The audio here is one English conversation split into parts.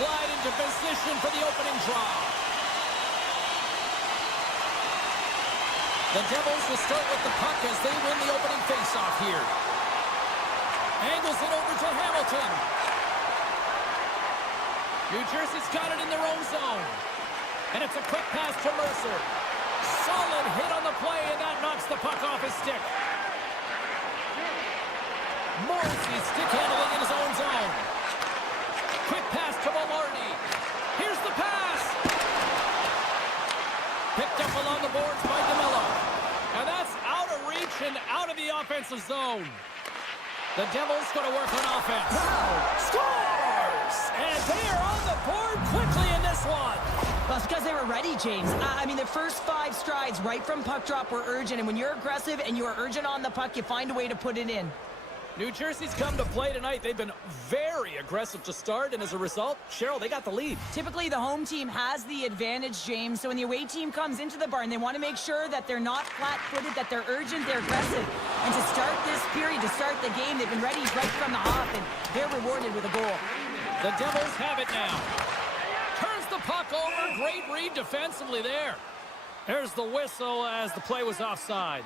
glide into position for the opening draw. The Devils will start with the puck as they win the opening faceoff here. Angles it over to Hamilton. New Jersey's got it in their own zone. And it's a quick pass to Mercer. Solid hit on the play, and that knocks the puck off his stick. Morrissey stick handling in his own zone. Quick pass to Maloney. Here's the pass. Picked up along the boards by DeMello. And that's out of reach and out of the offensive zone. The Devils going to work on offense. Wow! Scores! And they are on the board quickly in this one. Well, it's because they were ready, James. I mean, the first 5 strides right from puck drop were urgent. And when you're aggressive and you are urgent on the puck, you find a way to put it in. New Jersey's come to play tonight. They've been very aggressive to start, and as a result, Cheryl, they got the lead. Typically, the home team has the advantage, James. So when the away team comes into the barn, they want to make sure that they're not flat-footed, that they're urgent, they're aggressive. And to start this period, to start the game, they've been ready right from the hop, and they're rewarded with a goal. The Devils have it now. Turns the puck over. Great read defensively there. There's the whistle as the play was offside.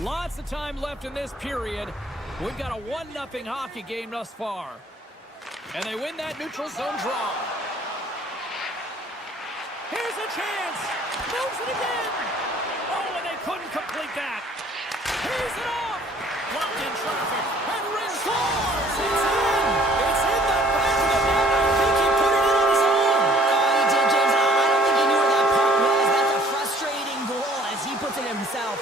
Lots of time left in this period. We've got a 1-0 hockey game thus far. And they win that neutral zone draw. Here's a chance. Moves it again. Oh, and they couldn't complete that. Here's it off. Blocked in traffic. And Ring scores. It's in. It's in the back of the net. I think he put it in on his own. He did, James. I don't think he knew where that puck was. That's a frustrating goal as he puts it himself.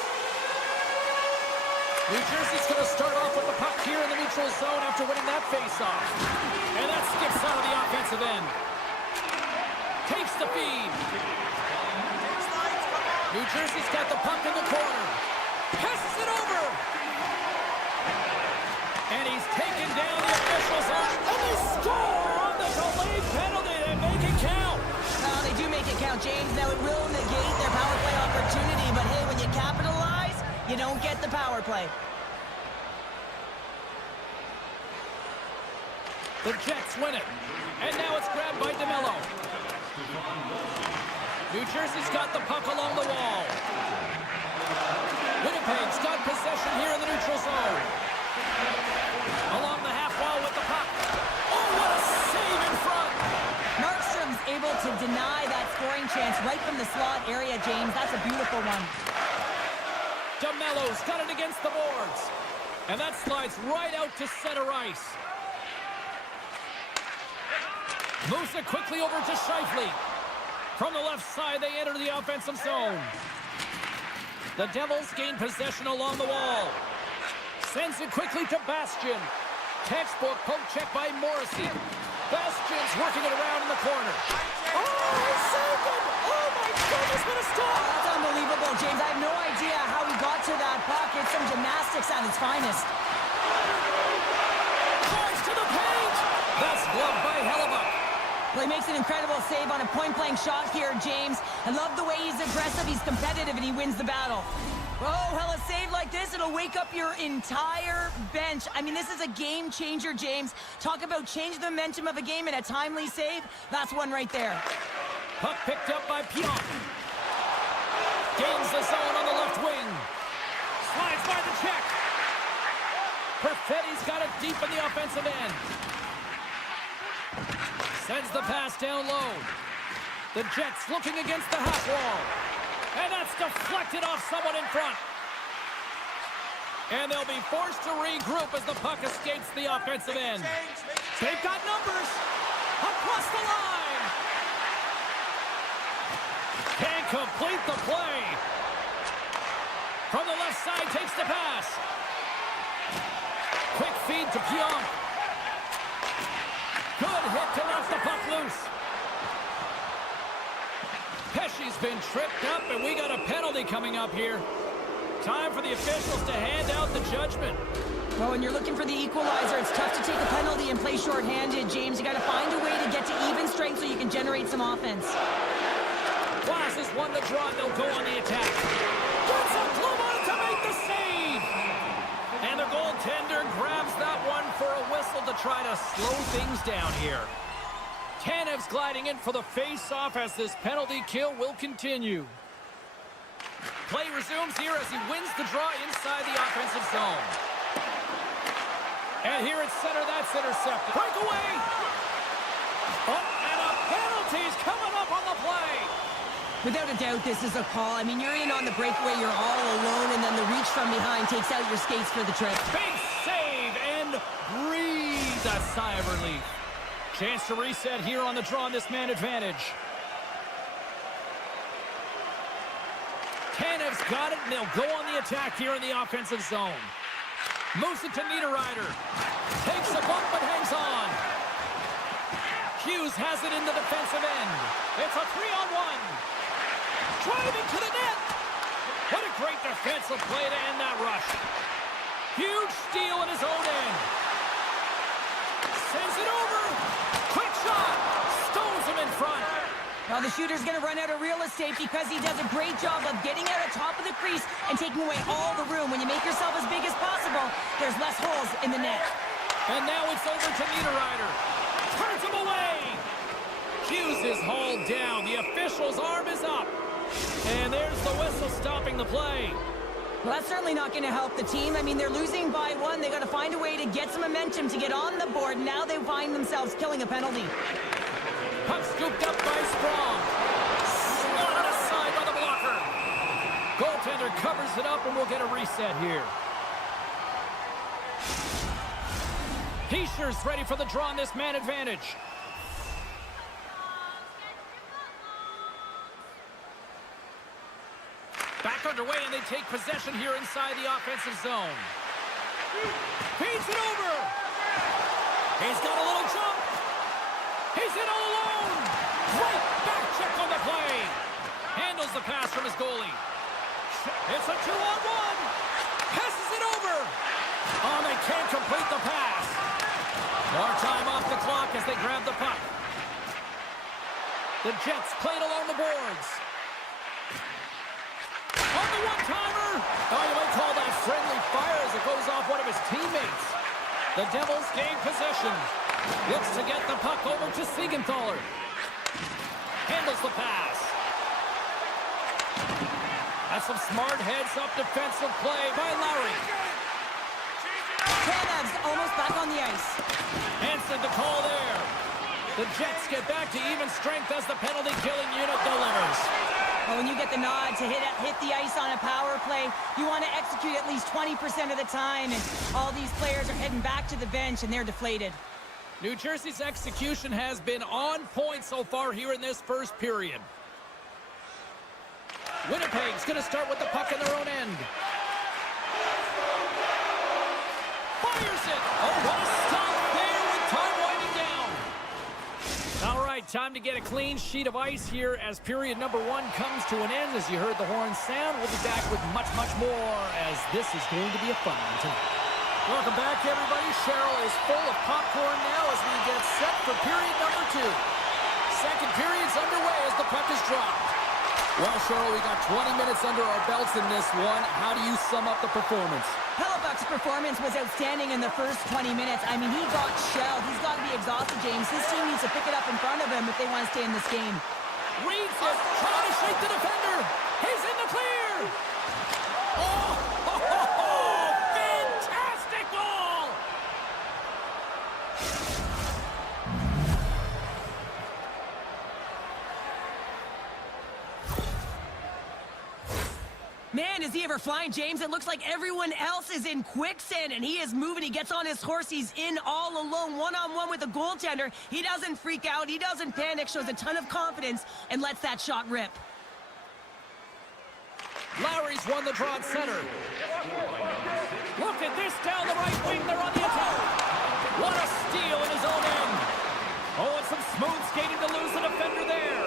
New Jersey's going to start off with the puck here in the neutral zone after winning that faceoff. And that skips out of the offensive end. Takes the feed. New Jersey's got the puck in the corner. Passes it over. And he's taken down the official's arm. And they score on the delayed penalty. They make it count. Well, they do make it count, James. Now, it will negate their power play opportunity. But, hey, when you capitalize, you don't get the power play. The Jets win it. And now it's grabbed by DeMello. New Jersey's got the puck along the wall. Winnipeg's got possession here in the neutral zone. Along the half wall with the puck. Oh, what a save in front. Markstrom's able to deny that scoring chance right from the slot area, James. That's a beautiful one. DeMello's got it against the boards. And that slides right out to center ice. Moves it quickly over to Scheifele. From the left side, they enter the offensive zone. The Devils gain possession along the wall. Sends it quickly to Bastian. Textbook poke check by Morrissey. Bastian's working it around in the corner. Oh, he saved it! Oh, my goodness, what a stop! That's unbelievable, James. I have no idea how he got to that puck. It's some gymnastics at its finest. Drives to the paint! That's gloved by Hellebuck. Well, he makes an incredible save on a point-blank shot here, James. I love the way he's aggressive, he's competitive, and he wins the battle. Oh, hell, a save like this, it'll wake up your entire bench. I mean, this is a game changer, James. Talk about change the momentum of a game in a timely save. That's one right there. Puck picked up by Pionk. Gains the zone on the left wing. Slides by the check. Perfetti's got it deep in the offensive end. Sends the pass down low. The Jets looking against the half wall. And that's deflected off someone in front. And they'll be forced to regroup as the puck escapes the offensive end. They've got numbers. Across the line. Can't complete the play. From the left side, takes the pass. Quick feed to Pionk. Good hit to knock the puck loose. Pesci's been tripped up, and we got a penalty coming up here. Time for the officials to hand out the judgment. Well, when you're looking for the equalizer, it's tough to take a penalty and play shorthanded, James. You got to find a way to get to even strength so you can generate some offense. Glass has won the draw, and they'll go on the attack. Gets a glove on it to make the save. And the goaltender grabs try to slow things down here. Tanev's gliding in for the face-off as this penalty kill will continue. Play resumes here as he wins the draw inside the offensive zone. And here at center, that's intercepted. Breakaway! Oh, and a penalty's coming up on the play. Without a doubt, this is a call. I mean, you're in on the breakaway, you're all alone, and then the reach from behind takes out your skates for the trip. Big save and breathe a sigh of relief. Chance to reset here on the draw on this man advantage. Tanev's got it, and they'll go on the attack here in the offensive zone. Moves it to Niederreiter. Takes a bump but hangs on. Hughes has it in the defensive end. It's a 3-on-1. Driving to the net. What a great defensive play to end that rush. Huge steal in his own end. Sends it over. Quick shot. Stones him in front. Well, the shooter's going to run out of real estate because he does a great job of getting out of top of the crease and taking away all the room. When you make yourself as big as possible, there's less holes in the net. And now it's over to Niederreiter. Turns him away. Hughes is hauled down. The official's arm is up. And there's the whistle stopping the play. Well, that's certainly not going to help the team. I mean, they're losing by one. They got to find a way to get some momentum to get on the board. Now they find themselves killing a penalty. Puck scooped up by Sprong. Swatted aside by the blocker. Goaltender covers it up, and we'll get a reset here. Heischer's ready for the draw on this man advantage. Back underway, and they take possession here inside the offensive zone. Feeds it over. He's got a little jump. He's in all alone. Great back check on the play. Handles the pass from his goalie. It's a 2-on-1. Passes it over. Oh, they can't complete the pass. More time off the clock as they grab the puck. The Jets played along the boards. On the one-timer. Oh, you might call that friendly fire as it goes off one of his teammates. The Devils gain possession. Looks to get the puck over to Siegenthaler. Handles the pass. That's some smart heads-up defensive play by Lowry. Tanev's almost back on the ice. Answered the call there. The Jets get back to even strength as the penalty-killing unit delivers. Well, when you get the nod to hit the ice on a power play, you want to execute at least 20% of the time, and all these players are heading back to the bench, and they're deflated. New Jersey's execution has been on point so far here in this first period. Winnipeg's going to start with the puck in their own end. Fires it! Oh, what a stop there with time winding down. All right, time to get a clean sheet of ice here as period number 1 comes to an end. As you heard the horn sound, we'll be back with much, much more as this is going to be a fun one tonight. Welcome back, everybody. Cheryl is full of popcorn now as we get set for period number 2. Second period's underway as the puck is dropped. Well, Cheryl, we got 20 minutes under our belts in this one. How do you sum up the performance? Hellebuck's performance was outstanding in the first 20 minutes. I mean, he got shelled. He's got to be exhausted, James. His team needs to pick it up in front of him if they want to stay in this game. Reads it, trying to shake the defender. He's in the clear. Oh, fantastic goal! Man, is he ever flying, James? It looks like everyone else is in quicksand, and he is moving. He gets on his horse. He's in all alone, one-on-one with the goaltender. He doesn't freak out. He doesn't panic, shows a ton of confidence, and lets that shot rip. Lowry's won the draw at center. Look at this down the right wing. They're on the attack. What a steal in his own end. Oh, and some smooth skating to lose the defender there.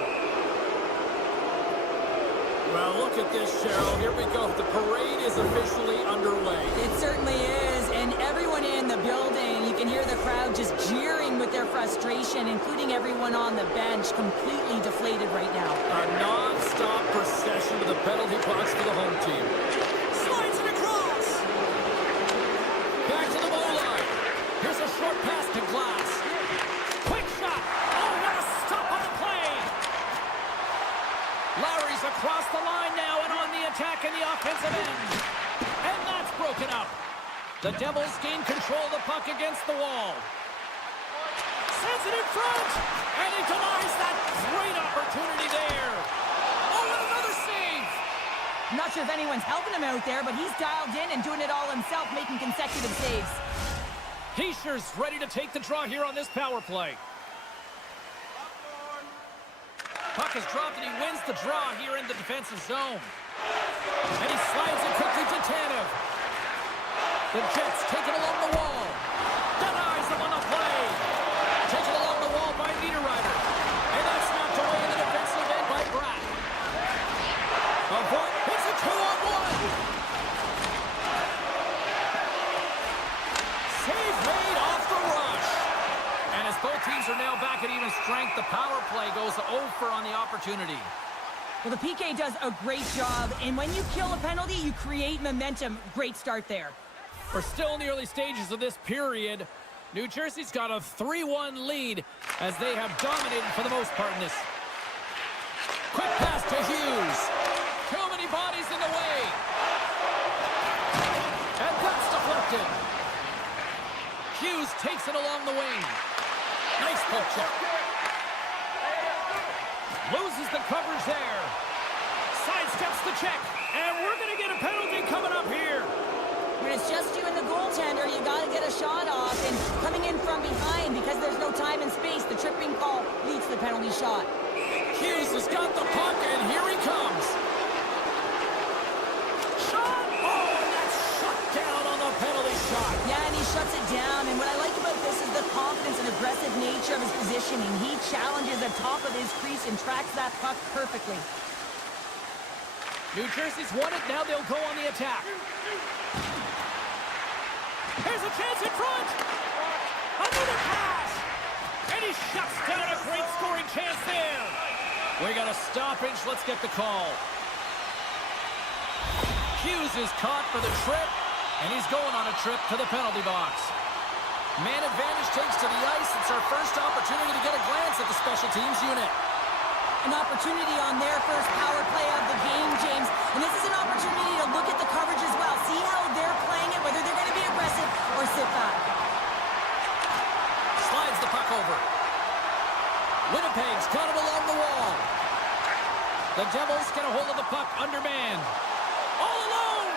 Well, look at this, Cheryl. Here we go. The parade is officially underway. It certainly is, and everyone in the building, you can hear the crowd just jeering with their frustration, including everyone on the bench, completely deflated right now. A non-stop procession to the penalty box for the home team. Slides it across. Back to the goal line. Here's a short pass to across the line now and on the attack in the offensive end. And that's broken up. The Devils gain control of the puck against the wall. Sends it in front, and he denies that great opportunity there. Oh, and another save. I'm not sure if anyone's helping him out there, but he's dialed in and doing it all himself, making consecutive saves. Heischer's ready to take the draw here on this power play. Puck is dropped, and he wins the draw here in the defensive zone. And he slides it quickly to Tanev. The Jets take it along the wall. Denies them on the play. Taken along the wall by Niederreiter. And that's knocked away in the defensive end by Bratt. It's a 2-on-1. Save made off the rush. And as both teams are now back at even strength, the power play goes over on the opportunity. Well, the PK does a great job, and when you kill a penalty, you create momentum. Great start there. We're still in the early stages of this period. New Jersey's got a 3-1 lead as they have dominated for the most part in this. Quick pass to Hughes. Too many bodies in the way. And that's deflected. Hughes takes it along the wing. Nice poke check. Loses the coverage there. Sidesteps the check. And we're going to get a penalty coming up here. When it's just you and the goaltender, you got to get a shot off. And coming in from behind, because there's no time and space, the tripping call leads to the penalty shot. Hughes has got the puck, and here he comes. Shot! Oh, and that's shut down on the penalty shot. Yeah, and he shuts it down. And what I like about this is the confidence and aggressive nature of his positioning. He challenges the top of his crease and tracks that puck perfectly. New Jersey's won it. Now they'll go on the attack. Here's a chance in front. Another pass. And he shuts down a great scoring chance there. We got a stoppage. Let's get the call. Hughes is caught for the trip, and he's going on a trip to the penalty box. Man advantage takes to the ice. It's our first opportunity to get a glance at the special teams unit. An opportunity on their first power play of the game, James. And this is an opportunity to look at the coverage as well. See how they're playing it, whether they're going to be aggressive or sit back. Slides the puck over. Winnipeg's got it along the wall. The Devils get a hold of the puck undermanned. All alone!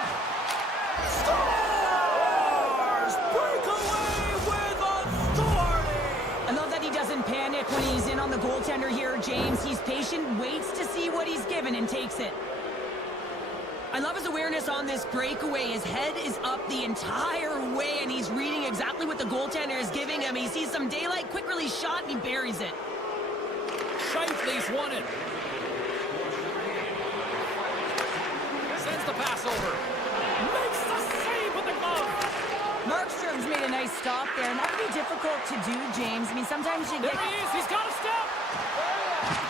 Stars break away with authority! I love that he doesn't panic when he's in on the goaltender here, James. He's patient, waits to see what he's given, and takes it. I love his awareness on this breakaway. His head is up the entire way, and he's reading exactly what the goaltender is giving him. He sees some daylight, quick release shot, and he buries it. Scheifele's won it. Sends the pass over. Makes the save with the glove. Markstrom's made a nice stop there, and that can be difficult to do, James. I mean, sometimes you get... There he is. He's got a step.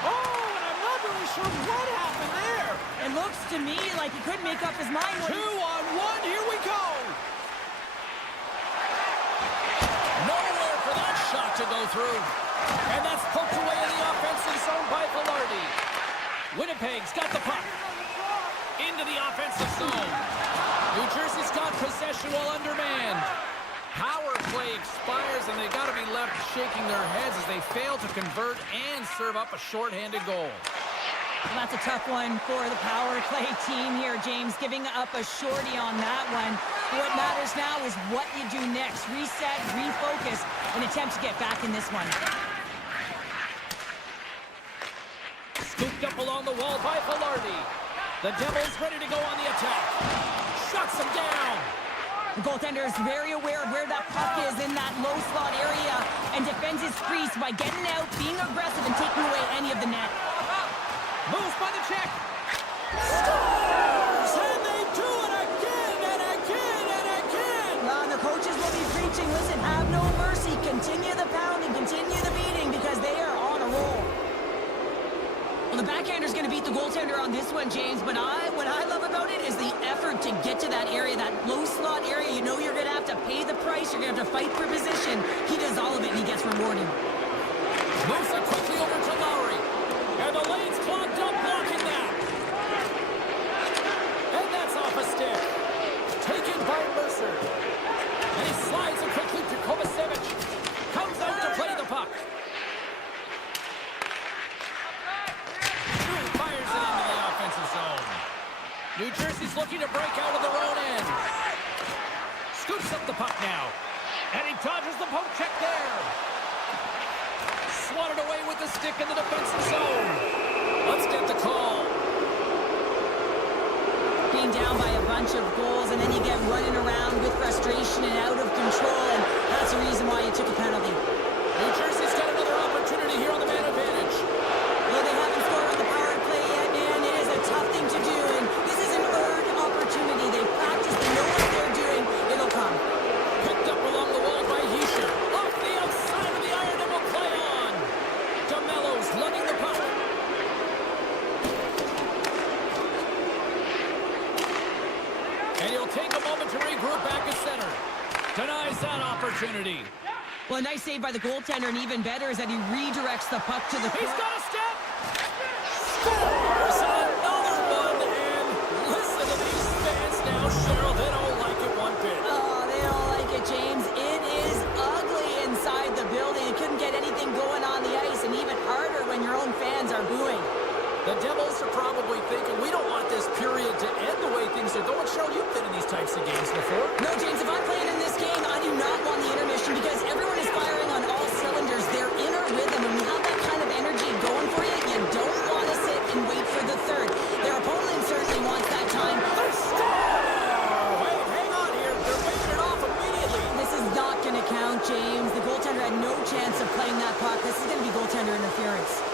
Oh, and I'm not really sure what happened there. It looks to me like he couldn't make up his mind. 2-on-1. Here we go. Nowhere for that shot to go through. And that's poked away in the offensive zone by Velarde. Winnipeg's got the puck. Into the offensive zone. New Jersey's got possession while undermanned. Power play expires, and they got to be left shaking their heads as they fail to convert and serve up a shorthanded goal. Well, that's a tough one for the power play team here, James, giving up a shorty on that one. What matters now is what you do next. Reset, refocus, and attempt to get back in this one. Scooped up along the wall by Velarde. The Devils ready to go on the attack. Shuts him down. The goaltender is very aware of where that puck is in that low slot area and defends his crease by getting out, being aggressive, and taking away any of the net. Moves by the check. Stars! And they do it again and again and again. The coaches will be preaching, listen, have no mercy. Continue the pounding, continue the beating, because they are on a roll. Well, the backhander's going to beat the goaltender on this one, James, but what I love about it is the effort to get to that area, that low slot area. You know you're going to have to pay the price. You're going to have to fight for position. He does all of it, and he gets rewarded. Moves it quickly over to Lowry. And the lane's clogged up, blocking that. by Mercer. And he slides it quickly to Kovacevic. Comes out to play the puck. Fires it into the offensive zone. New Jersey's looking to break out of their own end. Scoops up the puck now. And he dodges the poke check there. Swatted away with the stick in the defensive zone. Let's get the call. Being down by a bunch of goals, and then you get running around with frustration and out of control, and that's the reason why you took a penalty. New Jersey's got another opportunity here on the man advantage. Well, they haven't scored on the power play yet, man. It is a tough thing to do, and this is an earned opportunity. They practice, they know what they're doing. It'll come. Picked up along the wall by Heischer. Off the outside of the iron and will play on. DeMello's lugging the puck. And he'll take a moment to regroup back at center. Denies that opportunity. Well, a nice save by the goaltender, and even better is that he redirects the puck to the... He's got a step. Scores another one. And listen to these fans now, Cheryl. They don't like it one bit. Oh, they don't like it, James. It is ugly inside the building. You couldn't get anything going on the ice, and even harder when your own fans are booing. The Devils are probably thinking, we don't want this period to end the way things are going. Cheryl, you've been in these types of games before. No, James, if I'm playing in this game, I do not want the intermission because everyone is firing on all cylinders. They're in a rhythm, and when you have that kind of energy going for you, you don't want to sit and wait for the third. Their opponent certainly wants that time. They score! Wait, hang on here. They're waving it off immediately. This is not going to count, James. The goaltender had no chance of playing that puck. This is going to be goaltender interference.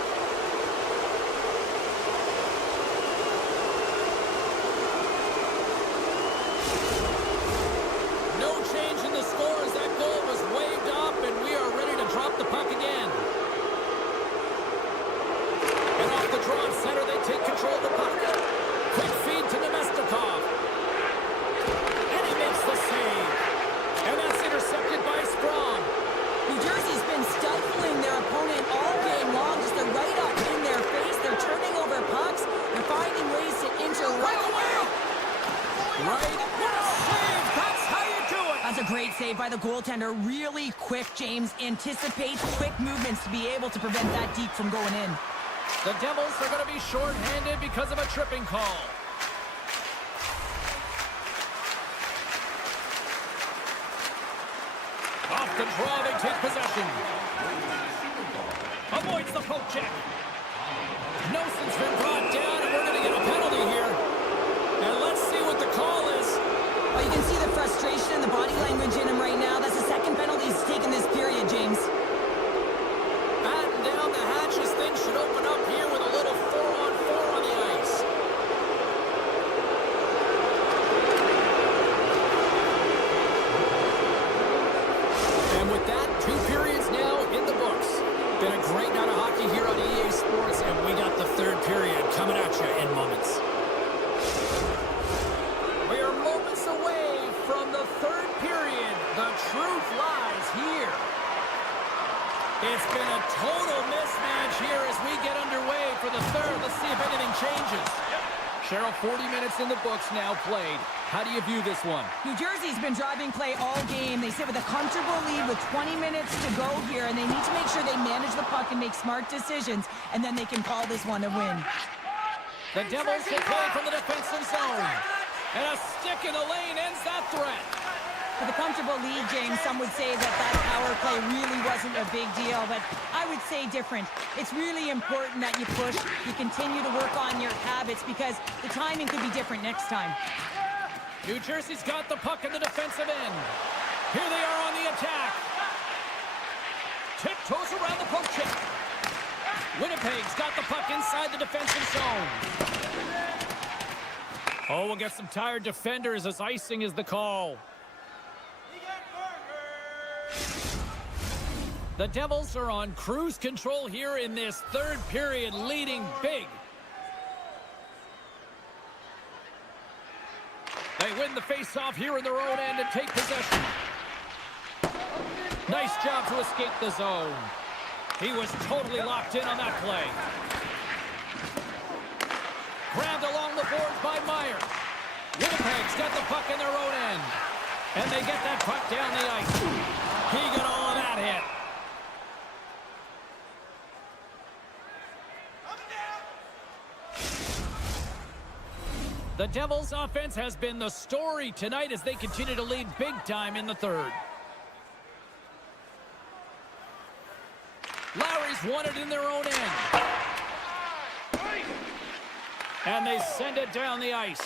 Great save by the goaltender. Really quick, James. Anticipates quick movements to be able to prevent that deep from going in. The Devils are going to be short-handed because of a tripping call. Off the draw, they take possession. Avoids the poke check. Noson's been brought down, and we're going to get a penalty here. And let's see what the call is. Well, you can see the frustration and the body language in him right now. That's the second penalty he's taken this period, James. Batten down the hatches. Things should open up here with a little 4-on-4 on the ice. And with that, 2 periods now in the books. Been a great night of hockey here on EA Sports, and we got the third period coming at you in moments. We are moments away from the third period. The truth lies here. It's been a total mismatch here as we get underway for the third. Let's see if anything changes. Cheryl, 40 minutes in the books now played. How do you view this one? New Jersey's been driving play all game. They sit with a comfortable lead with 20 minutes to go here, and they need to make sure they manage the puck and make smart decisions, and then they can call this one a win. The Devils will play from the defensive zone. And a stick in the lane ends that threat. For the comfortable lead, James, some would say that power play really wasn't a big deal, but I would say different. It's really important that you push, you continue to work on your habits because the timing could be different next time. New Jersey's got the puck in the defensive end. Here they are on the attack. Tiptoes around the poke check. Winnipeg's got the puck inside the defensive zone. Oh, we'll get some tired defenders as icing is the call. The Devils are on cruise control here in this third period, leading big. They win the face-off here in their own end and take possession. Nice job to escape the zone. He was totally locked in on that play. Grabbed along the boards by Meyer. Winnipeg's got the puck in their own end. And they get that puck down the ice. He got all of that hit. The Devils' offense has been the story tonight as they continue to lead big time in the third. Lowry's won it in their own end. And they send it down the ice.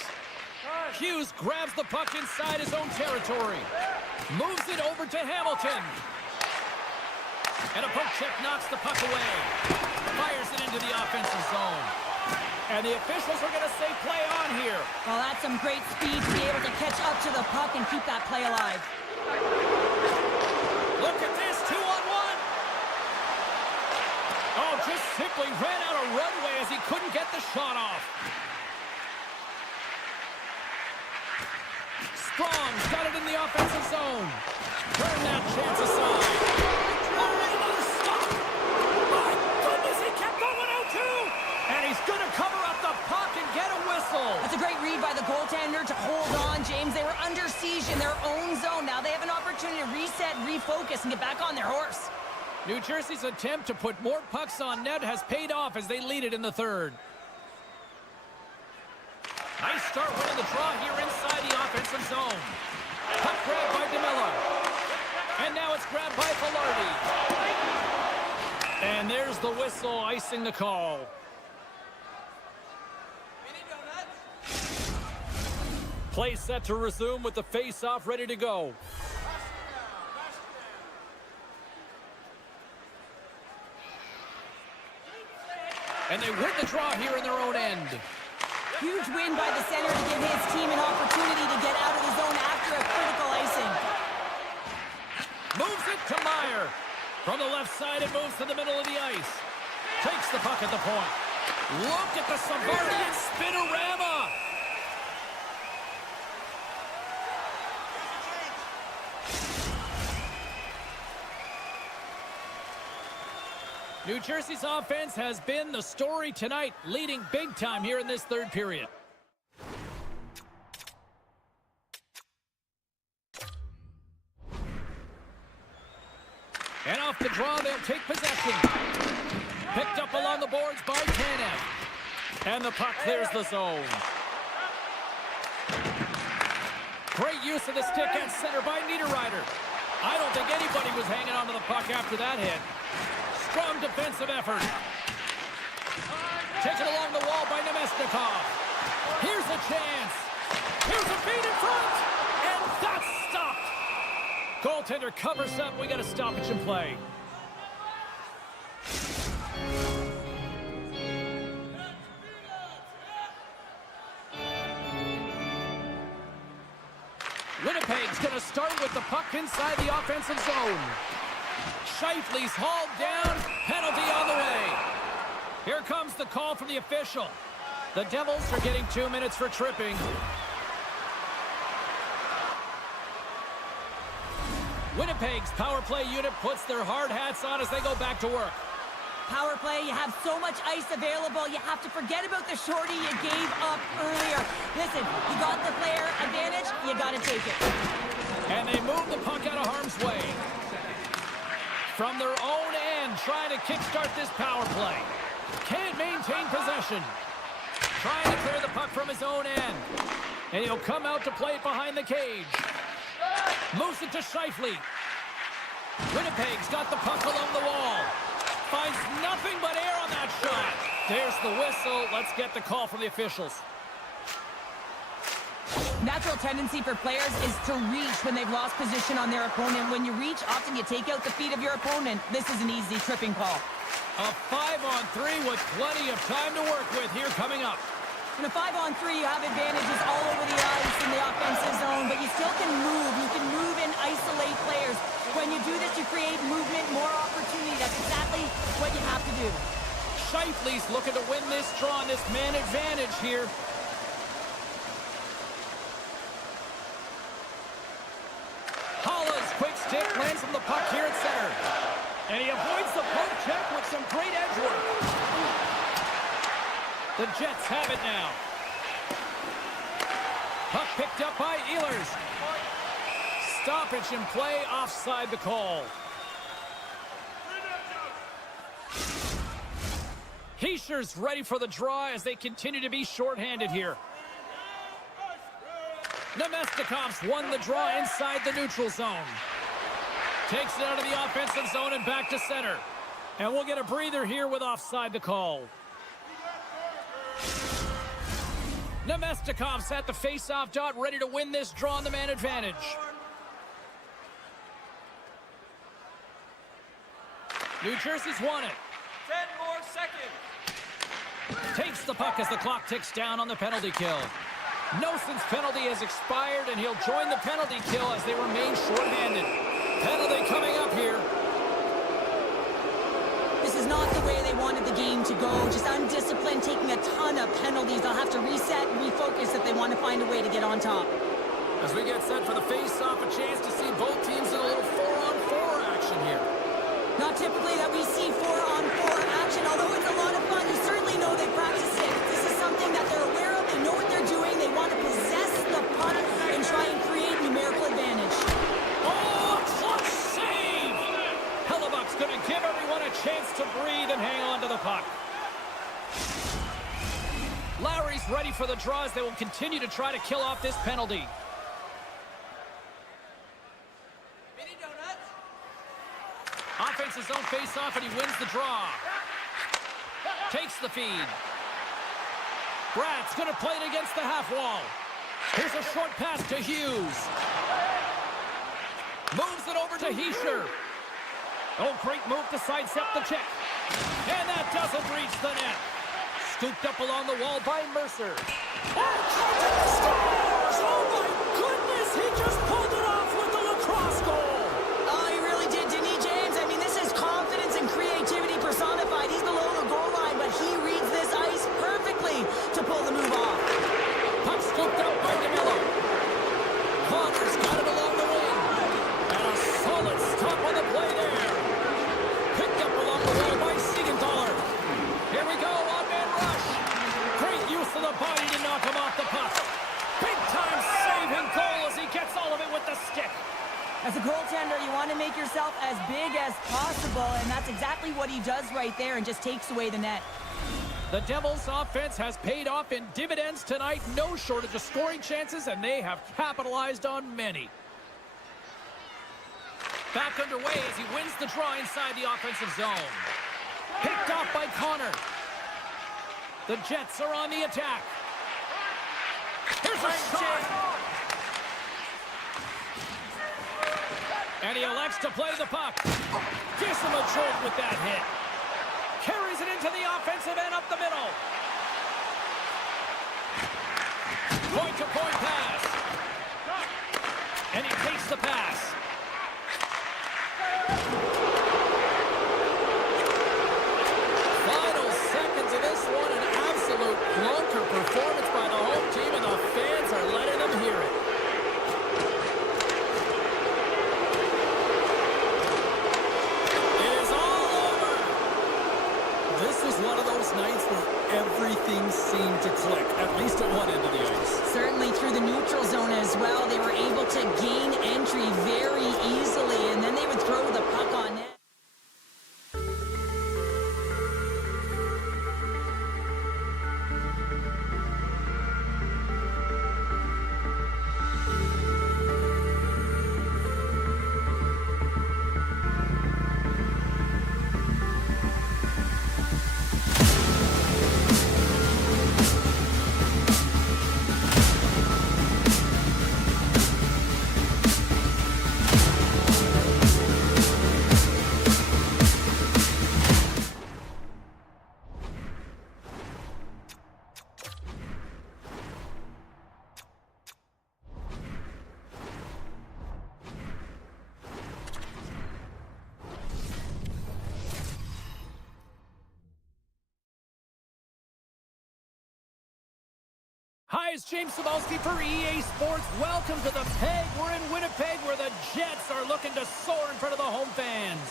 Hughes grabs the puck inside his own territory. Moves it over to Hamilton. And a poke check knocks the puck away. Fires it into the offensive zone. And the officials are going to say play on here. Well, that's some great speed to be able to catch up to the puck and keep that play alive. Look at this, 2-on-1. Oh, just simply ran out of runway as he couldn't get the shot off. Strong's got it in the offensive zone. Turn that chance aside. Oh, another stop. My goodness, he kept going out too. And he's going to cover up the puck and get a whistle. That's a great read by the goaltender to hold on, James. They were under siege in their own zone. Now they have an opportunity to reset, refocus, and get back on their horse. New Jersey's attempt to put more pucks on net has paid off as they lead it in the third. Nice start winning the draw here inside the offensive zone. Puck grabbed by DeMello. And now it's grabbed by Velarde. And there's the whistle icing the call. Play set to resume with the face-off ready to go. And they win the draw here in their own end. Huge win by the center to give his team an opportunity to get out of the zone after a critical icing. Moves it to Meyer. From the left side, it moves to the middle of the ice. Takes the puck at the point. Look at the Savardian spinorama. New Jersey's offense has been the story tonight, leading big time here in this third period. And off the draw, they'll take possession. Picked up along the boards by Tanev. And the puck clears the zone. Great use of the stick at center by Niederreiter. I don't think anybody was hanging onto the puck after that hit. Strong defensive effort. Taken along the wall by Nemesnikov. Here's a chance. Here's a feed in front. And that's stopped. Goaltender covers up. We got a stoppage in play. Winnipeg's going to start with the puck inside the offensive zone. Scheifele's hauled down. Penalty on the way. Here comes the call from the official. The Devils are getting 2 minutes for tripping. Winnipeg's power play unit puts their hard hats on as they go back to work. Power play, you have so much ice available, you have to forget about the shorty you gave up earlier. Listen, you got the player advantage, you got to take it. And they move the puck out of harm's way. From their own end, trying to kickstart this power play. Can't maintain possession. Trying to clear the puck from his own end. And he'll come out to play it behind the cage. Moves it to Scheifele. Winnipeg's got the puck along the wall. Finds nothing but air on that shot. There's the whistle. Let's get the call from the officials. Natural tendency for players is to reach when they've lost position on their opponent. When you reach, often you take out the feet of your opponent. This is an easy tripping call. A 5-on-3 with plenty of time to work with here coming up. In a 5-on-3, you have advantages all over the ice in the offensive zone, but you still can move. You can move and isolate players. When you do this, you create movement, more opportunity. That's exactly what you have to do. Scheifele's looking to win this draw on this man advantage here. Holla's quick stick lands from the puck here at center. And he avoids the poke check with some great edge work. The Jets have it now. Puck picked up by Ehlers. Stoppage in play, offside the call. HrabriPero's ready for the draw as they continue to be shorthanded here. Nemestikov's won the draw inside the neutral zone. Takes it out of the offensive zone and back to center. And we'll get a breather here with offside the call. Nemestikov's at the face-off dot, ready to win this draw on the man advantage. New Jersey's won it. 10 more seconds. Takes the puck as the clock ticks down on the penalty kill. Noson's penalty has expired, and he'll join the penalty kill as they remain shorthanded. Penalty coming up here. This is not the way they wanted the game to go. Just undisciplined, taking a ton of penalties. They'll have to reset and refocus if they want to find a way to get on top. As we get set for the face-off, a chance to see both teams in a little 4-on-4 action here. Not typically that we see 4-on-4 action, although it's a lot of fun. You certainly know they practice it. This is something that they're aware of. They know what they're doing. They want to possess the puck and try and create numerical advantage. Oh, clutch save! Hellebuck's going to give everyone a chance to breathe and hang on to the puck. Lowry's ready for the draw as they will continue to try to kill off this penalty. Offense's own face-off, and he wins the draw. Takes the feed. Brad's going to play it against the half wall. Here's a short pass to Hughes. Moves it over to Heischer. Oh, great move to sidestep the check. And that doesn't reach the net. Scooped up along the wall by Mercer. Oh, scores! Oh, my goodness! He just pulled it off with the lacrosse goal. Oh, he really did, didn't he, James? I mean, this is confidence and creativity personified. He's below the goal line, but he reads this ice perfectly to pull the move off. Puck scooped up by DeMello. Connor's got it along the wing. And a solid stop on the play there. Picked up along the wall by Siegenthaler. Here we go, on-man rush. Great use of the body to knock him off the puck. Big-time save and goal as he gets all of it with the stick. As a goaltender, you want to make yourself as big as possible, and that's exactly what he does right there and just takes away the net. The Devils' offense has paid off in dividends tonight. No shortage of scoring chances, and they have capitalized on many. Back underway as he wins the draw inside the offensive zone. Picked off by Connor. The Jets are on the attack. Here's a shot. And he elects to play the puck. Gives him a jolt with that hit. Carries it into the offensive end up the middle. Point-to-point pass. And he takes the pass. Final seconds of this one, an absolute clunker performance by the home team, and the fans are letting them hear it. It is all over. This was one of those nights where everything seemed to click, at least at one end of the ice. Certainly through the neutral zone as well. They were able to gain entry very easily, and then they would throw the puck on net. Hi, it's James Cybulski for EA Sports. Welcome to the Peg. We're in Winnipeg where the Jets are looking to soar in front of the home fans.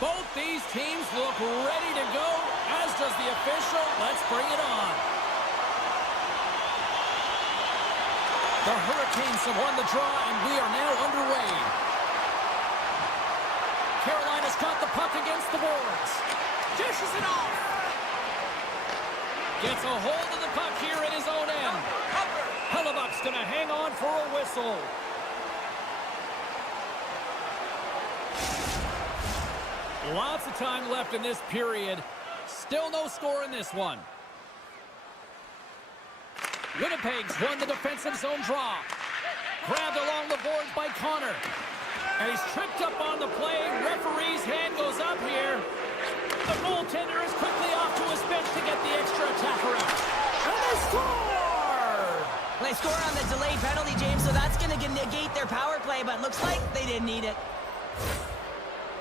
Both these teams look ready to go, as does the official. Let's bring it on. The Hurricanes have won the draw, and we are now underway. Carolina's got the puck against the boards. Dishes it off. Gets a hold of the puck here in his own end. Hellebuck's going to hang on for a whistle. Lots of time left in this period. Still no score in this one. Winnipeg's won the defensive zone draw. Grabbed along the boards by Connor. And he's tripped up on the play. Referee's hand goes up here. The goaltender is quickly off to his bench to get the extra attacker out. And they score! Well, they score on the delayed penalty, James, so that's going to negate their power play, but looks like they didn't need it.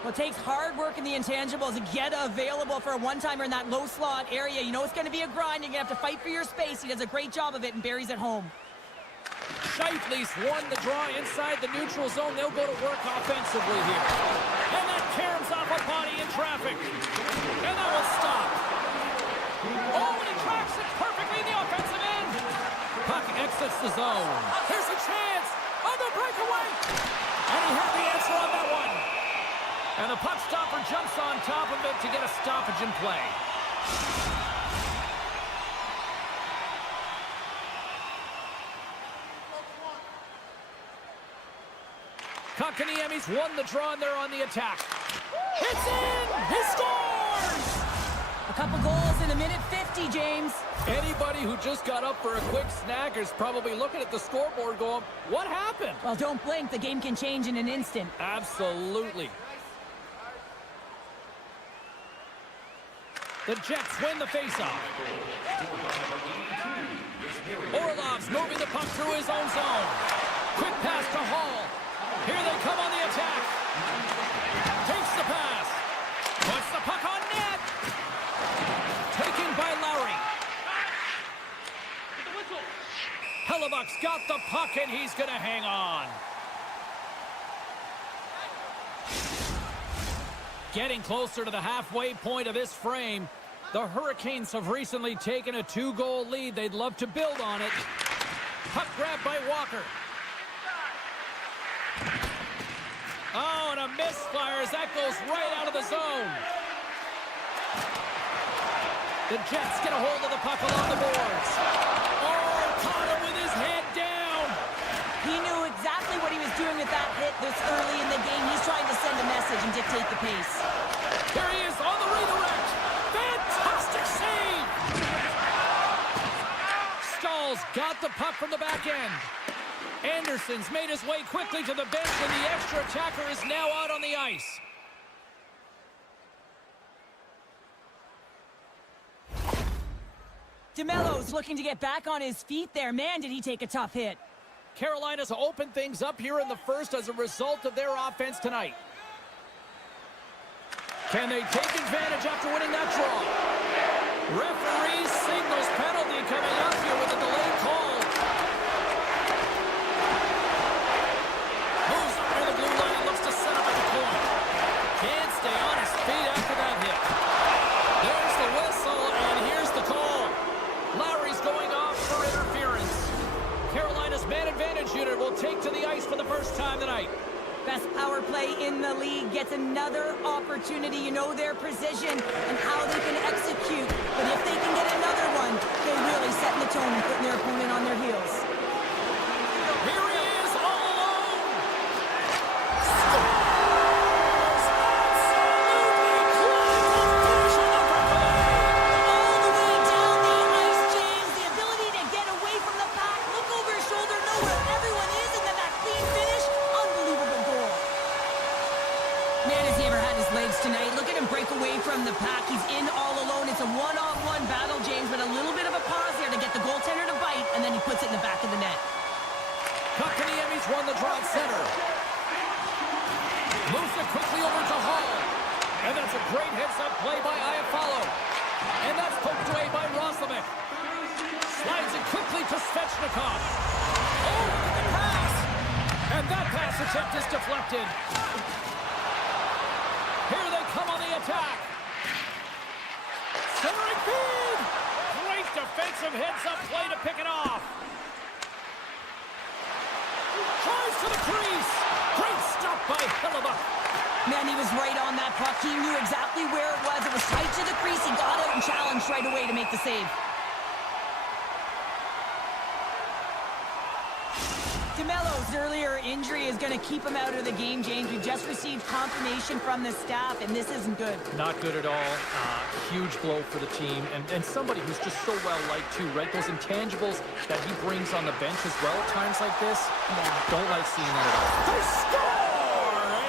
Well, it takes hard work in the intangibles to get available for a one-timer in that low slot area. You know it's going to be a grind. You're going to have to fight for your space. He does a great job of it and buries it home. Scheifele's won the draw inside the neutral zone. They'll go to work offensively here. And that caroms off a body in traffic. And that will stop. Oh, and he tracks it perfectly in the offensive end. Puck exits the zone. Here's a chance on the breakaway. And he had the answer on that one. And the puck stopper jumps on top of it to get a stoppage in play. Kotkaniemi's won the draw and they're on the attack. It's in! He scores! A couple goals in a minute 50, James. Anybody who just got up for a quick snack is probably looking at the scoreboard going, what happened? Well, don't blink. The game can change in an instant. Absolutely. The Jets win the faceoff. Orlov's moving the puck through his own zone. Quick pass to Hall. Here they come on the attack. Takes the pass. Puts the puck on net. Taken by Lowry. Hellebuck's got the puck and he's going to hang on. Getting closer to the halfway point of this frame. The Hurricanes have recently taken a 2-goal lead. They'd love to build on it. Puck grab by Walker. Oh, and a misfire as that goes right out of the zone. The Jets get a hold of the puck along the boards. Oh, Connor with his head down. He knew exactly what he was doing with that hit this early in the game. He's trying to send a message and dictate the pace. There he is on the redirect. Fantastic save. Stahl's got the puck from the back end. Anderson's made his way quickly to the bench, and the extra attacker is now out on the ice. DeMello's looking to get back on his feet there. Man, did he take a tough hit. Carolina's opened things up here in the first as a result of their offense tonight. Can they take advantage after winning that draw? Referee signals penalty coming up here with a delayed call. Moves up near the blue line and looks to set up at the corner. Can't stay on his feet after that hit. There's the whistle, and here's the call. Lowry's going off for interference. Carolina's man advantage unit will take to the ice for the first time tonight. Best power play in the league gets another opportunity. You know their precision and how they can execute. But if they can get another one, they're really setting the tone and putting their opponent on their heels. Here he is, all alone. All the way down the ice, James. The ability to get away from the pack, look over his shoulder, know where everyone is, and then that clean finish. Unbelievable goal. Man, has he ever had his legs tonight. Look at him break away from the pack. He's in all alone. It's a one-on-one battle, James, but a little bit of a pause there to get the goaltender to bite, and then he puts it in the back of the net. Kotkaniemi's won the draw at center. Moves it quickly over to Hall. And that's a great heads-up play by Iafallo. And that's poked away by Roslovic. Slides it quickly to Svechnikov. Oh, look at the pass! And that pass attempt is deflected. Here they come on the attack. Centering feed! Great defensive heads-up play to pick it off. Drives to the crease. Great stop by Hellebuyck. Man, he was right on that puck. He knew exactly where it was. It was tight to the crease. He got out and challenged right away to make the save. DeMello's earlier injury is going to keep him out of the game, James. We've just received confirmation from the staff, and this isn't good. Not good at all. Huge blow for the team. And somebody who's just so well-liked, too, right? Those intangibles that he brings on the bench as well at times like this. Yeah. Don't like seeing that at all. They score!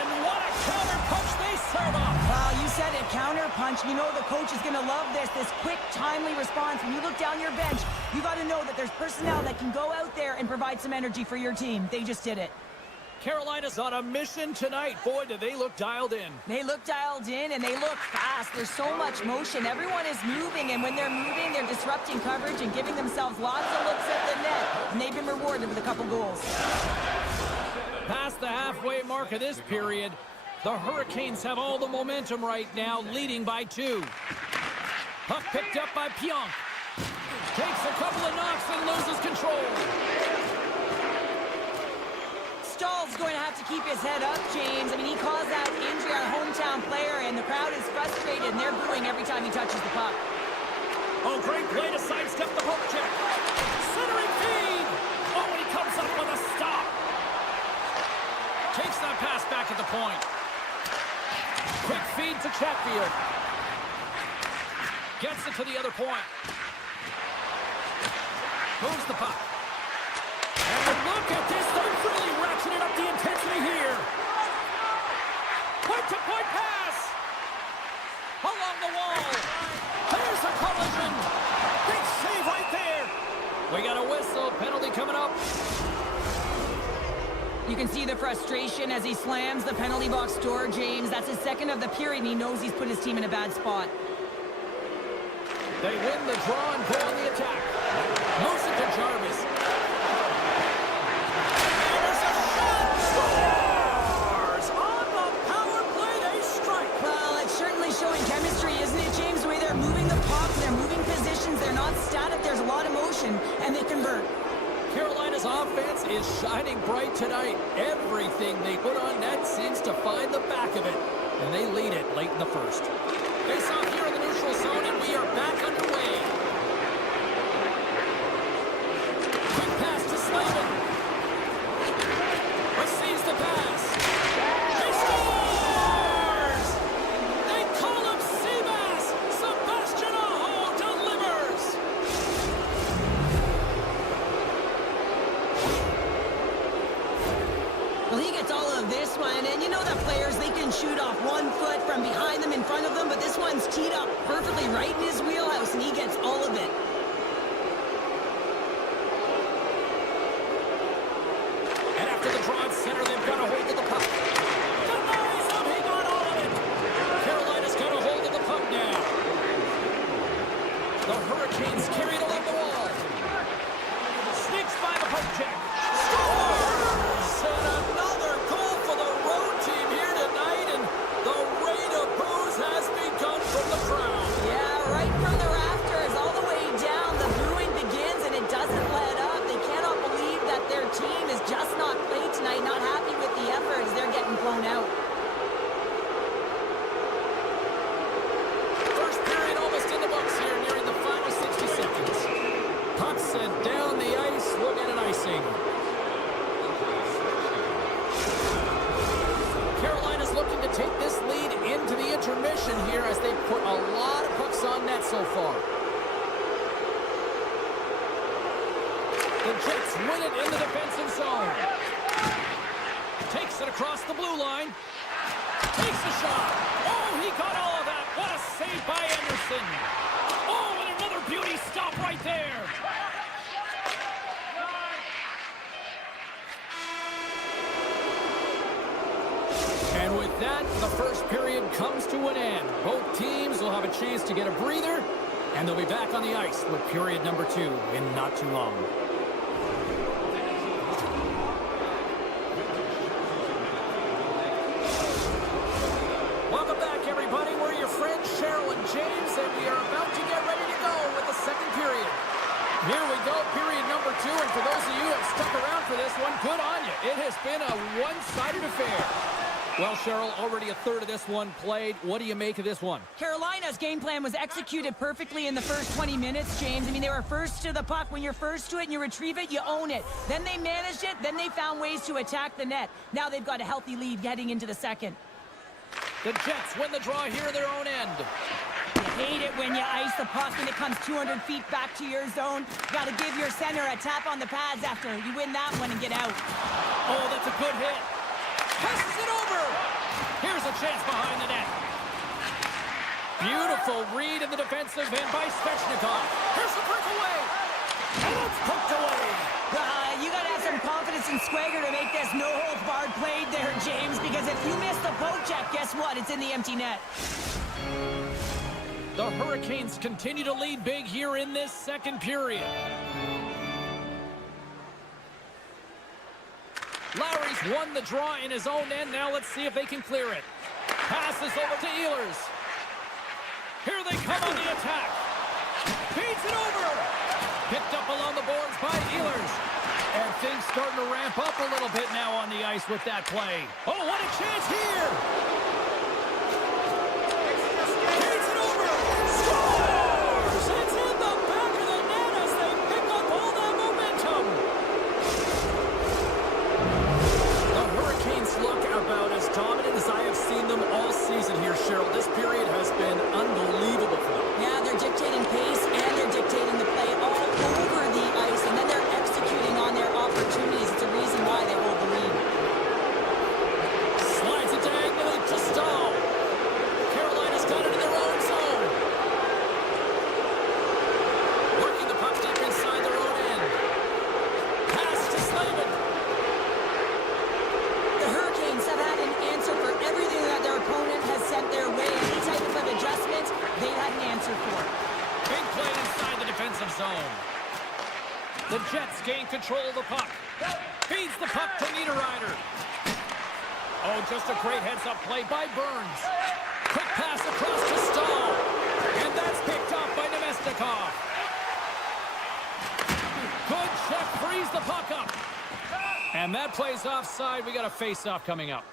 And what a counter punch they serve up! You said it, counter punch. You know the coach is going to love this quick, timely response. When you look down your bench, you got to know that there's personnel that can go out there and provide some energy for your team. They just did it. Carolina's on a mission tonight. Boy, do they look dialed in. They look dialed in, and they look fast. There's so much motion. Everyone is moving, and when they're moving, they're disrupting coverage and giving themselves lots of looks at the net, and they've been rewarded with a couple goals. Past the halfway mark of this period, the Hurricanes have all the momentum right now, leading by 2. Puck picked up by Pionk. Takes a couple of knocks and loses control. Stahl's going to have to keep his head up, James. I mean, he caused that injury on a hometown player, and the crowd is frustrated, and they're booing every time he touches the puck. Oh, great play to sidestep the poke check. Centering feed. Oh, and he comes up with a stop. Takes that pass back at the point. Quick feed to Chatfield. Gets it to the other point. Moves the puck. And look at this. They're really ratcheted up the intensity here. Point-to-point pass. Along the wall. There's a collision. Big save right there. We got a whistle. Penalty coming up. You can see the frustration as he slams the penalty box door, James. That's his second of the period, and he knows he's put his team in a bad spot. They win the draw and go on the attack. Moves it to Jarvis. There's a shot! Scores! On the power play, they strike! Well, it's certainly showing chemistry, isn't it, James? The way they're moving the puck, they're moving positions, they're not static, there's a lot of motion, and they convert. Carolina's offense is shining bright tonight. Everything they put on net seems to find the back of it, and they lead it late in the first. Face off here in the neutral zone, and we are back underway. Quick pass to Slavin. Receives the pass. He scores! They call him Seabass. Sebastian Aho delivers. Well, he gets all of this one, and you know that players, they can shoot off 1 foot from behind them, in front of them, but this one's teed up perfectly right in his wheelhouse, and he gets all of it. And after the draw at center, they've got a hold of the puck. Denies him, he got all of it. Carolina's got a hold of the puck now. The Hurricanes carried along the wall. Sneaks by the poke check. Scores! And another goal for the road team here tonight, and the rain of boos has begun from the crowd. Yeah, right from the rafters all the way down, the booing begins, and it doesn't let up. They cannot believe that their team is just not played tonight, not happy with the effort as they're getting blown out. First period almost in the books here, nearing the final 60 seconds. Puck sent down the ice, we'll get an icing. Carolina's looking to take this lead into the intermission here as they put a lot of pucks on net so far. The Jets win it in the defensive zone. Takes it across the blue line. Takes a shot. Oh, he got all of that. What a save by Anderson. Oh, and another beauty stop right there. And with that, the first period comes to an end. Both teams will have a chance to get a breather, and they'll be back on the ice with period number 2 in not too long. Welcome back, everybody. We're your friends, Cheryl and James, and we are about to get ready to go with the second period. Here we go, period number 2, and for those of you who have stuck around for this one, good on you. It has been a one-sided affair. Well, Cheryl, already a third of this one played. What do you make of this one? Carolina's game plan was executed perfectly in the first 20 minutes, James. I mean, they were first to the puck. When you're first to it and you retrieve it, you own it. Then they managed it. Then they found ways to attack the net. Now they've got a healthy lead heading into the second. The Jets win the draw here in their own end. You hate it when you ice the puck and it comes 200 feet back to your zone. Got to give your center a tap on the pads after you win that one and get out. Oh, that's a good hit. Passes it over. Here's a chance behind the net. Beautiful read in the defensive end by Svechnikov. Here's the breakaway. And it's poked away. You got to have some confidence and swagger to make this no-holds-barred played there, James, because if you miss the poke check, guess what? It's in the empty net. The Hurricanes continue to lead big here in this second period. Lowry's won the draw in his own end. Now let's see if they can clear it. Passes over to Ehlers. Here they come on the attack. Feeds it over. Picked up along the boards by Ehlers. And things starting to ramp up a little bit now on the ice with that play. Oh, what a chance here. Feeds it over. Scores! It's in the back of the net as they pick up all that momentum. The Hurricanes look about as dominant as I have seen them all season here, Cheryl. This period has been unbelievable for them. Yeah, they're dictating pace and they're dictating the play all over the ice, and then they're executing on their opportunities. It's a reason why they hold the lead. Slides it diagonally to Stahl. Carolina's got it in their own zone. Working the puck deep inside their own end. Pass to Slavin. The Hurricanes have had an answer for everything that their opponent has sent their way. Any type of adjustment, they've had an answer for. Big play inside the defensive zone. The Jets gain control of the puck. Feeds the puck to Niederreiter. Oh, just a great heads-up play by Burns. Quick pass across to Stahl. And that's picked up by Nemestikov. Good check, frees the puck up. And that plays offside. We got a face-off coming up.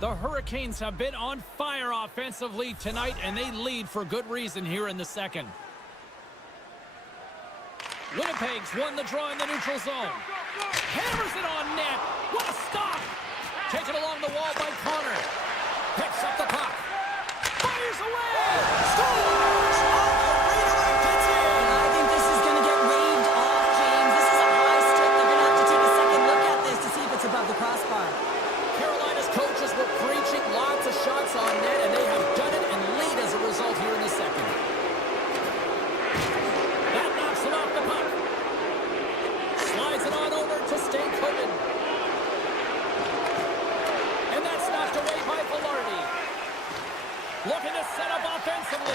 The Hurricanes have been on fire offensively tonight, and they lead for good reason here in the second. Winnipeg's won the draw in the neutral zone. Hammers it on net. What a stop! Taken along the wall by Connor. Picks up the puck. Fires away! Scores! I think this is going to get waved off, James. This is a high stick. They're going to have to take a second look at this to see if it's above the crossbar. Carolina's coaches were preaching lots of shots on net, and they have done it and lead as a result here in the second. That knocks him off the puck. Slides it on over to Stankoven. And that's knocked away by Velarde. Looking to set up offensively.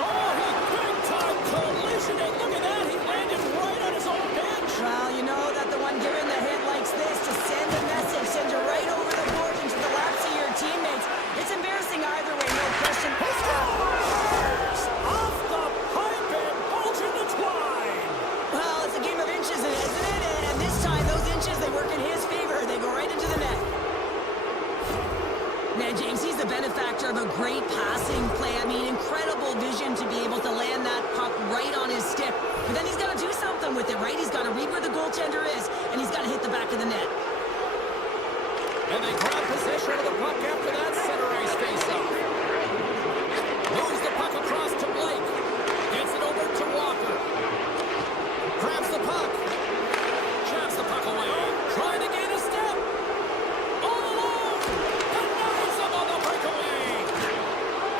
Oh, he big-time collision, and look at that. He landed right on his own bench. Well, you know that the one giving the hit likes this to send a message, send you right over the board into the laps of your teammates. It's embarrassing either way, no question. He scores! Off the pipe and bulging the twine. Well, it's a game of inches, isn't it? And this time, those inches, they work in his favor. They go right into the net. Man, James, he's the benefactor of a great passing play. I mean, incredible vision to be able to land that puck right on his stick. But then he's got to do something with it, right? He's got to read where the goaltender is, and he's got to hit the back of the net. And they grab possession of the puck after that center ice face-off. Moves the puck across to Blake. Gets it over to Walker. Grabs the puck. Jabs the puck away. Trying to gain a step. All alone. Denies him on the breakaway.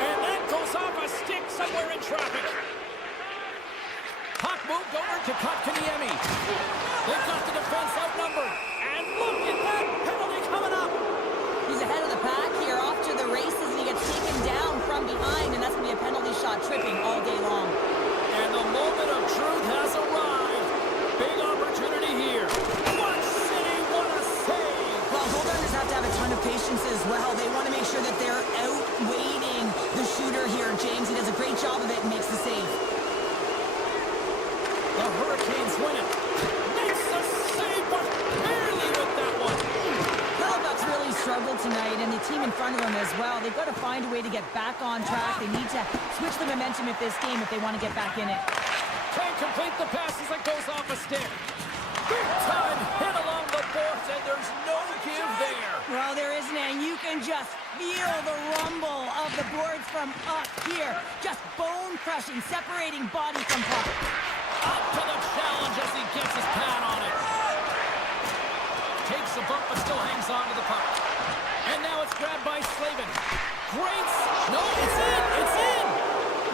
And that goes off a stick somewhere in traffic. Puck moved over to Kotkaniemi. They've got the defense outnumbered. And look at that penalty coming up. He's ahead of the pack here, off to the races, and he gets taken down from behind, and that's going to be a penalty shot tripping all day long. And the moment of truth has arrived. Big opportunity here. What city, what a save! Well, goaltenders have to have a ton of patience as well. They want to make sure that they're outweighing James. He does a great job of it and makes the save. The Hurricanes win it. Makes the save, but barely with that one. Halifax really struggled tonight, and the team in front of them as well. They've got to find a way to get back on track. They need to switch the momentum of this game if they want to get back in it. Can't complete the pass as it goes off a stick. Big time hit along the boards, and there's no give there. Well, there isn't, and you can just feel the rumble of the boards from up here. Just bone-crushing, separating body from puck. Up to the challenge as he gets his pad on it. Takes a bump, but still hangs on to the puck. And now it's grabbed by Slavin. Great. No, it's in. It's in.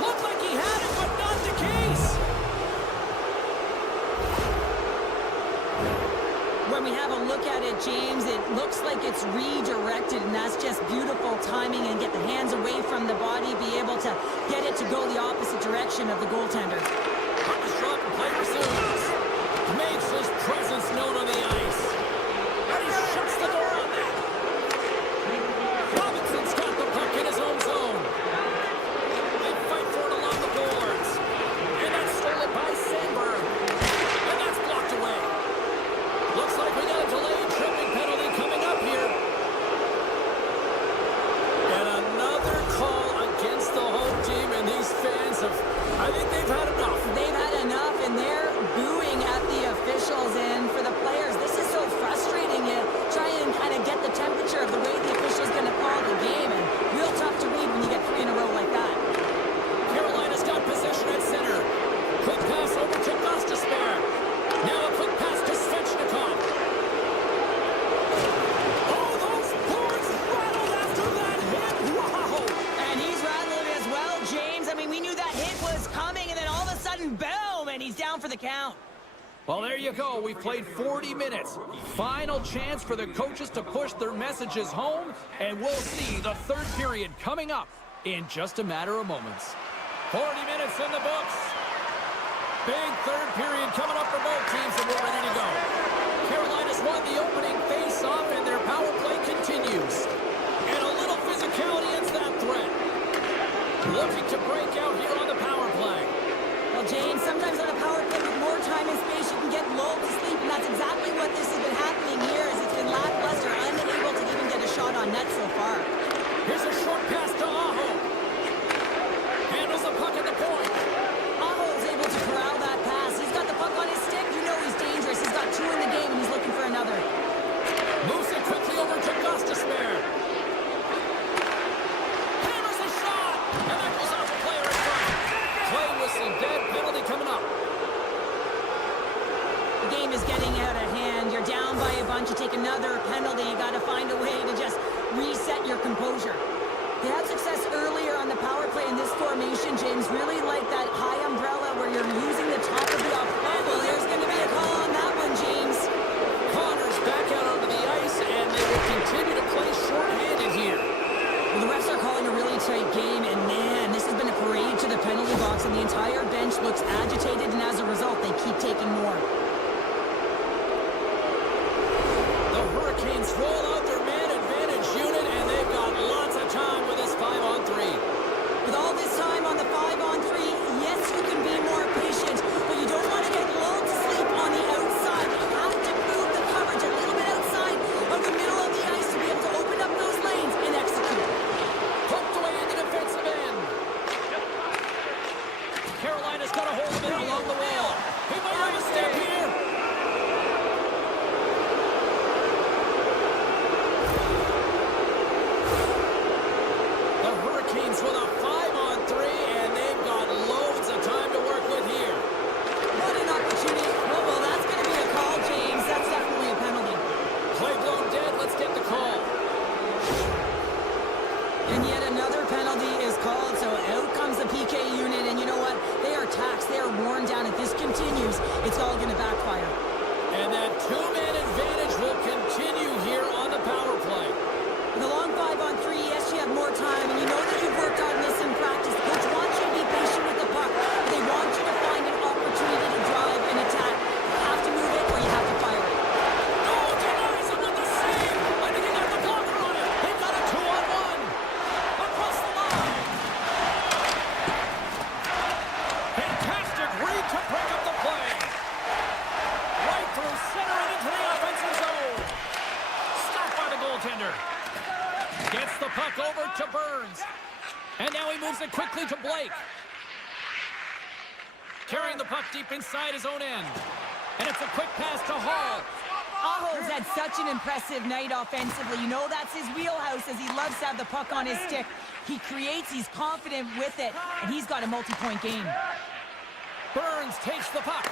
Looked like he had it, but not the case. When we have a look at it, James, it looks like it's redirected, and that's just beautiful timing and get the hands away from the body, be able to get it to go the opposite direction of the goaltender. Puck is dropped and play resumes. Makes his presence known on the ice. And he shuts the door on that. Robinson's got the puck in his own zone. They fight for it along the boards. And that's stolen by Sandberg. And that's blocked away. Looks like we got a delayed tripping penalty coming up here. And another call against the home team, and these fans have, I think they've had enough. They've had enough, and they're booing at the officials. And for the players, this is so frustrating. You try and kind of get the temperature of the way the official's going to call the game, and real tough to read when you get 3 in a row like that. Carolina's got possession at center. Quick pass over to Gostisbehere. Now a quick pass to Svechnikov. Oh, those boards rattled after that hit. Wow! And he's rattling as well, James. I mean, we knew that hit was coming, and then all of a sudden, boom, and he's down for the count. Well, there you go. We've played 40 minutes. Final chance for the coaches to push their messages home, and we'll see the third period coming up in just a matter of moments. 40 minutes in the books. Big third period coming up for both teams, and we're ready to go. Carolina's won the opening face-off, and their power play continues. And a little physicality ends that threat. Looking to break out here on the power play. Well, James, sometimes on a power play with more time and space, you can get lulled to sleep, and that's exactly what this has been happening here, as it's been lackluster, unable to even get a shot on net so far. Here's a short pass to Aho. Handles the puck at the point. Aho is able to corral that pass. He's got the puck on his stick. You know he's dangerous. He's got 2 in the game, and he's looking for another. Moves it quickly over to Gostisbehere. Hammers a shot, and that goes off the player in front. Play whistle, dead penalty coming up. The game is getting out of hand. You're down by a bunch. You take another penalty. You got to find a way to just reset your composure. They had success earlier on the power play in this formation, James. Really like that high umbrella where you're using the top of the off. Oh, well, there's going to be a call on that one, James. Connor's back out onto the ice, and they will continue to play shorthanded here. Well, the refs are calling a really tight game, and man, this has been a parade to the penalty box, and the entire bench looks agitated, and as a result, they keep taking more. The Hurricanes roll out their man advantage unit, and they've got lots of time with this 5-on-3. With all this time on the 5-on-3, yes, you can be more patient, but you don't want to get lulled to sleep on the outside. You have to move the coverage a little bit outside of the middle of the ice to be able to open up those lanes and execute. Poked away in the defensive end. Carolina's got a hold of it along the wall. He might have a step here. The Hurricanes with a 5-on-3, and they've got loads of time to work with here. What an opportunity. Well, that's going to be a call, James. That's definitely a penalty. Play blown dead. Let's get the call. And yet another penalty is called, so out comes the PK unit, and you know what? They are taxed. They are worn down. If this continues, it's all going to backfire. And that 2-man advantage will continue here on the power play. The long 5-on-3, yes, you have more time, and you know that you've worked on this in practice. The coach wants you to be patient with the puck. They want you to find an opportunity to drive and attack. You have to move it or you have to fire it. Oh, denies it with the save. I think he got the blocker on it. He got a 2-on-1. Across the line. feed to Burns. And now he moves it quickly to Blake. Carrying the puck deep inside his own end. And it's a quick pass to Hall. Aho's had such an impressive night offensively. You know that's his wheelhouse, as he loves to have the puck on his stick. He creates, he's confident with it, and he's got a multi-point game. Burns takes the puck.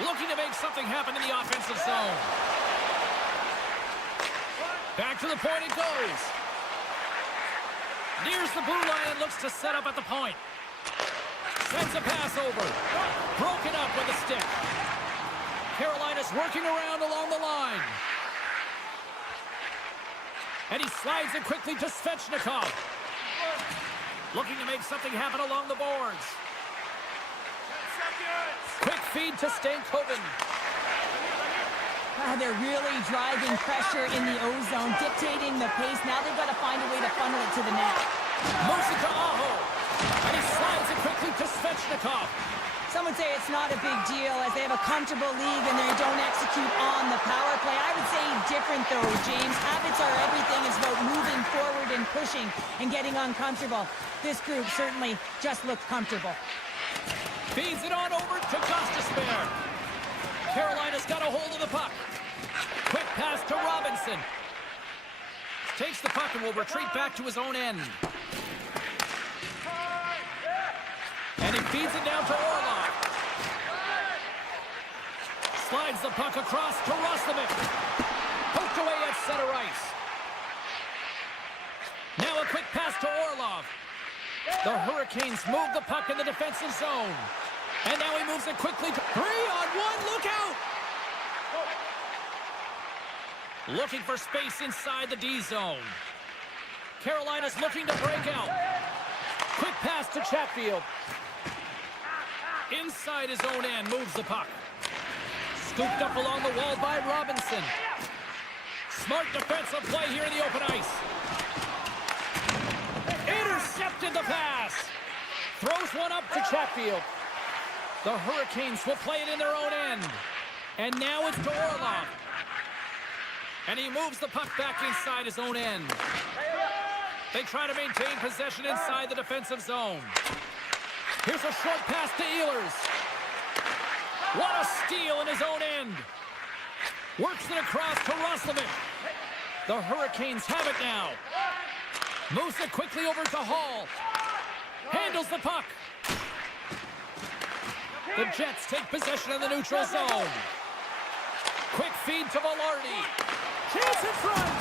Looking to make something happen in the offensive zone. Back to the point it goes. Nears the blue line and looks to set up at the point. Sends a pass over. Broken up with a stick. Carolina's working around along the line. And he slides it quickly to Svechnikov. Looking to make something happen along the boards. Quick feed to Stankoven. They're really driving pressure in the O-zone, dictating the pace. Now they've got to find a way to funnel it to the net. Moves it to Aho. And he slides it quickly to Svechnikov. Some would say it's not a big deal as they have a comfortable league and they don't execute on the power play. I would say different though, James. Habits are everything. It's about moving forward and pushing and getting uncomfortable. This group certainly just looked comfortable. Feeds it on over to Gostisbehere. Carolina's got a hold of the puck. Quick pass to Robinson. Takes the puck and will retreat back to his own end. And he feeds it down to Orlov. Slides the puck across to Roslovic. Poked away at center ice. Now a quick pass to Orlov. The Hurricanes move the puck in the defensive zone. And now he moves it quickly to 3-on-1. Look out! Looking for space inside the D zone. Carolina's looking to break out. Quick pass to Chatfield. Inside his own end, moves the puck. Scooped up along the wall by Robinson. Smart defensive play here in the open ice. Intercepted the pass. Throws one up to Chatfield. The Hurricanes will play it in their own end. And now it's to Orlov. And he moves the puck back inside his own end. They try to maintain possession inside the defensive zone. Here's a short pass to Ehlers. What a steal in his own end. Works it across to Roslovic. The Hurricanes have it now. Moves it quickly over to Hall. Handles the puck. The Jets take possession in the neutral zone. Quick feed to Velarde. Chance in front.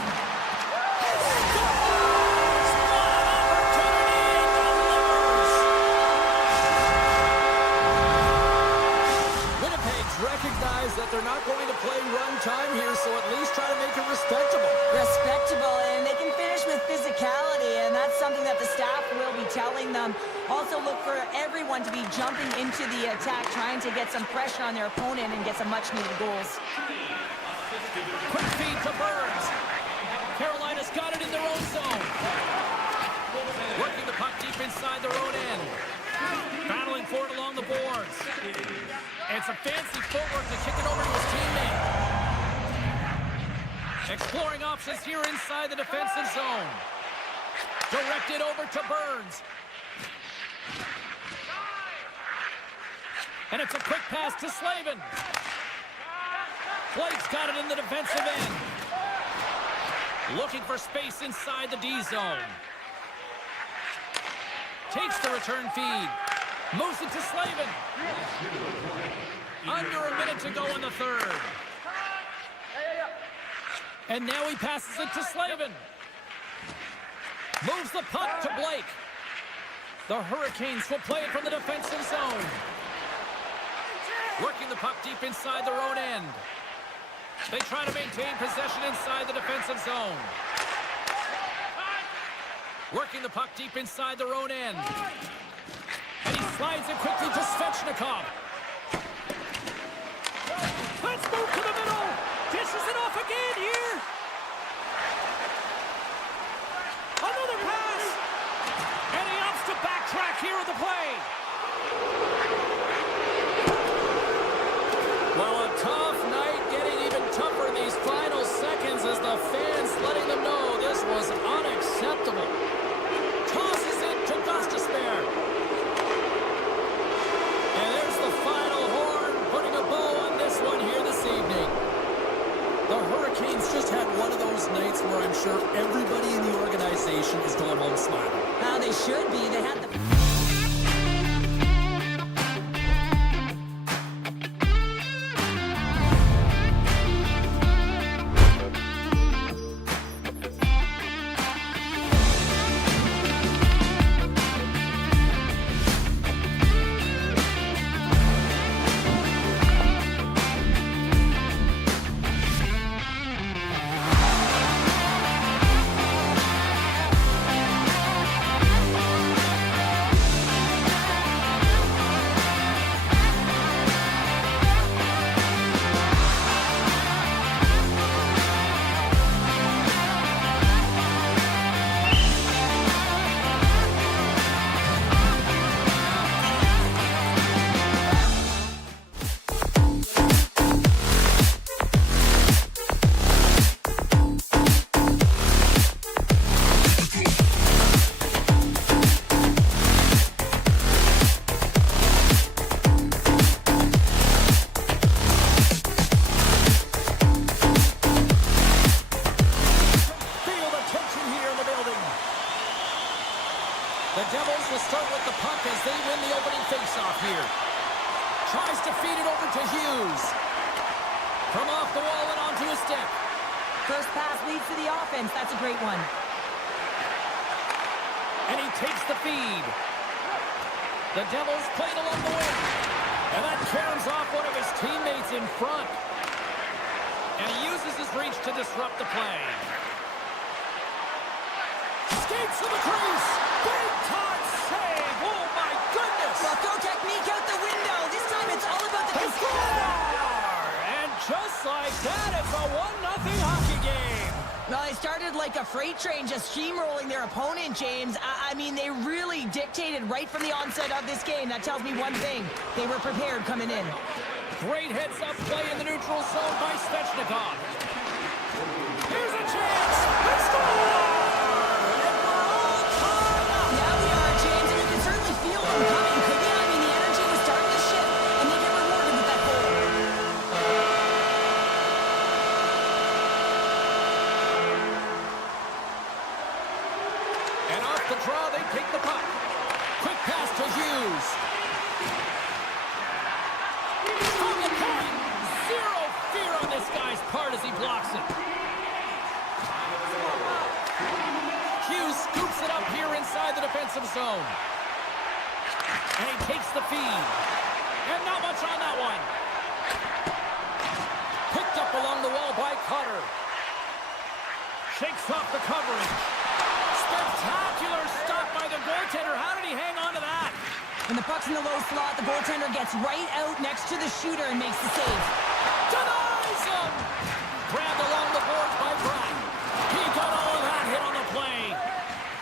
Recognize that they're not going to play run time here, so at least try to make it respectable. Respectable, and they can finish with physicality, and that's something that the staff will be telling them. Also look for everyone to be jumping into the attack, trying to get some pressure on their opponent and get some much-needed goals. Quick feed to Burns. Carolina's got it in their own zone. Working the puck deep inside their own end. Battling for it along the boards. And some fancy footwork to kick it over to his teammate. Exploring options here inside the defensive zone. Directed over to Burns. And it's a quick pass to Slavin. Blake's got it in the defensive end. Looking for space inside the D zone. Takes the return feed. Moves it to Slavin. Under a minute to go in the third. And now he passes it to Slavin. Moves the puck to Blake. The Hurricanes will play it from the defensive zone. Working the puck deep inside their own end. They try to maintain possession inside the defensive zone. Working the puck deep inside their own end. And he slides it quickly to Svechnikov. Let's move to the middle. Dishes it off again here. Another pass. And he opts to backtrack here at the play. Well, a tough night, getting even tougher these final seconds as the fans letting them know there. And there's the final horn, putting a bow on this one here this evening. The Hurricanes just had one of those nights where I'm sure everybody in the organization is going home smiling. Now they should be. They had the... The Devils will start with the puck as they win the opening faceoff here. Tries to feed it over to Hughes. From off the wall and onto his stick. First pass leads to the offense. That's a great one. And he takes the feed. The Devils played along the wing. And that caroms off one of his teammates in front. And he uses his reach to disrupt the play. Skates to the crease. Big time save. Oh, my goodness. Well, throw technique out the window. This time it's all about the... And just like that, it's a 1-0 hockey game. Well, they started like a freight train, just steamrolling their opponent, James. I mean, they really dictated right from the onset of this game. That tells me one thing. They were prepared coming in. Great heads-up play in the neutral zone by Svechnikov. Here's a chance. They score! And we're all tied up. Yeah, we are, James, and you can certainly feel them coming, couldn't you? I mean, the energy was starting to shift, and they get rewarded with that goal. And off the draw, they take the puck. Quick pass to Hughes. From the point. Zero fear on this guy's part as he blocks it. Hughes scoops it up here inside the defensive zone. And he takes the feed. And not much on that one. Picked up along the wall by Cutter. Shakes off the coverage. Spectacular stop by the goaltender. How did he hang on to that? When the puck's in the low slot, the goaltender gets right out next to the shooter and makes the save. Denies him! Grabbed along the boards by Pratt. He got all of that hit on the play.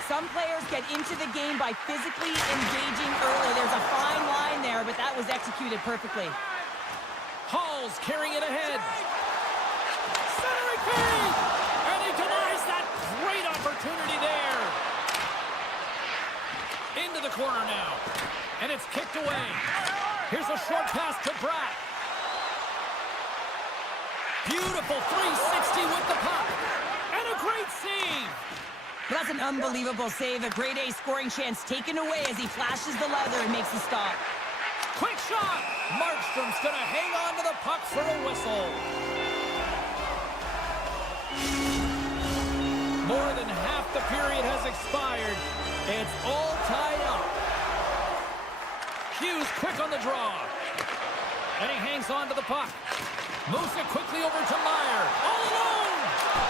Some players get into the game by physically engaging early. There's a fine line there, but that was executed perfectly. Hall's carrying it ahead. Centering feed! And he denies that great opportunity there. Into the corner now. And it's kicked away. Here's a short pass to Pratt. Beautiful 360 with the puck. And a great save. That's an unbelievable save. A grade A scoring chance taken away as he flashes the leather and makes the stop. Quick shot. Markstrom's going to hang on to the puck for a whistle. More than half the period has expired. It's all tied up. Hughes quick on the draw. And he hangs on to the puck. Moves it quickly over to Meyer. All alone!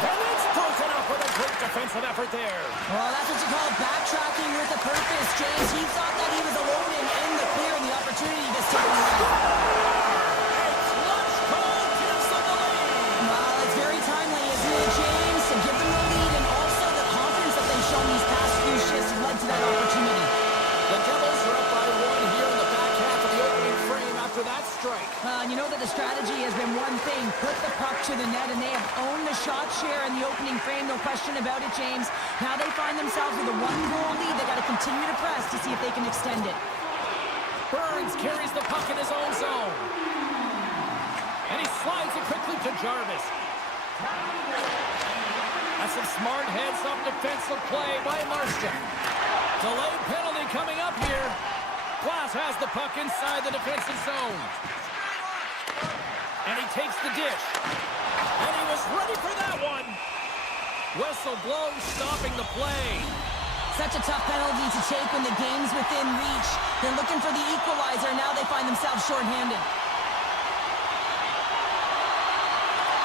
And it's broken up with a great defensive effort there. Well, that's what you call backtracking with a purpose, James. He thought that he was alone and in the clear, and the opportunity just taken away. A clutch goal gives them the lead. Well, it's very timely, isn't it, James? To give them the lead, and also the confidence that they've shown these past few shifts led to that opportunity. The Devils are up by one here in the back half of the opening frame after after that strike. And you know that the strategy has been one thing, put the puck to the net, and they have owned the shot share in the opening frame, no question about it, James. Now they find themselves with a 1-goal lead. They got to continue to press to see if they can extend it. Burns carries the puck in his own zone. And he slides it quickly to Jarvis. That's some smart heads-up defensive play by Marshall. Delayed penalty coming up here. Glass has the puck inside the defensive zone. And he takes the dish. And he was ready for that one. Whistle blows, stopping the play. Such a tough penalty to take when the game's within reach. They're looking for the equalizer. Now they find themselves shorthanded.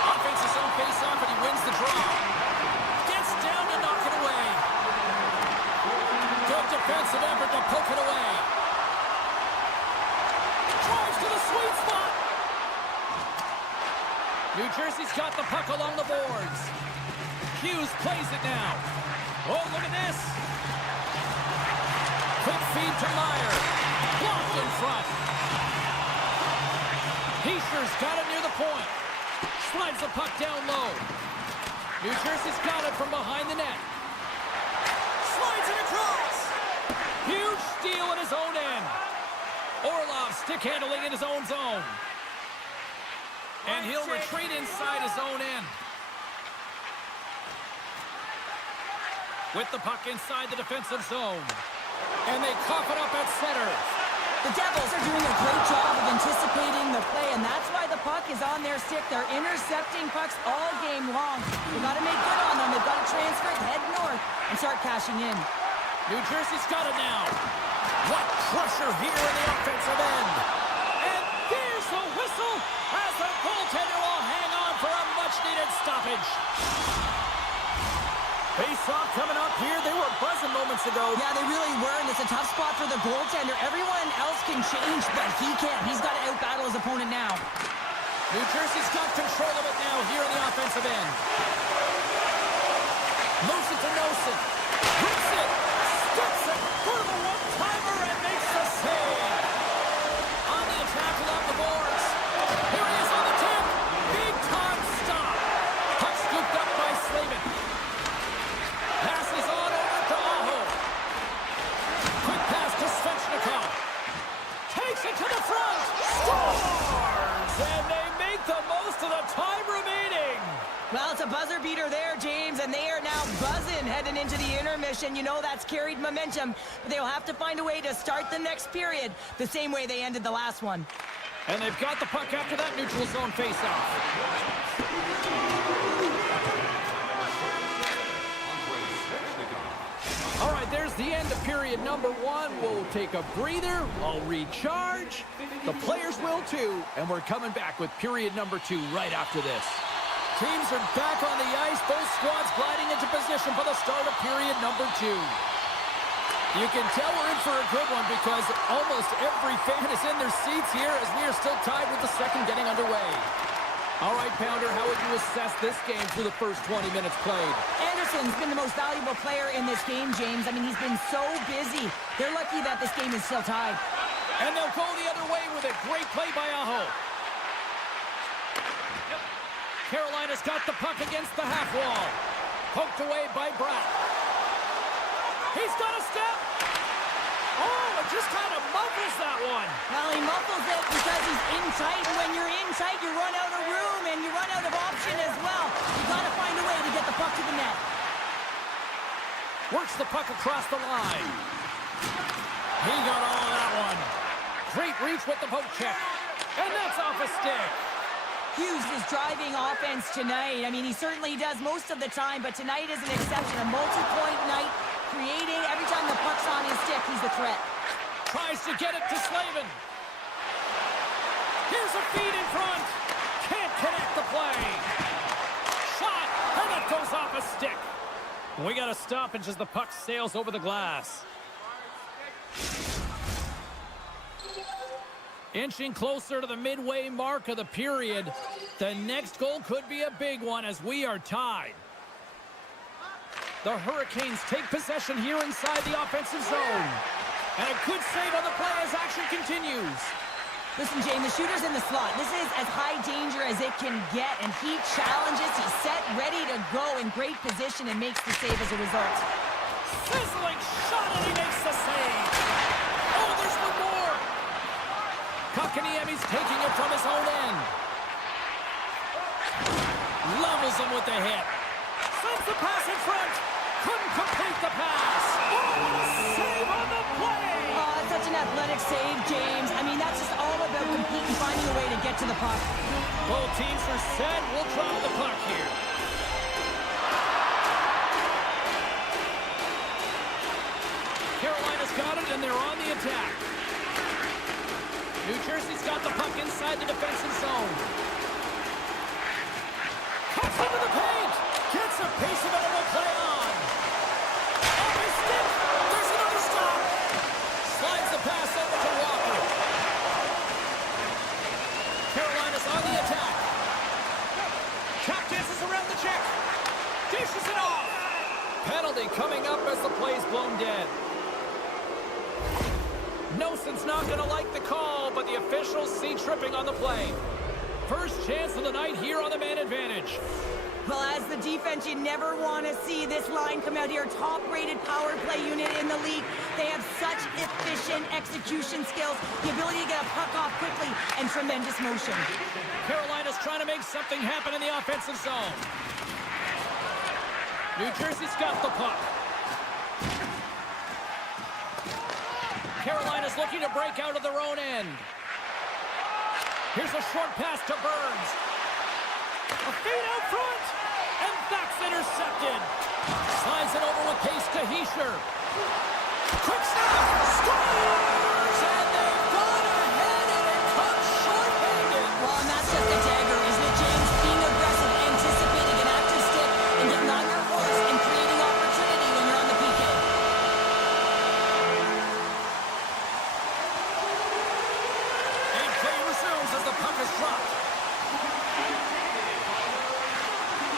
Offense his own face-off, and he wins the draw. Gets down to knock it away. Good defensive effort to poke it away. Drives to the sweet spot. New Jersey's got the puck along the boards. Hughes plays it now. Oh, look at this. Quick feed to Meyer. Blocked in front. Heischer's got it near the point. Slides the puck down low. New Jersey's got it from behind the net. Slides it across. Huge steal at his own end. Orlov stick handling in his own zone. And he'll retreat inside his own end. With the puck inside the defensive zone. And they cough it up at center. The Devils are doing a great job of anticipating the play, and that's why the puck is on their stick. They're intercepting pucks all game long. They've got to make good on them. They've got to transfer it, head north, and start cashing in. New Jersey's got it now. What pressure here in the offensive end. And there's the whistle as the goaltender will hang on for a much-needed stoppage. Face-off coming up here. They were buzzing moments ago. Yeah, they really were, and it's a tough spot for the goaltender. Everyone else can change, but he can't. He's got to out-battle his opponent now. New Jersey's got control of it now here in the offensive end. Moves it to Nosen. Hits it. Steps it. For the one-timer and makes the save. On the attack along the boards. Here he is on the tip. Big-time stop. Puck scooped up by Slavin. Passes on over to Aho. Quick pass to Svechnikov. Takes it to the front. Scores! And they make the most of the time remaining. Well, it's a buzzer beater there, James, and they are now buzzing heading into the intermission. You know that's carried momentum, but they'll have to find a way to start the next period the same way they ended the last one. And they've got the puck after that neutral zone faceoff. All right, there's the end of period number one. We'll take a breather. I'll recharge. The players will too. And we're coming back with period number two right after this. Teams are back on the ice. Both squads gliding into position for the start of period number two. You can tell we're in for a good one because almost every fan is in their seats here as we are still tied with the second getting underway. All right, Pounder, how would you assess this game through the first 20 minutes played? Anderson's been the most valuable player in this game, James. I mean, he's been so busy. They're lucky that this game is still tied. And they'll go the other way with it. Great play by Aho. Carolina's got the puck against the half wall. Poked away by Bratt. He's got a step. Oh, it just kind of muffles that one. Well, he muffles it because he's in tight, and when you're in tight, you run out of room, and you run out of option as well. You got to find a way to get the puck to the net. Works the puck across the line. He got all of that one. Great reach with the poke check. And that's off a stick. Hughes is driving offense tonight. I mean, he certainly does most of the time, but tonight is an exception. A multi-point night, creating every time the puck's on his stick, he's the threat. Tries to get it to Slavin. Here's a feed in front. Can't connect the play. Shot, and it goes off a stick. We got a stoppage as the puck sails over the glass. Inching closer to the midway mark of the period. The next goal could be a big one as we are tied. The Hurricanes take possession here inside the offensive zone. And a good save on the play as action continues. Listen, James, the shooter's in the slot. This is as high danger as it can get, and he challenges. He's set, ready to go, in great position, and makes the save as a result. Sizzling shot, and he makes the save. Oh, there's one more. Kakaniemi's taking it from his own end. Levels him with the hit. Sends the pass in front. Couldn't complete the pass. Oh, what a save on the play. Oh, it's such an athletic save, James. I mean, that's just all about competing, finding a way to get to the puck. Both teams are set. We'll drop the puck here. Carolina's got it, and they're on the attack. New Jersey's got the puck inside the defensive zone. Cuts into the paint. Gets a piece of it and will play on. Off his stick. There's another stop. Slides the pass over to Walker. Carolina's on the attack. Chop dances around the check. Dishes it off. Penalty coming up as the play's blown dead. Noson's not going to like the call, but the officials see tripping on the play. First chance of the night here on the man advantage. Well, as the defense, you never want to see this line come out here. Top-rated power play unit in the league. They have such efficient execution skills, the ability to get a puck off quickly, and tremendous motion. Carolina's trying to make something happen in the offensive zone. New Jersey's got the puck. Carolina's looking to break out of their own end. Here's a short pass to Burns. A feed out front, and that's intercepted. Slides it over with pace to Heischer. Quick snap, scores, and they've gone ahead and it comes short-handed. Well, and that's just a dagger, isn't it, James? Being aggressive, anticipating an active stick, and getting on your horse and creating opportunity when you're on the PK. And play resumes as the puck is dropped.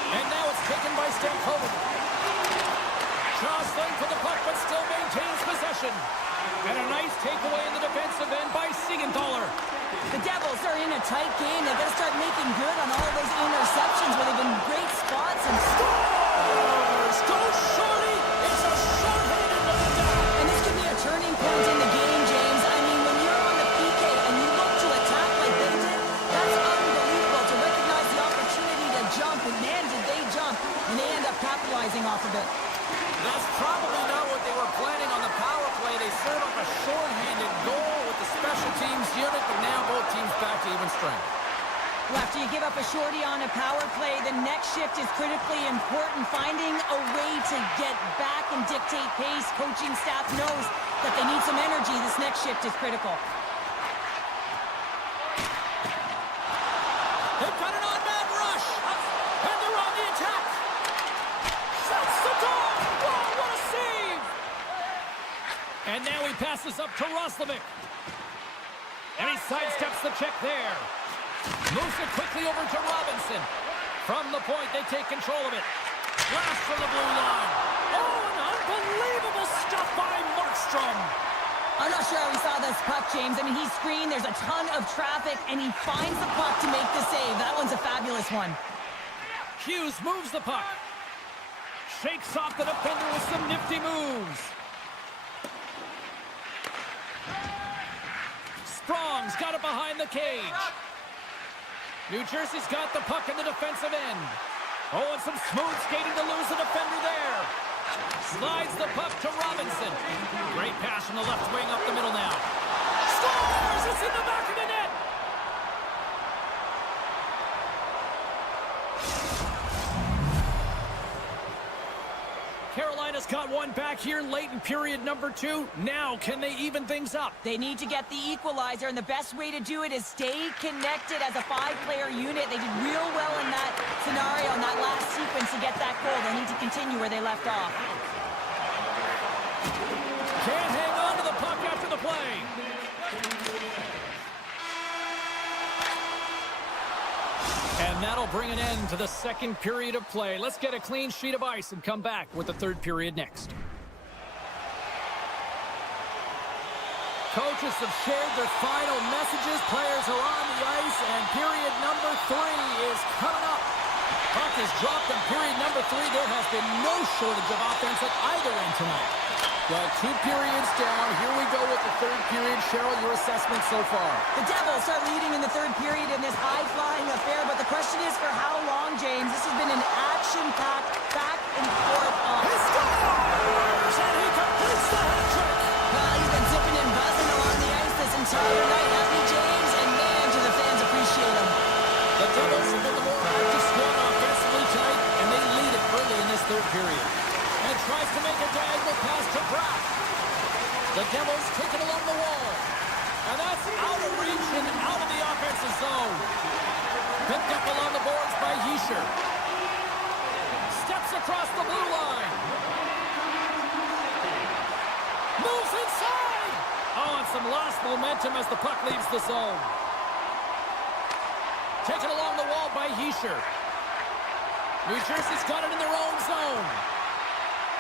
And now it's taken by Stankoven. Jostling for the puck, but still maintains possession. And a nice takeaway in the defensive end by Siegenthaler. The Devils are in a tight game. They've got to start making good on all of those interceptions where they've been great spots and Scores! Go Shorty! It's a short-handed one down. And this could be a turning point in the game, James. I mean, when you're on the PK and you look to attack like they did, that's unbelievable to recognize the opportunity to jump. And man, did they jump. And they end up capitalizing off of it. That's probably not what they were planning on the power play. They serve up a short-handed goal with the special teams unit, but now both teams back to even strength. Well, after you give up a shorty on a power play, the next shift is critically important. Finding a way to get back and dictate pace. Coaching staff knows that they need some energy. This next shift is critical. They've got an on-man rush, and they're on the attack. Shuts the door. Wow, what a save! And now he passes up to Roslovic. And he sidesteps the check there. Moves it quickly over to Robinson. From the point, they take control of it. Blast from the blue line. Oh, an unbelievable stuff by Markstrom. I'm not sure how he saw this puck, James. I mean, he screened, there's a ton of traffic, and he finds the puck to make the save. That one's a fabulous one. Hughes moves the puck. Shakes off the defender with some nifty moves. Sprong's got it behind the cage. New Jersey's got the puck in the defensive end. Oh, and some smooth skating to lose the defender there. Slides the puck to Robinson. Great pass from the left wing up the middle now. Scores! It's in the back of the net! Carolina's got one back here late in period number 2. Now, can they even things up? They need to get the equalizer, and the best way to do it is stay connected as a 5-player unit. They did real well in that scenario, in that last sequence to get that goal. They need to continue where they left off. Can't hang on to the puck after the play. And that'll bring an end to the second period of play. Let's get a clean sheet of ice and come back with the third period next. Coaches have shared their final messages. Players are on the ice, and period number 3 is coming up. Puck is dropped in period number 3. There has been no shortage of offense at either end tonight. Well, 2 periods down. Here we go with the third period. Cheryl, your assessment so far? The Devils are leading in the third period in this high-flying affair, but the question is for how long, James? This has been an action-packed back and forth He scores! And he completes the hat trick! Well, he's been zipping and buzzing along the ice this entire night, hasn't he, James? And man, do the fans appreciate him. The Devils have been the more active squad offensively tonight, and they lead it early in this third period. And tries to make a diagonal pass to Brack. The Devils take it along the wall. And that's out of reach and out of the offensive zone. Picked up along the boards by Heischer. Steps across the blue line. Moves inside. Oh, and some lost momentum as the puck leaves the zone. Taken along the wall by Heischer. New Jersey's got it in their own zone.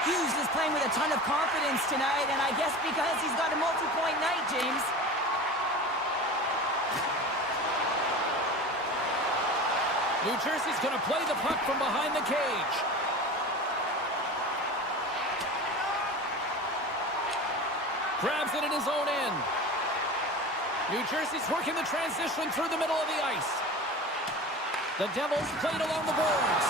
Hughes is playing with a ton of confidence tonight, and I guess because he's got a multi-point night, James. New Jersey's going to play the puck from behind the cage. Grabs it in his own end. New Jersey's working the transition through the middle of the ice. The Devils played along the boards.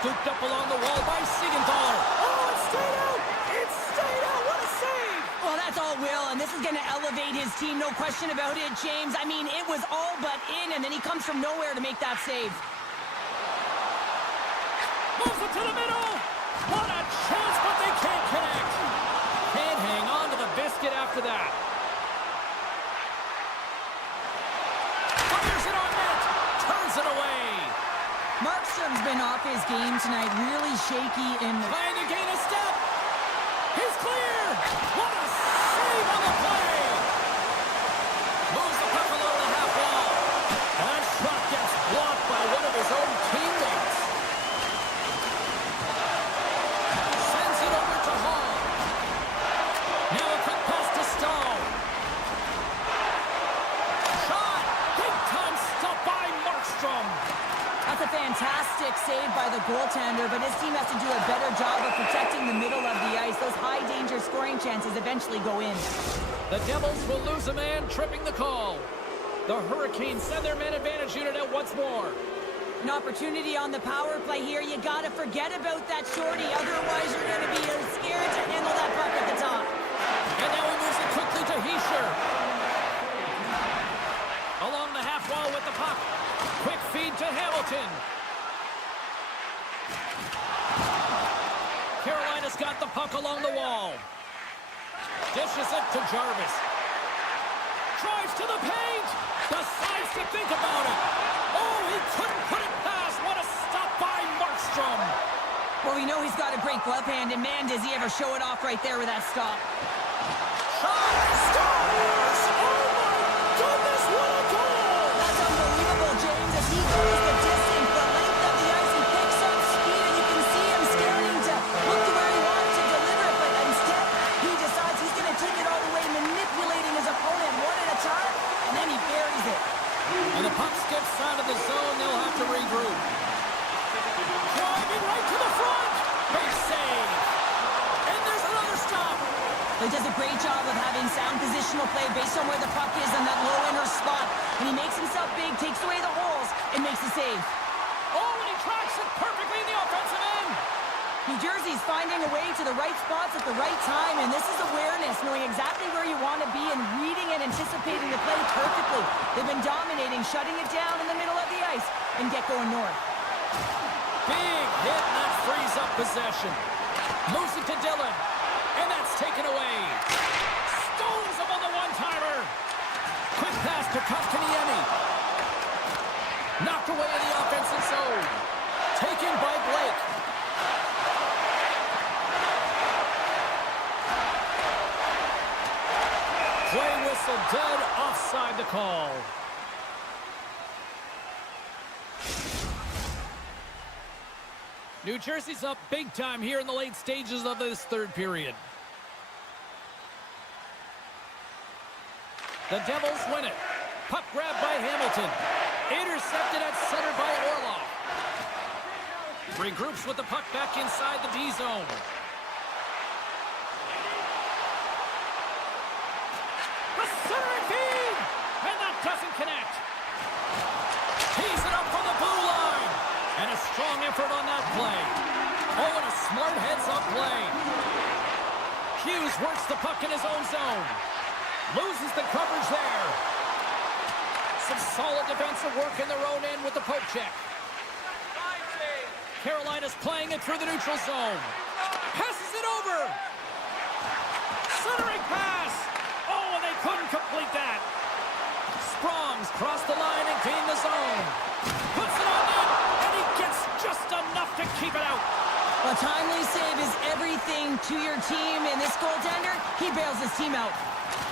Scooped up along the wall by Siegenthaler. Oh, it stayed out! It stayed out! What a save! Well, that's all Will, and this is going to elevate his team, no question about it, James. I mean, it was all but in, and then he comes from nowhere to make that save. Moves it to the middle! What a chance, but they can't connect! Can't hang on to the biscuit after that. Fires it on net! Turns it away! Markstrom's been off his game tonight, really shaky and... Trying to gain a step. He's clear. What a save on the play. Moves the puck along the half wall. That shot gets blocked by one of his own teammates. Sends it over to Hall. Now a quick pass to Stone. Shot. Big time stop by Markstrom. That's a fantastic save by the goaltender, but his team has to do a better job of protecting the middle of the ice. Those high-danger scoring chances eventually go in. The Devils will lose a man, tripping the call. The Hurricanes send their man advantage unit out once more. An opportunity on the power play here. You got to forget about that shorty, otherwise you're going to be scared to handle that puck at the top. And now he moves it quickly to Heischer. Along the half wall with the puck. Quick feed to Hamilton. Carolina's got the puck along the wall. Dishes it to Jarvis. Drives to the paint. Decides to think about it. Oh, he couldn't put it past. What a stop by Markstrom. Well, we know he's got a great glove hand, and man, does he ever show it off right there with that stop. Shot! Scores! Oh, my goodness, what a goal! That's unbelievable, James. As he goes the distance, the length of the ice, he picks up speed, and you can see him scaring to look to where he wanted to deliver it, but instead, he decides he's going to take it all the way, manipulating his opponent one at a time, and then he buries it. And the puck skips out of the zone. They'll have to regroup. Driving right to the front. Big save. And there's another stop. He does a great job of having sound positional play based on where the puck is in that low inner spot. And he makes himself big, takes away the holes, and makes the save. Oh, and he tracks it perfectly in the offensive end. New Jersey's finding a way to the right spots at the right time, and this is awareness, knowing exactly where you want to be and reading and anticipating the play perfectly. They've been dominating, shutting it down in the middle of the ice, and get going north. Big hit, and that frees up possession. Moves it to Dillon, and that's taken away. Stones him on the one-timer. Quick pass to Kotkaniemi. Knocked away in the offensive zone. Taken by Blake. Play whistle dead, offside the call. New Jersey's up big time here in the late stages of this third period. The Devils win it. Puck grabbed by Hamilton. Intercepted at center by Orlov. Regroups with the puck back inside the D zone. The centering feed! And that doesn't connect. Tees it up from the blue line. And a strong effort on that play. Oh, and a smart heads-up play. Hughes works the puck in his own zone. Loses the coverage there. Some solid defensive work in their own end with the poke check. Carolina's playing it through the neutral zone. Passes it over. Centering pass. Oh, and they couldn't complete that. Sprongs cross the line and gain the zone. Puts it on net, and he gets just enough to keep it out. A timely save is everything to your team, and this goaltender, he bails his team out.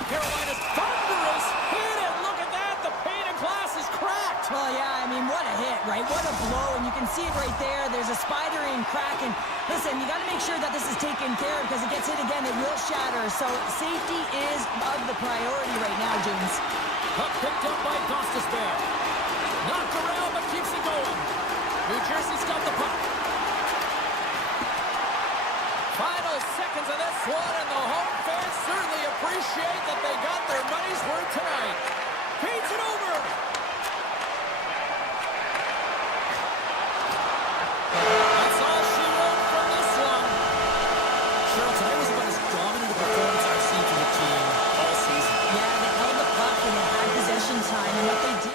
Carolina's thunderous hit, and look at that. The pane of glass is cracked. Well, yeah, I mean, what a hit, right? What a blow, and you can see it right there. There's a spider-in crack, and listen, you got to make sure that this is taken care of because it gets hit again, it will shatter. So safety is of the priority right now, James. Puck picked up by Gostisbehere. Knocked around, but keeps it going. New Jersey's got the puck. Final seconds of this one, and the home fans certainly appreciate that they got their money's worth tonight. Feeds it over. That's all she wrote from this one. Cheryl, tonight was about as dominant a performance I've seen from the team all season. Yeah, they held the puck and they had possession time, and what they did.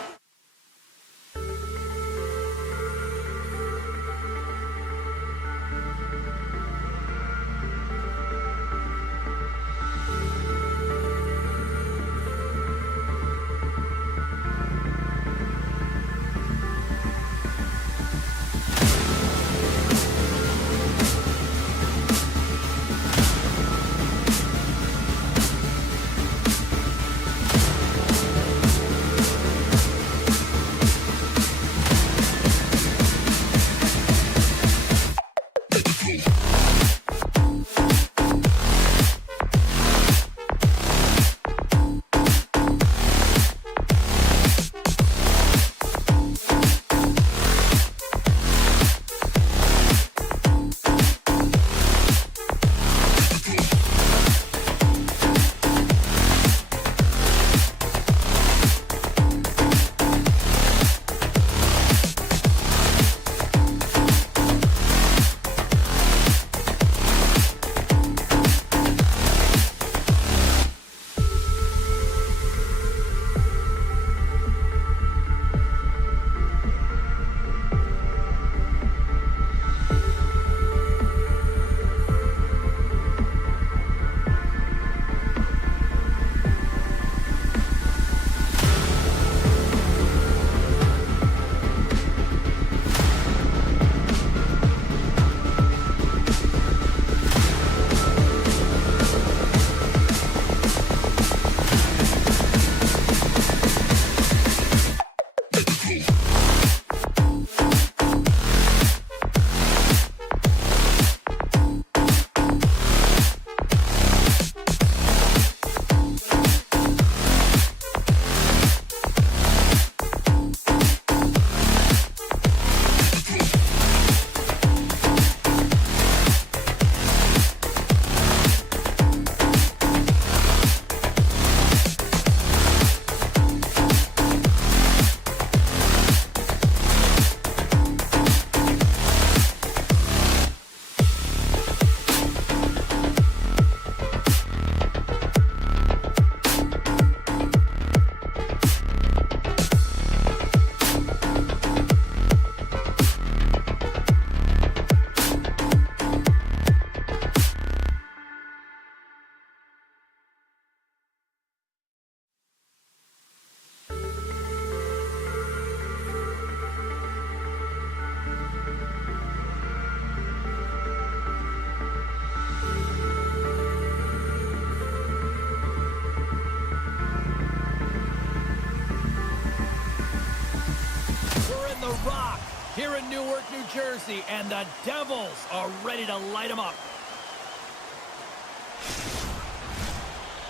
here in Newark, New Jersey, and the Devils are ready to light them up.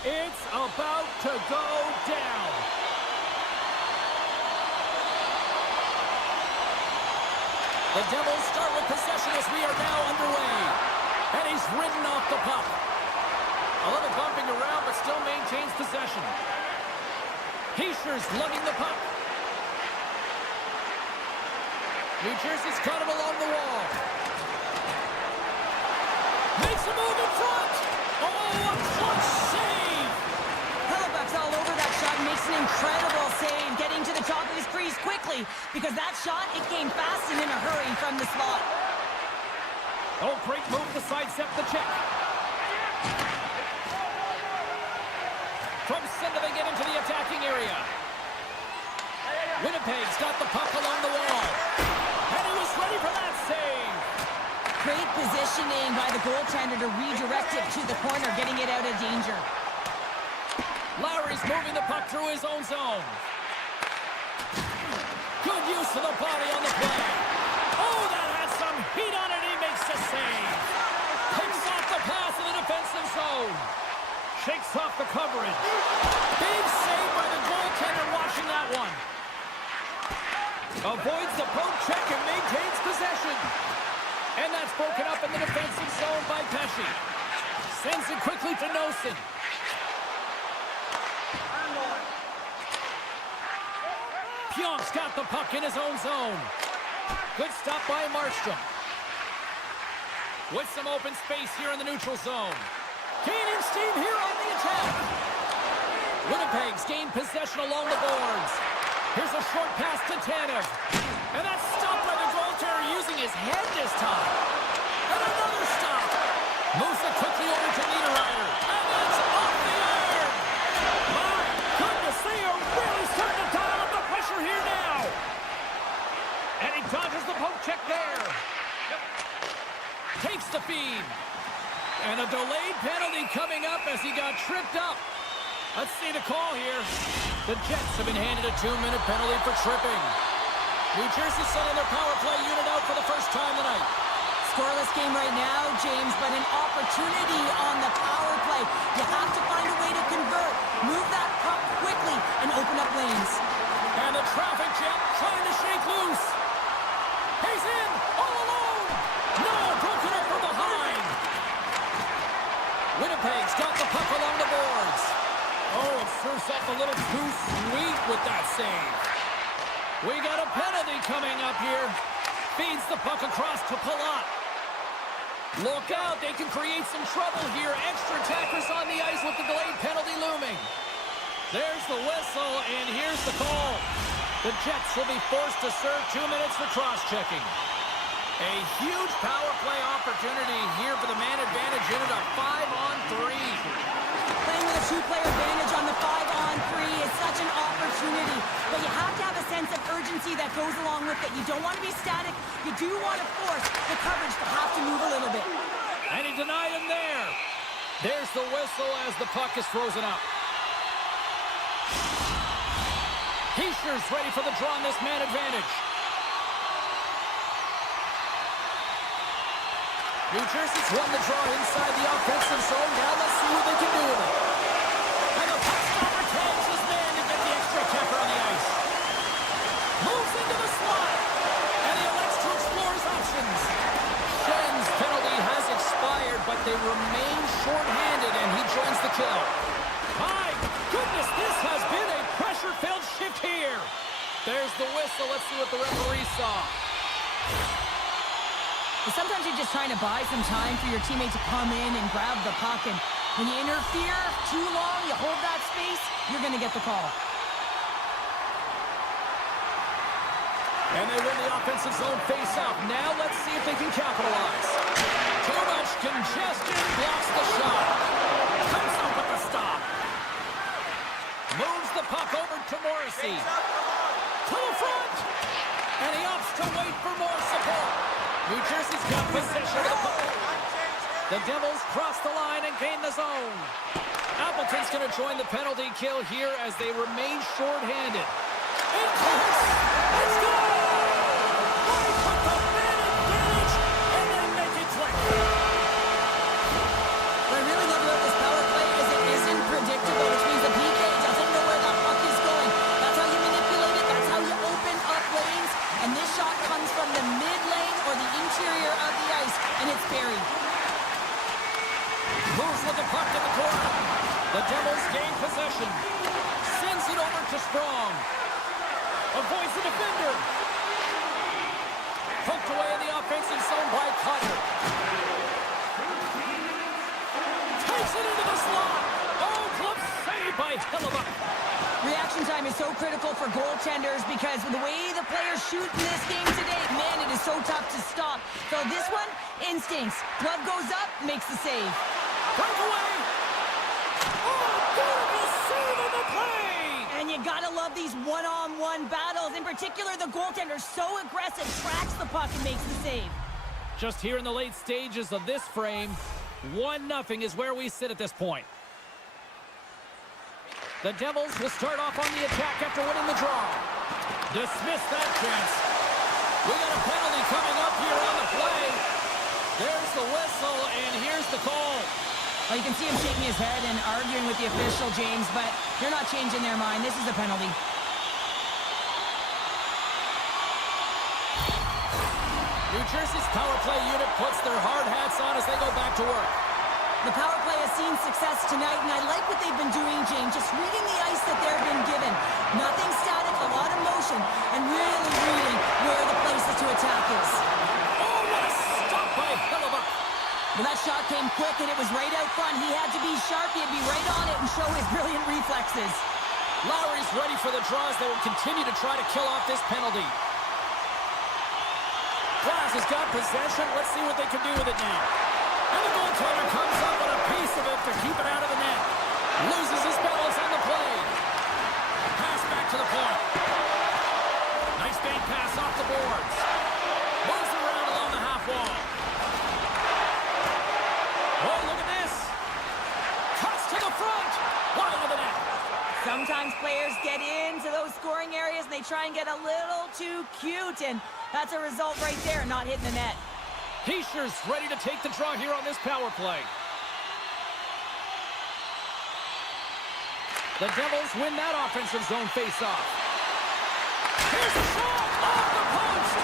It's about to go down. The Devils start with possession as we are now underway. And he's ridden off the puck. A little bumping around, but still maintains possession. Heischer's lugging the puck. New Jersey's got him along the wall. Makes a move in front. Oh, a clutch save. Hellebuyck's all over that shot and makes an incredible save, getting to the top of his crease quickly, because that shot, it came fast and in a hurry from the slot. Oh, great move to sidestep the check. From center, they get into the attacking area. Winnipeg's got the puck along the wall. And he was ready for that save. Great positioning by the goaltender to redirect it to the corner, getting it out of danger. Lowry's moving the puck through his own zone. Good use of the body on the play. Oh, that had some heat on it. He makes the save. Picks off the pass in the defensive zone. Shakes off the coverage. Big save by the goaltender watching that one. Avoids the poke check and maintains possession. And that's broken up in the defensive zone by Pesce. Sends it quickly to Nosen. Pionk's got the puck in his own zone. Good stop by Markstrom. With some open space here in the neutral zone. Gaining steam here on the attack. Winnipeg's gained possession along the boards. Here's a short pass to Tanev. And that's stopped by the goaltender using his head this time. And another stop. Moves it quickly over to Niederreiter. And it's off the iron. My goodness, they are really starting to dial up the pressure here now. And he dodges the poke check there. Takes the feed. And a delayed penalty coming up as he got tripped up. Let's see the call here. The Jets have been handed a 2-minute penalty for tripping. New Jersey sending their power play unit out for the first time tonight. Scoreless game right now, James, but an opportunity on the power play. You have to find a way to convert. Move that puck quickly and open up lanes. And the traffic jet trying to shake loose. He's in, all alone. No, broken up from behind. Winnipeg's got the puck along the boards. Oh, it serves up a little too sweet with that save. We got a penalty coming up here. Feeds the puck across to Palat. Look out, they can create some trouble here. Extra attackers on the ice with the delayed penalty looming. There's the whistle, and here's the call. The Jets will be forced to serve 2 minutes for cross-checking. A huge power play opportunity here for the man advantage unit, a 5-on-3. Playing with a two-player advantage on the 5-on-3 is such an opportunity, but you have to have a sense of urgency that goes along with it. You don't want to be static. You do want to force the coverage to have to move a little bit. And he denied him there. There's the whistle as the puck is frozen up. Heischer's ready for the draw on this man advantage. New Jersey's won the draw inside the offensive zone. Now let's see what they can do with it. And the puck stopper tags his man to get the extra attacker on the ice. Moves into the slot. And he elects to explore his options. Schen's penalty has expired, but they remain shorthanded, and he joins the kill. My goodness, this has been a pressure-filled shift here. There's the whistle. Let's see what the referee saw. Sometimes you're just trying to buy some time for your teammate to come in and grab the puck, and when you interfere too long, you hold that space, you're going to get the call. And they win the offensive zone face-off. Now let's see if they can capitalize. Too much congestion blocks the shot. Comes up with the stop. Moves the puck over to Morrissey. To the front. And he opts to wait for more support. New Jersey's got possession of the puck. The Devils cross the line and gain the zone. Appleton's going to join the penalty kill here as they remain shorthanded. In close! Let's go! They put the man advantage and then make it click. What I really love about this power play is it isn't predictable. The Devils gain possession. Sends it over to Strong. Avoids the defender. Poked away in the offensive zone by Cutter. Takes it into the slot. Oh, glove saved by Hellebuyck. Reaction time is so critical for goaltenders because with the way the players shoot in this game today, man, it is so tough to stop. So this one, instincts. Glove goes up, makes the save. Breakaway. Oh, beautiful save on the play. And you gotta love these one-on-one battles. In particular, the goaltender so aggressive, tracks the puck and makes the save. Just here in the late stages of this frame, 1-0 is where we sit at this point. The Devils will start off on the attack after winning the draw. Dismiss that chance. We got a penalty coming up here on the play. There's the whistle, and here's the call. Well, you can see him shaking his head and arguing with the official, James, but they're not changing their mind. This is a penalty. New Jersey's power play unit puts their hard hats on as they go back to work. The power play has seen success tonight, and I like what they've been doing, James, just reading the ice that they've been given. Nothing static, a lot of motion, and really reading where the places to attack is. Oh, what a stop by Hellebuyck. Well, that shot came quick, and it was right out front. He had to be sharp. He had to be right on it and show his brilliant reflexes. Lowry's ready for the draws. They will continue to try to kill off this penalty. Glass has got possession. Let's see what they can do with it now. And the goaltender comes up with a piece of it to keep it out of the net. Loses his balance on the play. Pass back to the point. Nice bait pass off the boards. Moves it around along the half wall. Oh, look at this. Cuts to the front. Wide of the net. Sometimes players get into those scoring areas, and they try and get a little too cute, and that's a result right there, not hitting the net. Heischer's ready to take the draw here on this power play. The Devils win that offensive zone face-off. Here's a shot off the post.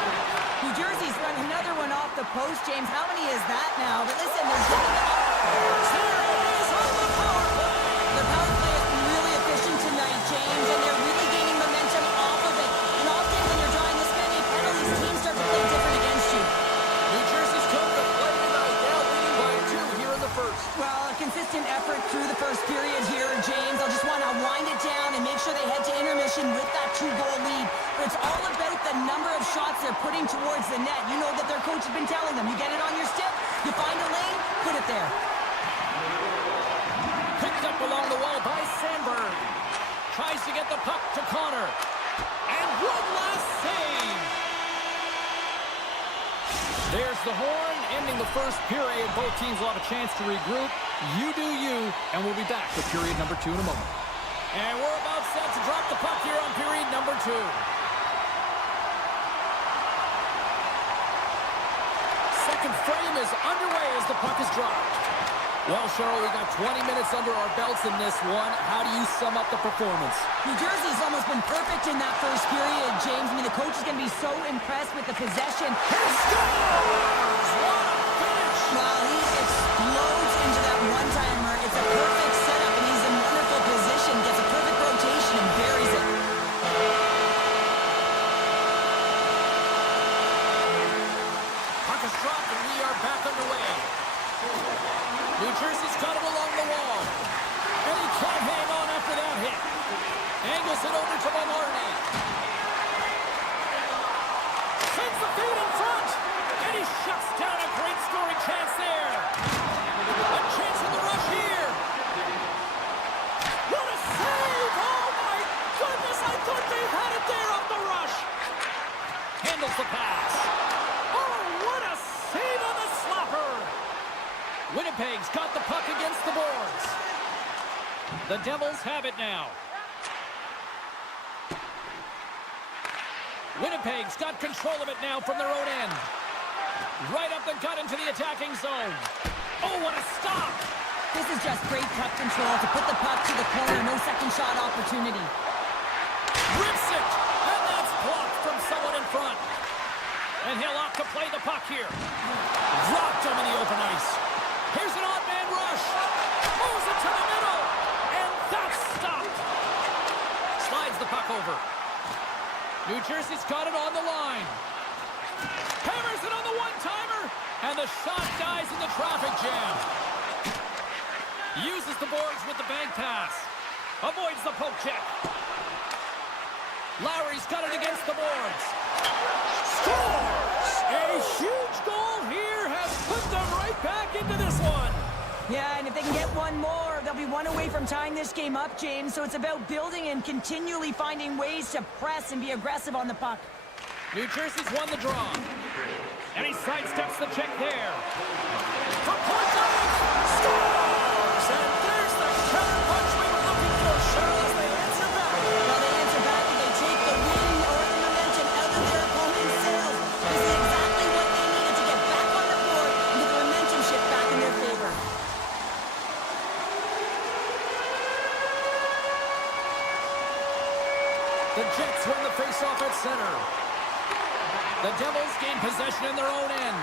New Jersey's run another one off the post, James. How many is that now? But listen, they're getting it off. There it is on the power play. The power play has been really efficient tonight, James, and they're really gaining momentum off of it. And often when you're drawing this many penalties, teams start to play different against you. New Jersey's come to play tonight, now leading by 2 here in the first. Well, a consistent effort through the first period here, James. They'll just want to wind it down and make sure they head to intermission with that 2-goal lead. But it's all about the number of shots they're putting towards the net. You know that their coach has been telling them, you get it on your stick, you find a lane, put it there. Picked up along the wall by Sandberg. Tries to get the puck to Connor. And one last save. There's the horn, ending the first period. Both teams will have a chance to regroup. You do you, and we'll be back with period number 2 in a moment. And we're about set to drop the puck here on period number 2. Second frame is underway as the puck is dropped. Well, Cheryl, we got 20 minutes under our belts in this one. How do you sum up the performance? New Jersey's almost been perfect in that first period, James. I mean, the coach is going to be so impressed with the possession. He scores! What a finish! Well, he explodes into that one-timer. It's a perfect setup, and he's in wonderful position. Gets a perfect rotation and buries it. Puck is dropped, and we are back underway. New Jersey's got it along the wall. And he can't hang on after that hit. Angles it over to Maloney. Sends the feed in front. And he shuts down a great scoring chance there. A chance in the rush here. What a save! Oh my goodness, I thought they had it there off the rush. Handles the pass. Oh, what a save on the slapper. Winnipeg's got the puck against the boards. The Devils have it now. Winnipeg's got control of it now from their own end. Right up the gut into the attacking zone. Oh, what a stop! This is just great puck control to put the puck to the corner. No second shot opportunity. Rips it! And that's blocked from someone in front. And he'll opt to play the puck here. Dropped him in the open ice. Here's an odd man rush. Moves it to the middle. over. New Jersey's got it on the line. Hammers it on the one-timer. And the shot dies in the traffic jam. Uses the boards with the bank pass. Avoids the poke check. Lowry's got it against the boards. Scores! A huge goal here has put them right back into this one. Yeah, and if they can get one more, they'll be one away from tying this game up, James. So it's about building and continually finding ways to press and be aggressive on the puck. New Jersey's won the draw. And he sidesteps the check there. From point blank, scores! And there's the counter punch we were looking for, Charles. They answer back. Well, they answer back and they take the win or the momentum out of their opponent's sails. This is exactly what they needed to get back on the board and get the momentum shift back in their favor. The Jets win the faceoff at center. The Devils gain possession in their own end.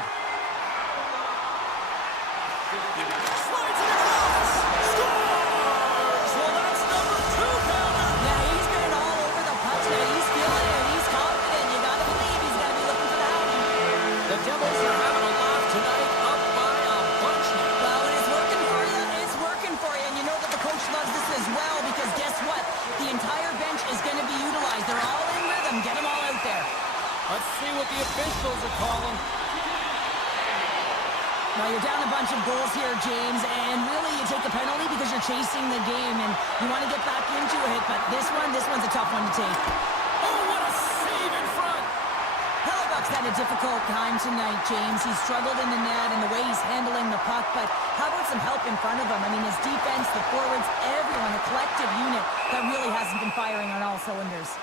Slides it across. Scores! Well, that's number 2, Pounder. Yeah, he's been all over the puck tonight. He's feeling it and he's confident. You gotta believe he's gonna be looking for the hockey. The Devils are having a laugh tonight, up by a bunch now. Well, when it's working for you, it's working for you. And you know that the coach loves this as well because guess what? The entire bench is going to be utilized. They're all in rhythm. Get them all out there. Let's see what the officials are calling. Now, you're down a bunch of goals here, James, and really you take the penalty because you're chasing the game and you want to get back into it, but this one's a tough one to take. Oh, what a save in front! Hellebuck's had a difficult time tonight, James. He's struggled in the net and the way he's handling the puck, but how about some help in front of him? I mean, his defense, the forwards, everyone, a collective unit that really hasn't been firing on all cylinders.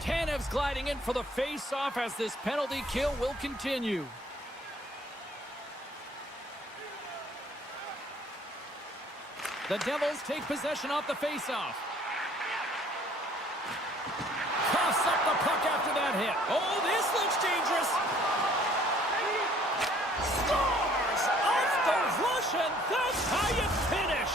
Tanev's gliding in for the face-off as this penalty kill will continue. The Devils take possession off the face-off. Coughs up the puck after that hit. Oh, this looks dangerous. Scores off the rush, and that's how you finish.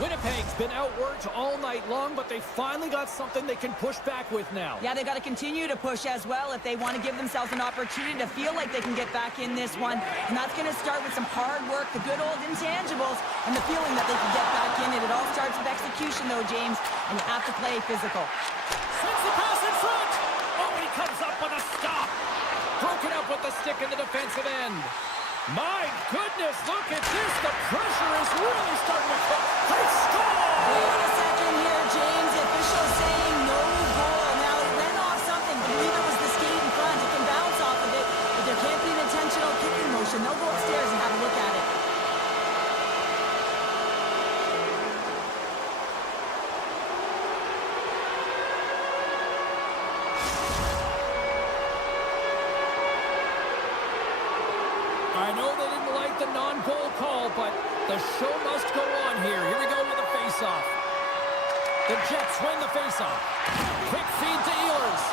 Winnipeg's been outworked all night long, but they finally got something they can push back with now. Yeah, they got to continue to push as well if they want to give themselves an opportunity to feel like they can get back in this one. And that's going to start with some hard work, the good old intangibles, and the feeling that they can get back in it. It all starts with execution, though, James, and you have to play physical. Sends the pass in front. Oh, he comes up with a stop. Broken up with the stick in the defensive end. My goodness, look at this. The pressure is really starting to cook. They score! Wait a second here, James. The official saying no goal. Now, it went off something. I believe it was the skate in front. It can bounce off of it, but there can't be an intentional kicking motion. They'll go upstairs and have a look at it. I know they didn't like the non-goal call, but the show must go on here. Here we go with the face-off. The Jets win the face-off. Quick feed to Ehlers.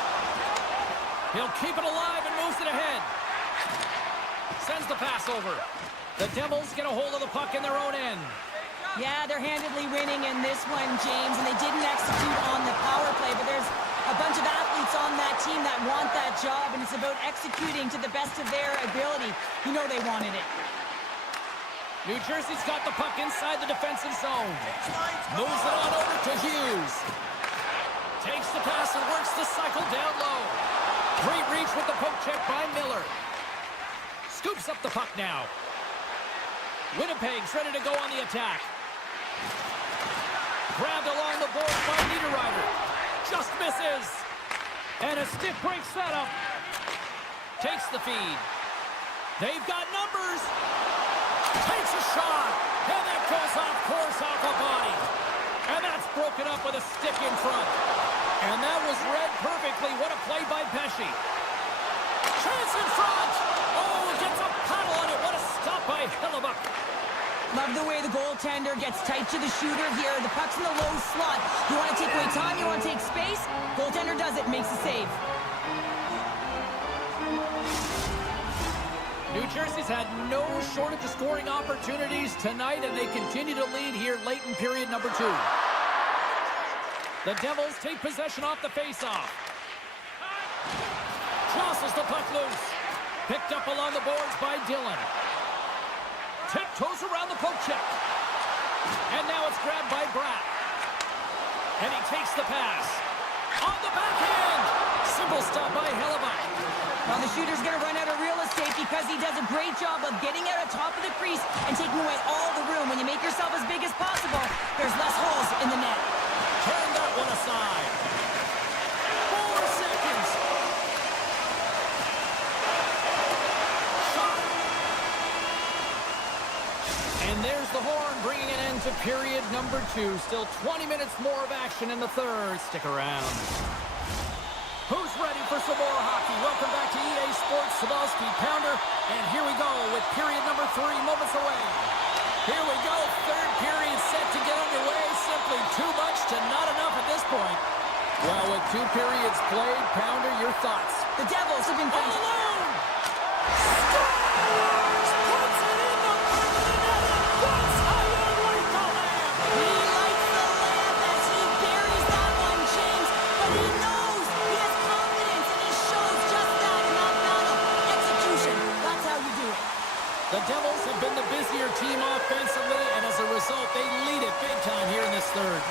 He'll keep it alive and moves it ahead. Sends the pass over. The Devils get a hold of the puck in their own end. Yeah, they're handedly winning in this one, James, and they didn't execute on the power play, but there's a bunch of athletes on that team that want that job, and it's about executing to the best of their ability. You know they wanted it. New Jersey's got the puck inside the defensive zone. Moves it on over to Hughes. Takes the pass and works the cycle down low. Great reach with the poke check by Miller. Scoops up the puck now. Winnipeg's ready to go on the attack. Grabbed along the board by Niederreiter. Just misses. And a stick breaks that up. Takes the feed. They've got numbers. Takes a shot. And that goes off course off the body. And that's broken up with a stick in front. And that was read perfectly. What a play by Pesce. Chance in front. Oh, gets a paddle on it. What a stop by Hellebuck. Love the way the goaltender gets tight to the shooter here. The puck's in the low slot. You want to take away time, you want to take space. Goaltender does it, makes the save. New Jersey's had no shortage of scoring opportunities tonight, and they continue to lead here late in period number 2. The Devils take possession off the faceoff. Jostles the puck loose. Picked up along the boards by Dillon. Tiptoes around the poke check. And now it's grabbed by Bratt. And he takes the pass. On the backhand. Simple stop by Hellebuck. Well, the shooter's going to run out of real estate because he does a great job of getting out on top of the crease and taking away all the room. When you make yourself as big as possible, there's less holes in the net. Turn that one aside. 4 seconds. Shot. And there's the horn, bringing an end to period number 2. Still 20 minutes more of action in the third. Stick around. Who's ready for some more hockey? Welcome back to EA Sports Sabowski Pounder. And here we go with period number 3, moments away. Here we go, third period set to get underway. Simply too much to not enough at this point. Well, with 2 periods played, Pounder, your thoughts? The Devils have been All alone! Scores! Puts it in the back of the net! That's how you light the lamp! He lights the lamp as he buries that one, James. But he knows he has confidence, and he shows just that in that battle. Execution, that's how you do it. The Devils have been the busier team offensively, and as a result, they lead it big time here in this third.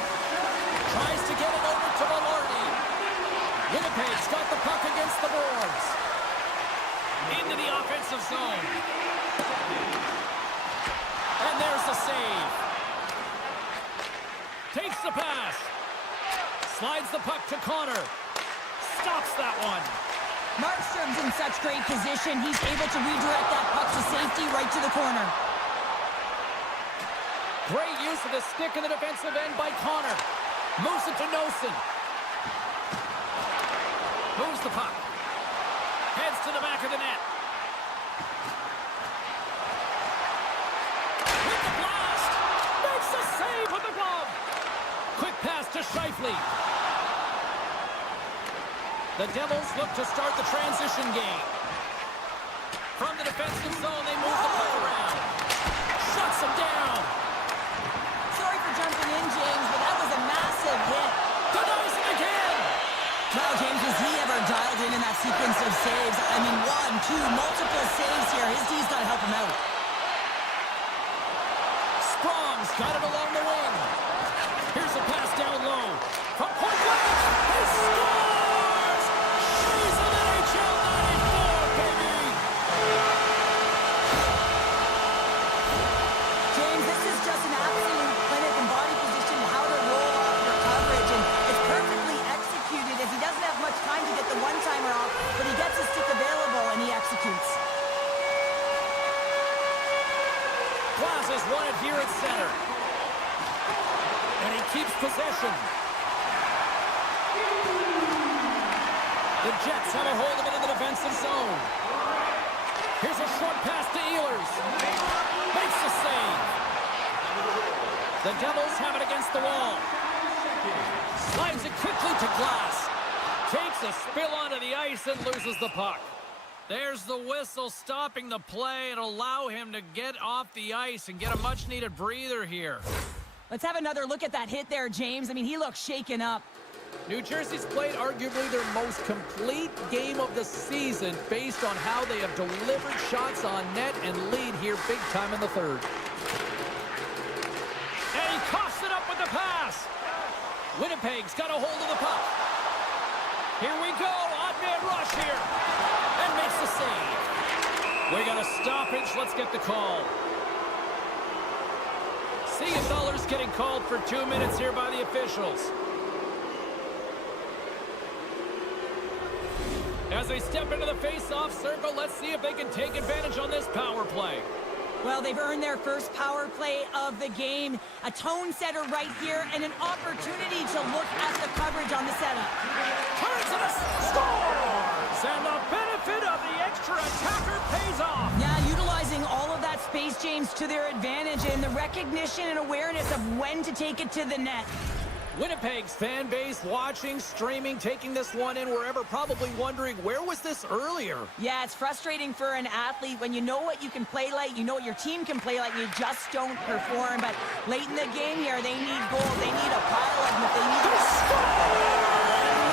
Tries to get it over to Velarde. Winnipeg's got the puck against the boards. Into the offensive zone. And there's the save. Takes the pass. Slides the puck to Connor. Stops that one. Markstrom's in such great position, he's able to redirect that puck to safety right to the corner. Great use of the stick in the defensive end by Connor. Moves it to Nosen. Moves the puck. Heads to the back of the net. With the blast. Makes the save with the glove. Quick pass to Scheifele. The Devils look to start the transition game. From the defensive zone, they move the puck around. Shuts him down. Sorry for jumping in, James, but that was a massive hit. Denies it again. Wow, James, was he ever dialed in that sequence of saves? I mean, 1, 2, multiple saves here. His D's got to help him out. Sprong's got it along the wing. Here's a pass down low. From point blank, he scores! She's an NHL 94, baby! James, this is just an absolute clinic and body position how to roll off your coverage, and it's perfectly executed as he doesn't have much time to get the one-timer off, but he gets his stick available and he executes. Plaza's won it here at center. And he keeps possession. The Jets have a hold of it in the defensive zone. Here's a short pass to Ehlers. Makes the save. The Devils have it against the wall. Slides it quickly to Glass. Takes a spill onto the ice and loses the puck. There's the whistle stopping the play and allow him to get off the ice and get a much-needed breather here. Let's have another look at that hit there, James. I mean, he looks shaken up. New Jersey's played arguably their most complete game of the season based on how they have delivered shots on net and lead here big time in the third. And he coughs it up with the pass. Winnipeg's got a hold of the puck. Here we go, odd man rush here. And makes the save. We got a stoppage, let's get the call. Siegenthaler's getting called for 2 minutes here by the officials. As they step into the face-off circle, let's see if they can take advantage on this power play. Well, they've earned their first power play of the game. A tone setter right here and an opportunity to look at the coverage on the setup. Turns and scores! And the benefit of the extra attacker pays off. Yeah, utilizing all of that space, James, to their advantage and the recognition and awareness of when to take it to the net. Winnipeg's fan base watching, streaming, taking this one in wherever, probably wondering, where was this earlier? Yeah, it's frustrating for an athlete when you know what you can play like, you know what your team can play like, you just don't perform. But late in the game here, they need goals. They need a pile of them if they need to score.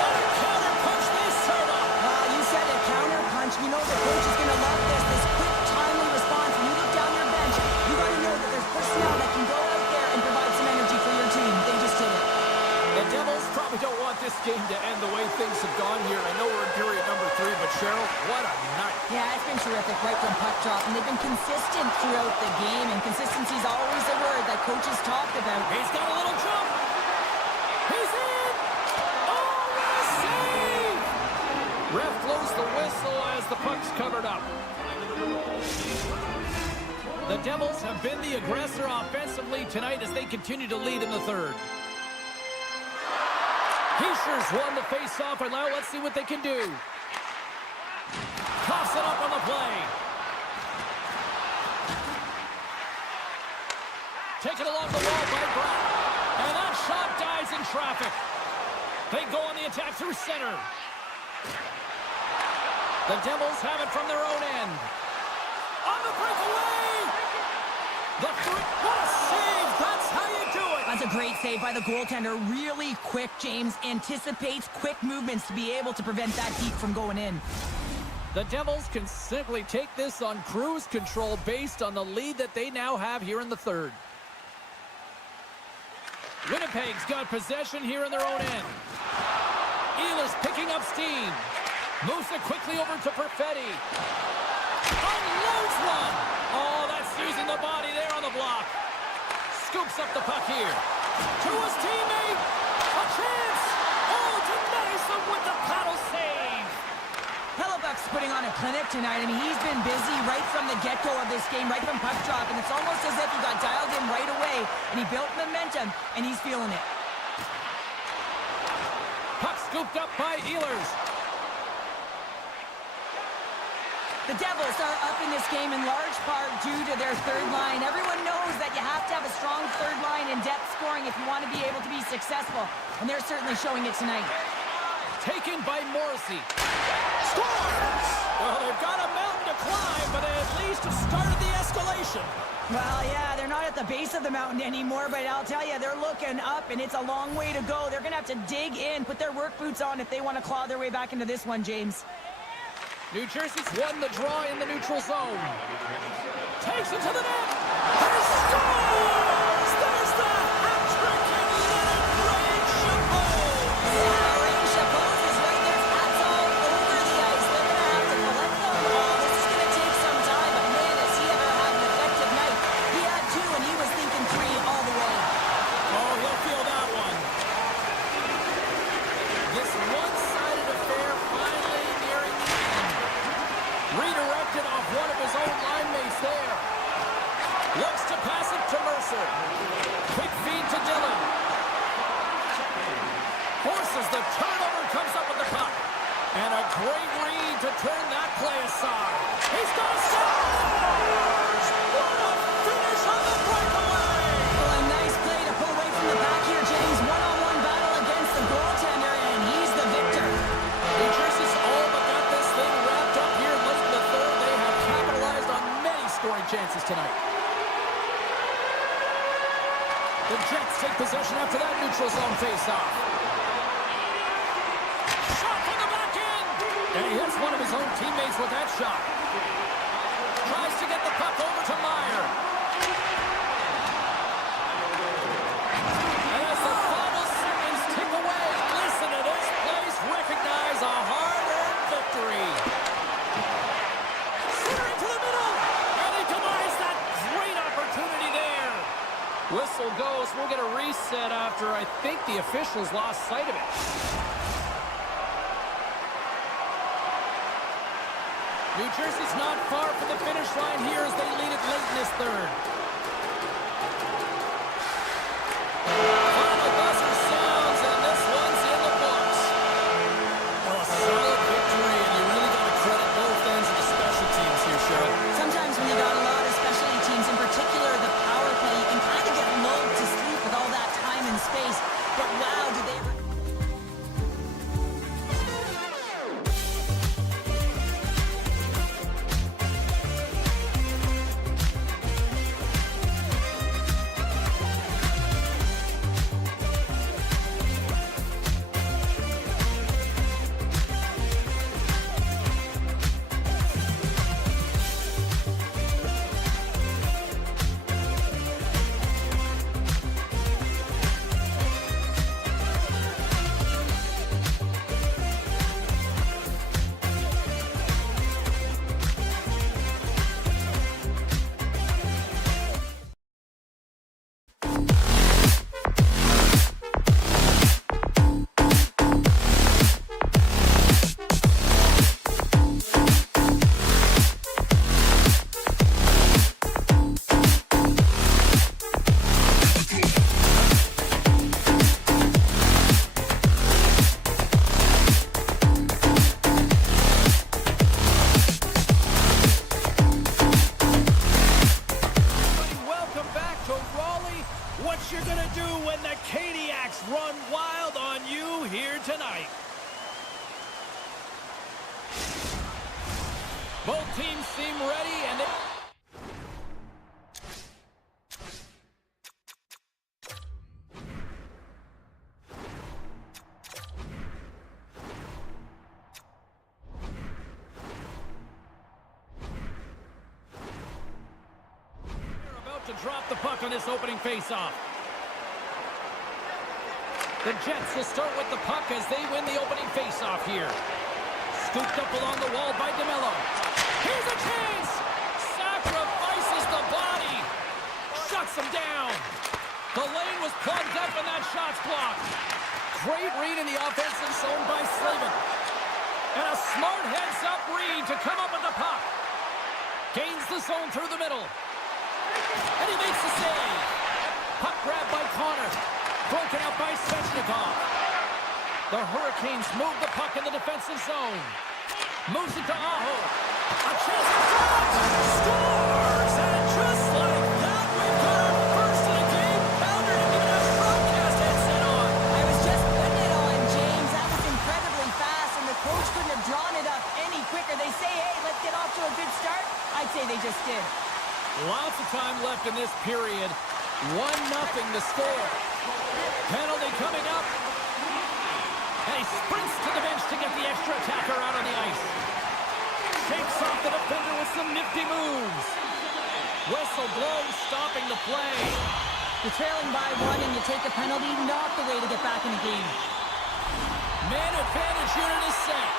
What a counter-punch they serve up! You said a counter-punch. You know the coach is going to love this. This quick, timely response. When you look down your bench, you got to know that there's personnel that can go out there and provide some energy for your team. They just did it. The Devils probably don't want this game to end the way things have gone here. I know we're in period number 3, but Cheryl, what a night. Yeah, it's been terrific right from puck drop, and they've been consistent throughout the game, and consistency is always a word that coaches talk about. He's got a little jump. He's in. Oh, what a save! Ref blows the whistle as the puck's covered up. The Devils have been the aggressor offensively tonight as they continue to lead in the third. Heischer's won the face-off, and now let's see what they can do. Coughs it up on the play. Taken along the wall by Brown. And that shot dies in traffic. They go on the attack through center. The Devils have it from their own end. On the breakaway! What a save! That's how you do it! That's a great save by the goaltender. Really quick, James. Anticipates quick movements to be able to prevent that deep from going in. The Devils can simply take this on cruise control based on the lead that they now have here in the third. Winnipeg's got possession here in their own end. Ehlers picking up steam. Moves it quickly over to Perfetti. Unloads one! Oh, that's using the body there on the block. Scoops up the puck here. To his teammate. A chance. Oh, denies him with the paddle save. Hellebuck's putting on a clinic tonight. I mean, he's been busy right from the get-go of this game, right from puck drop, and it's almost as if he got dialed in right away, and he built momentum, and he's feeling it. Puck scooped up by Ehlers. The Devils are up in this game in large part due to their third line. Everyone knows that you have to have a strong third line in depth scoring if you want to be able to be successful, and they're certainly showing it tonight. Taken by Morrissey. Scores! Well, they've got a mountain to climb, but they at least have started the escalation. Well, yeah, they're not at the base of the mountain anymore, but I'll tell you, they're looking up, and it's a long way to go. They're going to have to dig in, put their work boots on if they want to claw their way back into this one, James. New Jersey's won the draw in the neutral zone. Takes it to the net. He scores! There's the hat trick and let it rain Chapeau! Yeah, Rain Chapeau is right there. Hats all over the ice. They're going to have to collect them all. This is going to take some time, but man, has he ever had an effective night. He had 2, and he was thinking 3 all the way. Oh, he'll feel that one. This one-sided affair finally nearing the end. Redirected off one of his own line mates there. Looks to pass it to Mercer. Quick feed to Dillon. Forces the turnover, comes up with the puck. And a great read to turn that play aside. He's got a scores! What a finish on the breakaway! Well, a nice play to pull away from the back here, James. One-on-one battle against the goaltender, and he's the victor. New Jersey's all but got this thing wrapped up here late in the third. They have capitalized on many scoring chances tonight. The Jets take possession after that neutral zone face-off. Shot from the back end! And he hits one of his own teammates with that shot. Tries to get the puck over to Meyer. And as the final seconds tick away, listen to this place recognize a hard-earned victory. Centering to the middle, and he denies that great opportunity there. Whistle goes. We'll get a reset after I think the officials lost sight of it. New Jersey's not far from the finish line here as they lead it late in this third. Final buzzer sounds, and this one's in the books. Well, a solid victory, and you really got to credit both ends of the special teams here, Cheryl. Sometimes when you got a lot of specialty teams, in particular the power play, you can kind of get lulled to sleep with all that time and space. but wow, do they... What you're gonna do when the Caniacs run wild on you here tonight. Both teams seem ready and they... to drop the puck on this opening face-off. The Jets will start with the puck as they win the opening face-off here. Scooped up along the wall by DeMello. Here's a chance! Sacrifices the body. Shuts him down. The lane was plugged up and that shot's blocked. Great read in the offensive zone by Slavin. And a smart heads-up read to come up with the puck. Gains the zone through the middle. And he makes the save. Puck grab by Connor. Broken out by Svechnikov. The Hurricanes move the puck in the defensive zone. Moves it to Aho. A chance in front. Scores! And just like that, we've got our first of the game. Pounder didn't even have a broadcast headset on. I was just putting it on, James. That was incredibly fast, and the coach couldn't have drawn it up any quicker. They say, hey, let's get off to a good start. I'd say they just did. Lots of time left in this period. 1-0 the score. Penalty coming up. And he sprints to the bench to get the extra attacker out on the ice. Shakes off the defender with some nifty moves. Whistle blows, stopping the play. You're trailing by one and you take a penalty, not the way to get back in the game. Man advantage unit is set.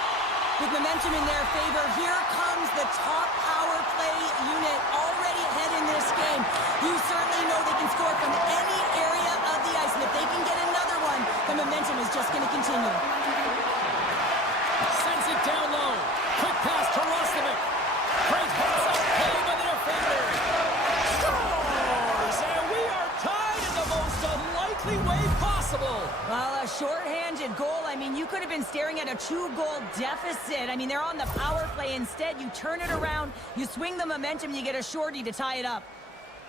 With momentum in their favor, here comes the top power play unit already ahead in this game. You certainly know they can score from any area of the ice, and if they can get another one, the momentum is just going to continue. Sends it down low. Quick pass to Rostovic. Great pass out play by the defender. Scores! And we are tied in the most unlikely way possible. Well, a shorthanded goal. I mean, you could have been staring at a 2-goal deficit. I mean, they're on the power play. Instead, you turn it around, you swing the momentum, you get a shorty to tie it up.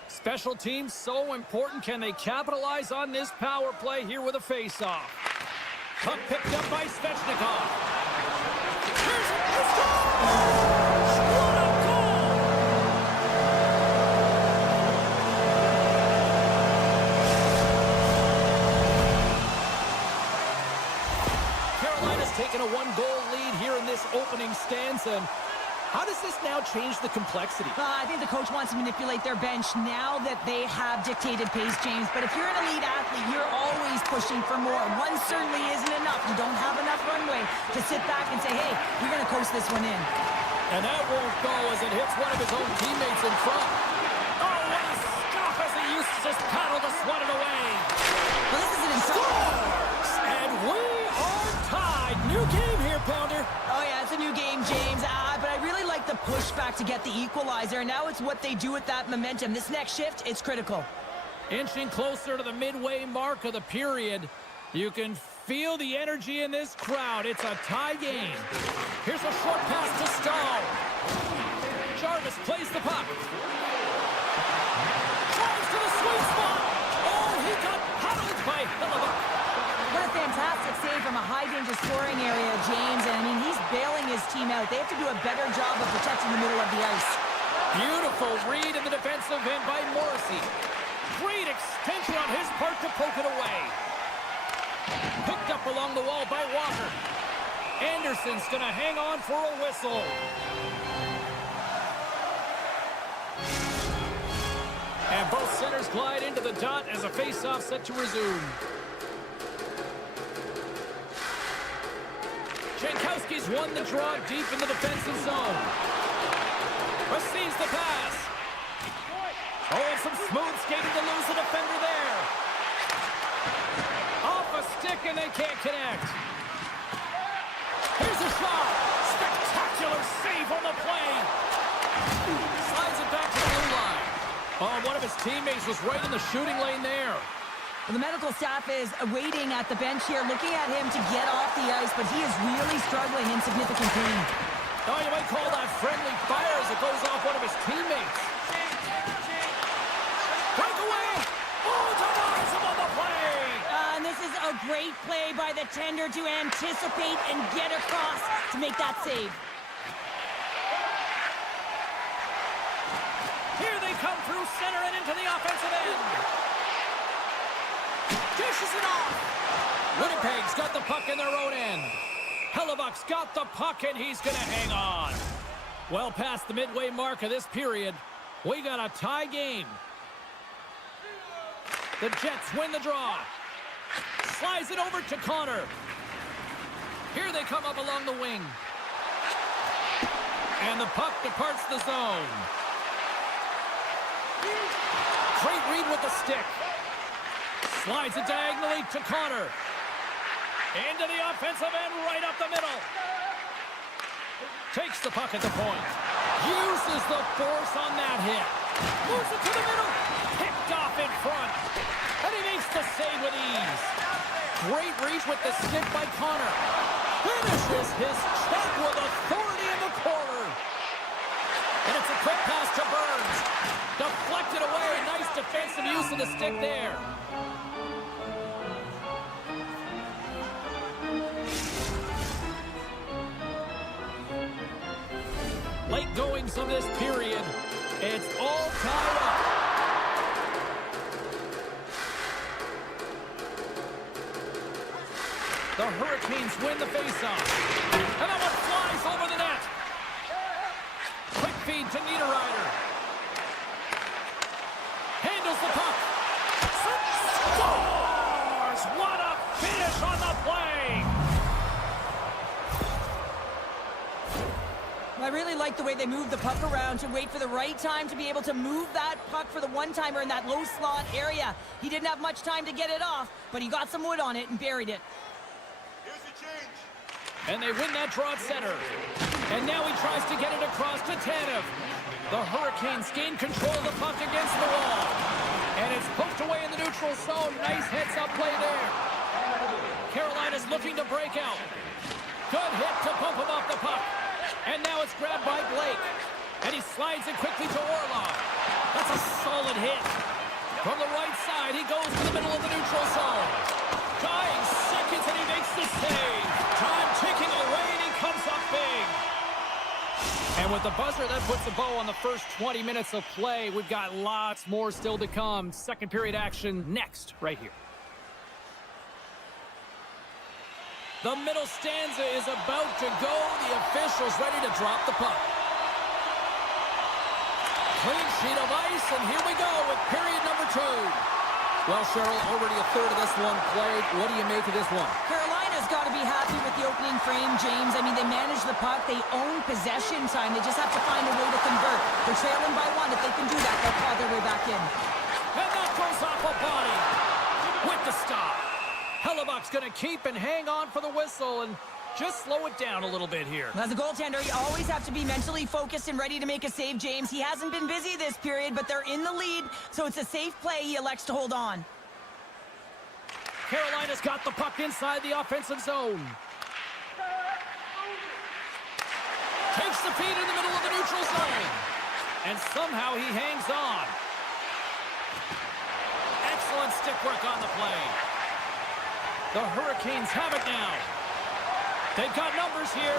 Special teams so important. Can they capitalize on this power play here with a face-off? Puck picked up by Svechnikov. Here's a scores! What a goal! Carolina's taken a 1-goal lead here in this opening stanza. How does this now change the complexity? I think the coach wants to manipulate their bench now that they have dictated pace, James. But if you're an elite athlete, you're always pushing for more. One certainly isn't enough. You don't have enough runway to sit back and say, hey, we're going to coast this one in. And that won't go as it hits one of his own teammates in front. Oh, what a stop as he used to just paddle to swat it away. Well, this is an Scores! And we are tied. New game here, Pounder. Oh, yeah, it's a new game, James. But I really like the pushback to get the equalizer. Now it's what they do with that momentum. This next shift, it's critical. Inching closer to the midway mark of the period. You can feel the energy in this crowd. It's a tie game. Here's a short pass to Stahl. Jarvis plays the puck. Drives to the sweet spot. Oh, he got paddled by Hillebuk. save from a high-danger scoring area, James. And, I mean, he's bailing his team out. They have to do a better job of protecting the middle of the ice. Beautiful read in the defensive end by Morrissey. Great extension on his part to poke it away. Picked up along the wall by Walker. Anderson's going to hang on for a whistle. And both centers glide into the dot as a face-off set to resume. Jankowski's won the draw deep in the defensive zone. Receives the pass. Oh, and some smooth skating to lose the defender there. Off a stick and they can't connect. Here's a shot. Spectacular save on the play. Slides it back to the blue line. Oh, one of his teammates was right in the shooting lane there. Well, the medical staff is waiting at the bench here, looking at him to get off the ice, but he is really struggling in significant pain. Oh, you might call that friendly fire as it goes off one of his teammates. Breakaway! Oh, denies him on the play! And this is a great play by the tender to anticipate and get across to make that save. Here they come through center and into the offensive end. Dishes it off. Winnipeg's got the puck in their own end. Hellebuck's got the puck and he's going to hang on. Well past the midway mark of this period, we got a tie game. The Jets win the draw. Slides it over to Connor. Here they come up along the wing. And the puck departs the zone. Great read with the stick. Slides it diagonally to Connor. Into the offensive end, right up the middle. Takes the puck at the point. Uses the force on that hit. Moves it to the middle. Picked off in front. And he makes the save with ease. Great reach with the stick by Connor. Finishes his check with authority in the corner. And it's a quick pass to Burns. Deflected away. Nice defensive use of the stick there. Late goings of this period. It's all tied up. The Hurricanes win the faceoff. And that one flies over the net. Quick feed to Niederreiter. Handles the puck. Scores! What a finish on the play! I really like the way they move the puck around to wait for the right time to be able to move that puck for the one-timer in that low slot area. He didn't have much time to get it off, but he got some wood on it and buried it. Here's the change. And they win that draw at center. And now he tries to get it across to Tanev. The Hurricanes gain control of the puck against the wall. And it's poked away in the neutral zone. Nice heads-up play there. Carolina's looking to break out. Good hit to bump him off the puck. And now it's grabbed by Blake. And he slides it quickly to Orlov. That's a solid hit. From the right side, he goes to the middle of the neutral zone. Dying seconds, and he makes the save. Time ticking away, and he comes up big. And with the buzzer, that puts a bow on the first 20 minutes of play. We've got lots more still to come. Second period action next, right here. The middle stanza is about to go. The official's ready to drop the puck. Clean sheet of ice, and here we go with period number 2. Well, Cheryl, already a third of this one played. What do you make of this one? Carolina's got to be happy with the opening frame, James. I mean, they manage the puck. They own possession time. They just have to find a way to convert. They're trailing by 1. If they can do that, they'll claw their way back in. And that goes off a body with the stop. Hellebuck's going to keep and hang on for the whistle and just slow it down a little bit here. As a goaltender, you always have to be mentally focused and ready to make a save, James. He hasn't been busy this period, but they're in the lead, so it's a safe play. He elects to hold on. Carolina's got the puck inside the offensive zone. Takes the feed in the middle of the neutral zone. And somehow he hangs on. Excellent stick work on the play. The Hurricanes have it now. They've got numbers here.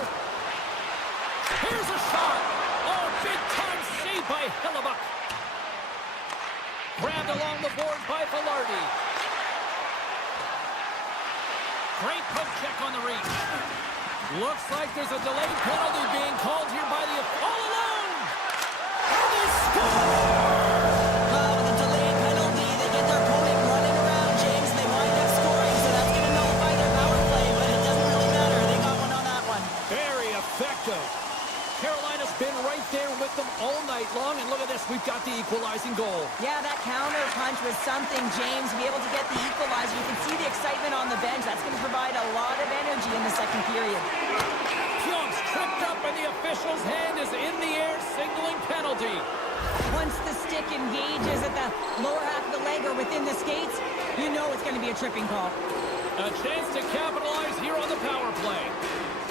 Here's a shot. Oh, big-time save by Hellebuyck. Grabbed along the boards by Velarde. Great poke check on the reach. Looks like there's a delayed penalty being called here by the... All alone! And they score! Well, with a delayed penalty, they get their opponent running around, James, and they wind up scoring, so that's going to nullify their power play, but it doesn't really matter. They got one on that one. Very effective. Carolina's been right there with them all night long, and look at this, we've got the equalizing goal. Yeah, that counter punch was something, James, to be able to get the equalizer. You can see the excitement on the bench. That's going to provide a lot of energy in the second period. Pionk's tripped up, and the official's hand is in the air, signaling penalty. Once the stick engages at the lower half of the leg or within the skates, you know it's going to be a tripping call. A chance to capitalize here on the power play.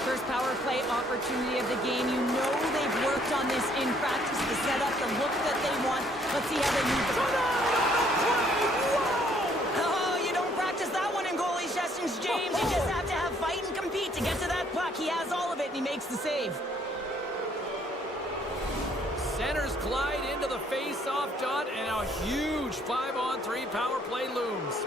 First power play opportunity of the game. You know they've worked on this in practice to set up the look that they want. Let's see how they move the puck. Oh, you don't practice that one in goalie sessions, James. You just have to have fight and compete to get to that puck. He has all of it, and he makes the save. Centers glide into the face-off dot, and a huge 5-on-3 power play looms.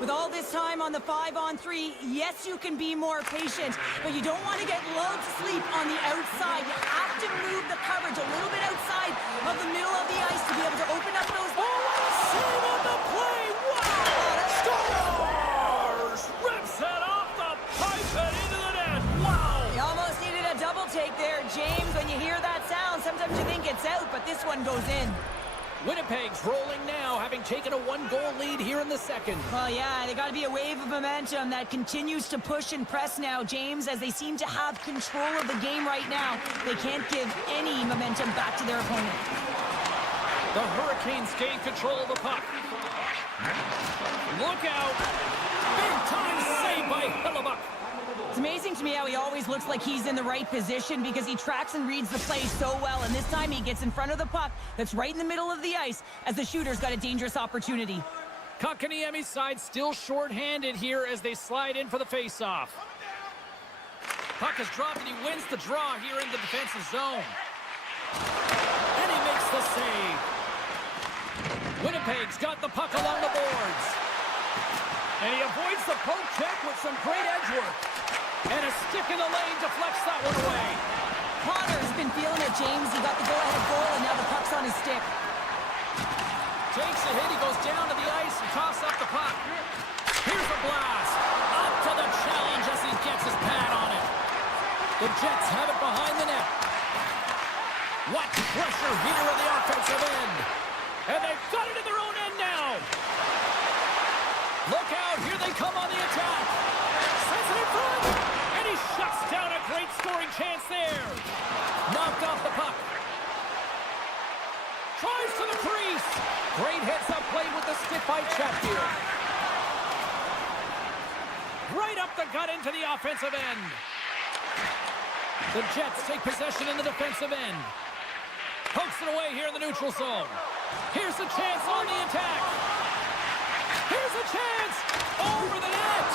With all this time on the 5-on-3, yes, you can be more patient, but you don't want to get lulled to sleep on the outside. You have to move the coverage a little bit outside of the middle of the ice to be able to open up those... Oh, what a save on the play! Wow! Scores! Rips it off the pipe and into the net! Wow! You almost needed a double take there, James. When you hear that sound, sometimes you think it's out, but this one goes in. Winnipeg's rolling now, having taken a 1-goal lead here in the second. Well, yeah, they got to be a wave of momentum that continues to push and press now, James, as they seem to have control of the game right now. They can't give any momentum back to their opponent. The Hurricanes gain control of the puck. Look out! Big-time save by Hellebuyck. It's amazing to me how he always looks like he's in the right position because he tracks and reads the play so well, and this time he gets in front of the puck that's right in the middle of the ice as the shooter's got a dangerous opportunity. Kotkaniemi's side still short-handed here as they slide in for the face-off. Puck is dropped and he wins the draw here in the defensive zone. And he makes the save. Winnipeg's got the puck along the boards. And he avoids the poke check with some great edge work. And a stick in the lane deflects that one away. Connor's been feeling it, James. He got the go-ahead goal, and now the puck's on his stick. Takes a hit, he goes down to the ice and coughs up the puck. Here's a blast. Up to the challenge as he gets his pad on it. The Jets have it behind the net. What pressure here in the offensive end. And they've got it in their own end now. Look out, here they come on the attack. Sends it in front. And he shuts down a great scoring chance there. Knocked off the puck. Tries to the crease. Great heads-up play with the stick by Chatfield. Right up the gut into the offensive end. The Jets take possession in the defensive end. Pokes it away here in the neutral zone. Here's a chance on the attack. Here's a chance. Over the net.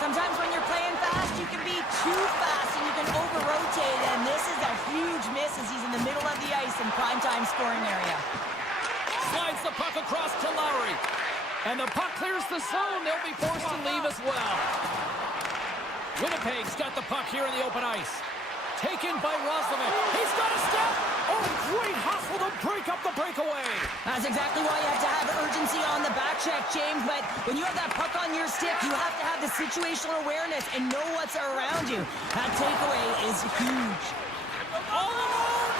Sometimes when you're playing fast, you can be too fast and you can over-rotate, and this is a huge miss as he's in the middle of the ice in primetime scoring area. Slides the puck across to Lowry. And the puck clears the zone. They'll be forced to leave as well. Winnipeg's got the puck here in the open ice. Taken by Roslovic. He's got a step. Oh, great hustle to break up the breakaway. That's exactly why you have to have urgency on the back check, James. But when you have that puck on your stick, you have to have the situational awareness and know what's around you. That takeaway is huge. All alone.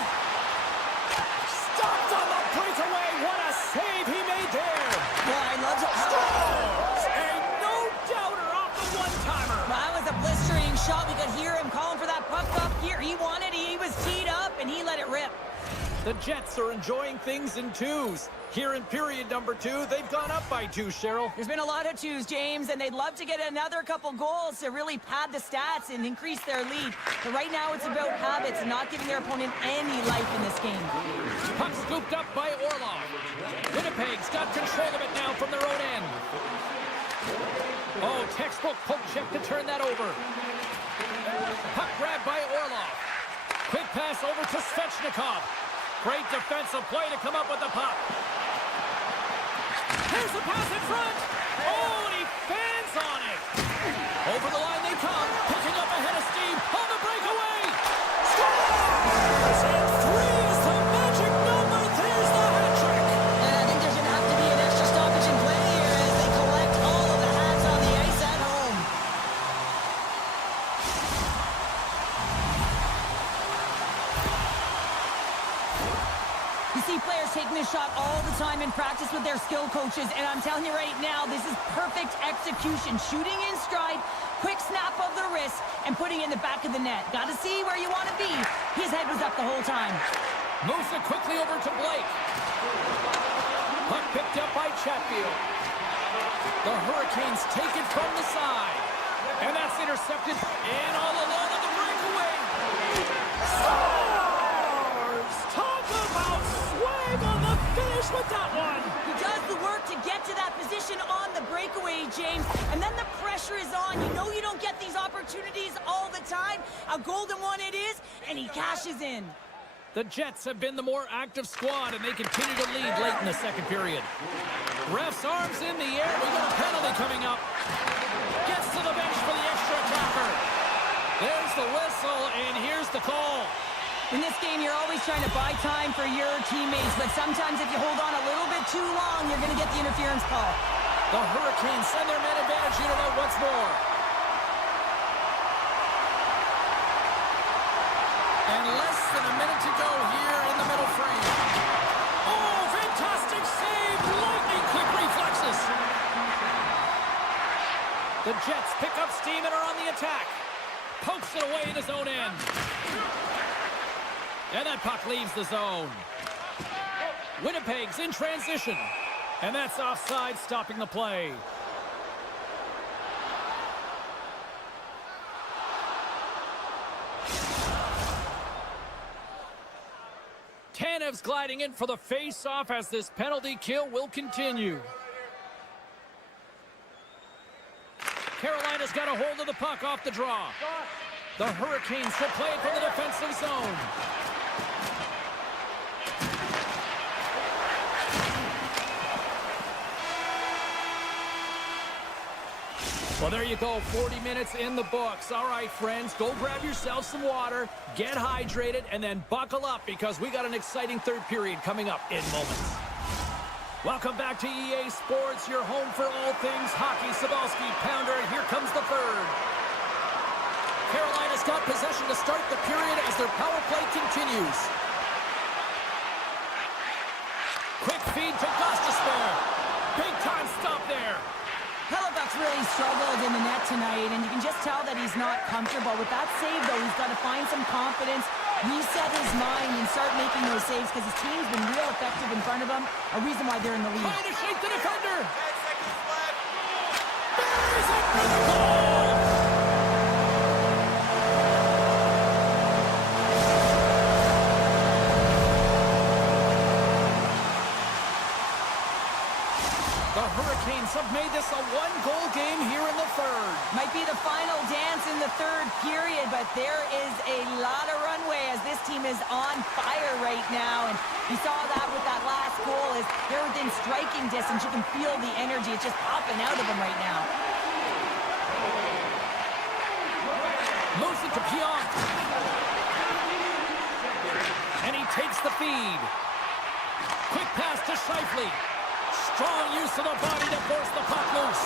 Stopped on the breakaway. What a save he made there. Well, I love it. Scores! A no-doubter off the one-timer. Well, that was a blistering shot. We could hear him calling for that puck up here. He wanted it. He was teed up, and he let it rip. The Jets are enjoying things in twos. Here in period number 2, they've gone up by 2, Cheryl. There's been a lot of twos, James, and they'd love to get another couple goals to really pad the stats and increase their lead. But right now it's about habits and not giving their opponent any life in this game. Puck scooped up by Orlov. Winnipeg's got control of it now from their own end. Oh, textbook poke check to turn that over. Puck grab by Orlov. Quick pass over to Svechnikov. Great defensive play to come up with the puck. Here's the pass in front. Oh, and he fans on it. Over the line they come. Picking up ahead of steam on the breakaway. Scores! And 3 is the magic number. There's the hat trick. And I think there's going to have to be an extra stoppage in play here as they collect all of the hats on the ice at home. You see players taking this shot all the time in practice with their skill coaches, and I'm telling you right now, this is perfect execution. Shooting in stride, quick snap of the wrist, and putting it in the back of the net. Got to see where you want to be. His head was up the whole time. Moves it quickly over to Blake. Puck picked up by Chatfield. The Hurricanes take it from the side. And that's intercepted. And all alone on the breakaway. Scores! Talk about swag on the finish with that one. He does the work to get to that position on the breakaway, James. And then the pressure is on. You know you don't get these opportunities all the time. A golden one it is, and he cashes in. The Jets have been the more active squad, and they continue to lead late in the second period. Ref's arms in the air. We got a penalty coming up. Gets to the bench for the extra attacker. There's the whistle, and here's the call. In this game, you're always trying to buy time for your teammates, but sometimes if you hold on a little bit too long, you're going to get the interference call. The Hurricanes send their man advantage unit out once more. And less than a minute to go here in the middle frame. Oh, fantastic save! Lightning quick reflexes. The Jets pick up steam and are on the attack. Pokes it away in his own end. And that puck leaves the zone. Winnipeg's in transition. And that's offside, stopping the play. Tanev's gliding in for the face-off as this penalty kill will continue. Carolina's got a hold of the puck off the draw. The Hurricanes will play it from the defensive zone. Well, there you go, 40 minutes in the books. All right, friends, go grab yourself some water, get hydrated, and then buckle up because we got an exciting third period coming up in moments. Welcome back to EA Sports, your home for all things hockey. Sabalski, Pounder, and here comes the third. Carolina's got possession to start the period as their power play continues. Quick feed to Gostisbehere. Big time stop there. Hellebuyck's really struggled in the net tonight, and you can just tell that he's not comfortable. With that save, though, he's got to find some confidence, reset his mind, and start making those saves because his team's been real effective in front of him, a reason why they're in the lead. Trying to shake the defender. 10 seconds left. Buries it for the goal. The Hurricanes have made this a one-goal game here in the third. Might be the final dance in the third period, but there is a lot of runway as this team is on fire right now. And you saw that with that last goal as they're within striking distance. You can feel the energy. It's just popping out of them right now. Moves it to Pionk. And he takes the feed. Quick pass to Scheifele. Strong use of the body to force the puck loose.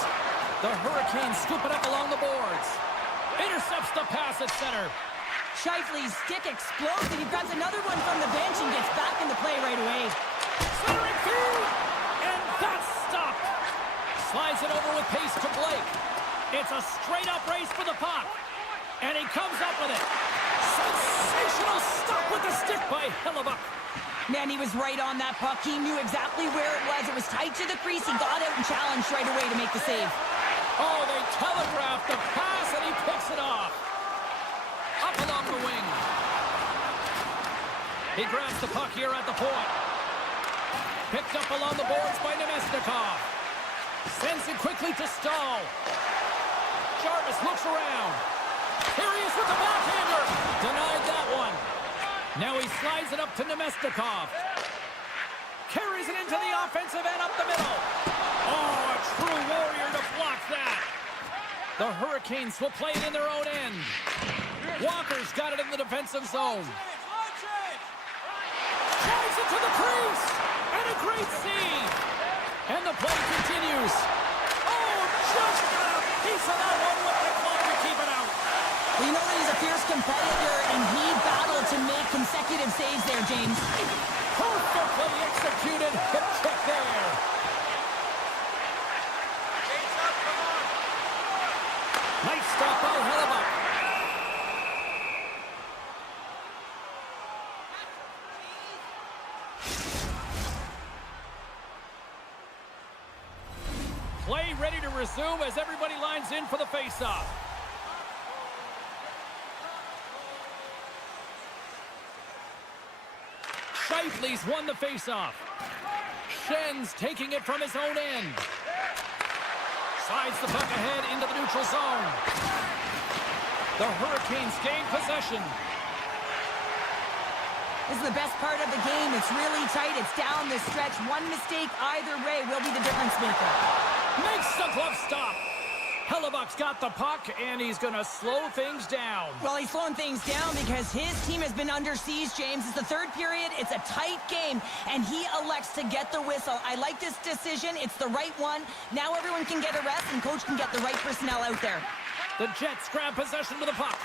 The Hurricanes scoop it up along the boards. Intercepts the pass at center. Scheifele's stick explodes, and he grabs another one from the bench and gets back into play right away. Centering feed! And that's stopped. Slides it over with pace to Blake. It's a straight-up race for the puck. And he comes up with it. Sensational stop with the stick by Hellebuyck. Man, he was right on that puck. He knew exactly where it was. It was tight to the crease. He got out and challenged right away to make the save. Oh, they telegraphed the pass, and he picks it off. Up along the wing. He grabs the puck here at the point. Picked up along the boards by Nemesnikov. Sends it quickly to Stahl. Jarvis looks around. Here he is with the backhander. Denied that one. Now he slides it up to Nemestikov. Carries it into the offensive end up the middle. Oh, a true warrior to block that. The Hurricanes will play it in their own end. Walker's got it in the defensive zone. Drives it to the crease. And a great save. And the play continues. Oh, just got a piece of that one with the glove to keep it out. Well, you know that he's a fierce competitor, and he battled to make consecutive saves there, James. Perfectly executed hip check there. Nice stop by Hellebuyck. Play ready to resume as everybody lines in for the face-off. Scheifele's won the face-off. Schen's taking it from his own end. Slides the puck ahead into the neutral zone. The Hurricanes gain possession. This is the best part of the game. It's really tight. It's down the stretch. One mistake either way will be the difference maker. Makes the glove stop. Hellebuyck's got the puck, and he's going to slow things down. Well, he's slowing things down because his team has been under siege, James. It's the third period. It's a tight game, and he elects to get the whistle. I like this decision. It's the right one. Now everyone can get a rest, and coach can get the right personnel out there. The Jets grab possession to the puck.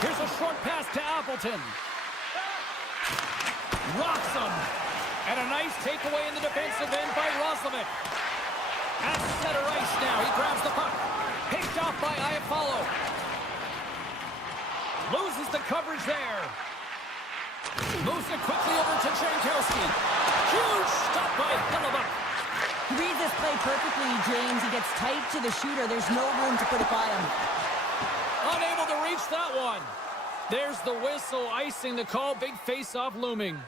Here's a short pass to Appleton. Rocks him. And a nice takeaway in the defensive end by Roslovic. At center ice now. He grabs the puck. Picked off by Iafallo. Loses the coverage there. Moves it quickly over to Jankowski. Huge stop by Hellebuyck. He reads this play perfectly, James. He gets tight to the shooter. There's no room to put it by him. Unable to reach that one. There's the whistle, icing the call. Big face-off looming.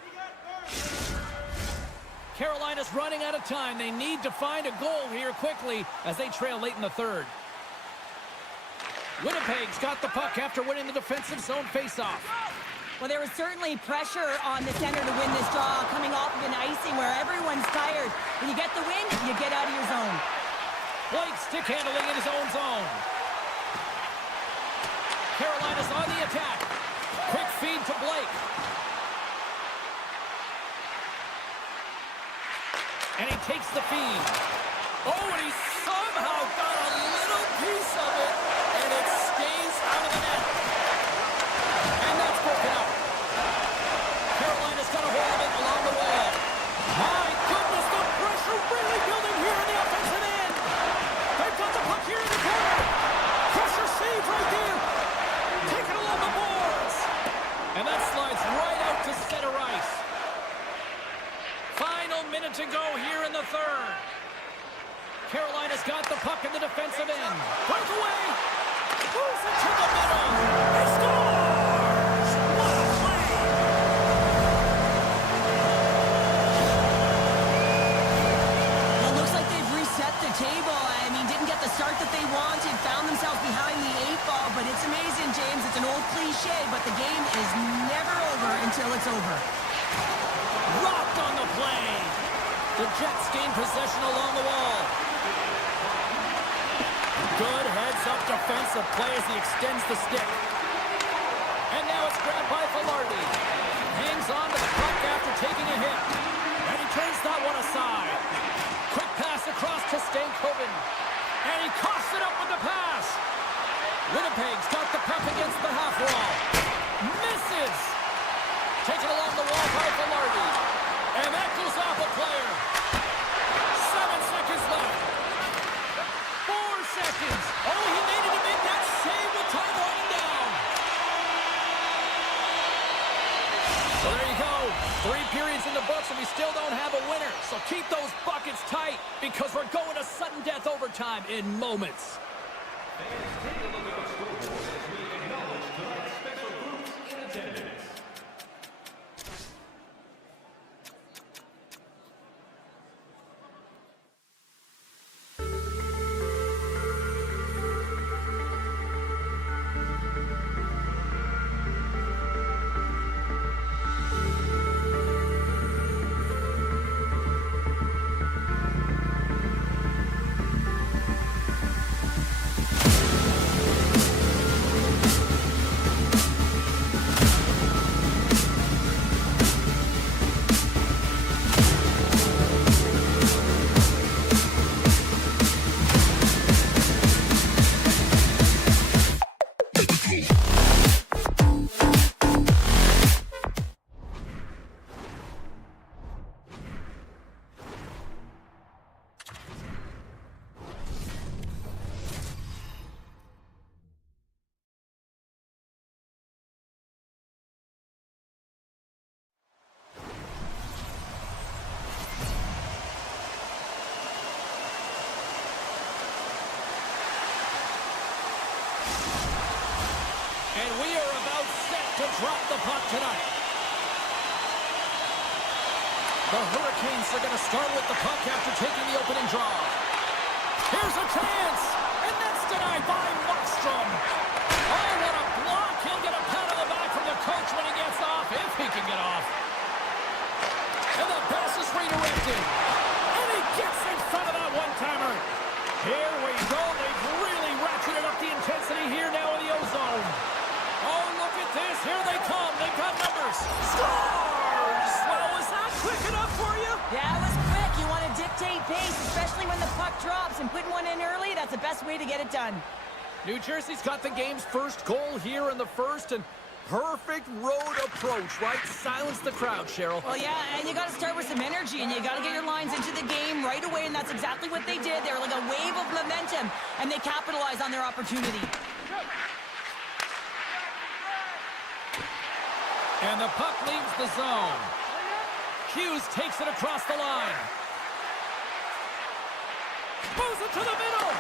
Carolina's running out of time. They need to find a goal here quickly as they trail late in the third. Winnipeg's got the puck after winning the defensive zone face-off. Well, there was certainly pressure on the center to win this draw, coming off of an icing where everyone's tired. When you get the win, you get out of your zone. Blake stick handling in his own zone. Carolina's on the attack. Quick feed to Blake. And he takes the feed. Oh, and he somehow got a little piece of it, and it stays out of the net. And that's broken up. Carolina's got a hold of it along the wall. My goodness, the pressure really building here in the offensive end. They've got the puck here in the corner. Pressure save right there. Take it along the boards. And that slides right out to center ice. Final minute to go here in the third. Carolina's got the puck in the defensive end. Breakaway. Moves it to the middle. He scores! What a play! Well, it looks like they've reset the table. I mean, didn't get the start that they wanted. Found themselves behind the 8-ball. But it's amazing, James. It's an old cliche, but the game is never over until it's over. Rocked on the play. The Jets gain possession along the wall. Good heads-up defensive play as he extends the stick. And now it's grabbed by Velarde. Hangs on to the puck after taking a hit. And he turns that one aside. Quick pass across to Stankoven. And he coughs it up with the pass. Winnipeg's got the puck against the half wall. Misses. Taken along the wall by Velarde. And that goes off a player. 7 seconds left. 4 seconds. Oh, he needed to make that save with time running down. So there you go. 3 periods in the books, and we still don't have a winner. So keep those buckets tight because we're going to sudden death overtime in moments. And we are about set to drop the puck tonight. The Hurricanes are going to start with the puck after taking the opening draw. Here's a chance, and that's denied by Markstrom. Oh, what a block. He'll get a pat on the back from the coach when he gets off, if he can get off. And the pass is redirected. And he gets in front of that one-timer. Here we go. They've really ratcheted up the intensity here now in the O-zone. Oh, look at this. Here they come. They've got numbers. Scores! Well, was that quick enough for you? Yeah, it was quick. You want to dictate pace, especially when the puck drops, and putting one in early, that's the best way to get it done. New Jersey's got the game's first goal here in the first, and perfect road approach, right? Silence the crowd, Cheryl. Well, yeah, and you got to start with some energy, and you got to get your lines into the game right away, and that's exactly what they did. They were like a wave of momentum, and they capitalized on their opportunity. And the puck leaves the zone. Hughes takes it across the line. Moves it to the middle.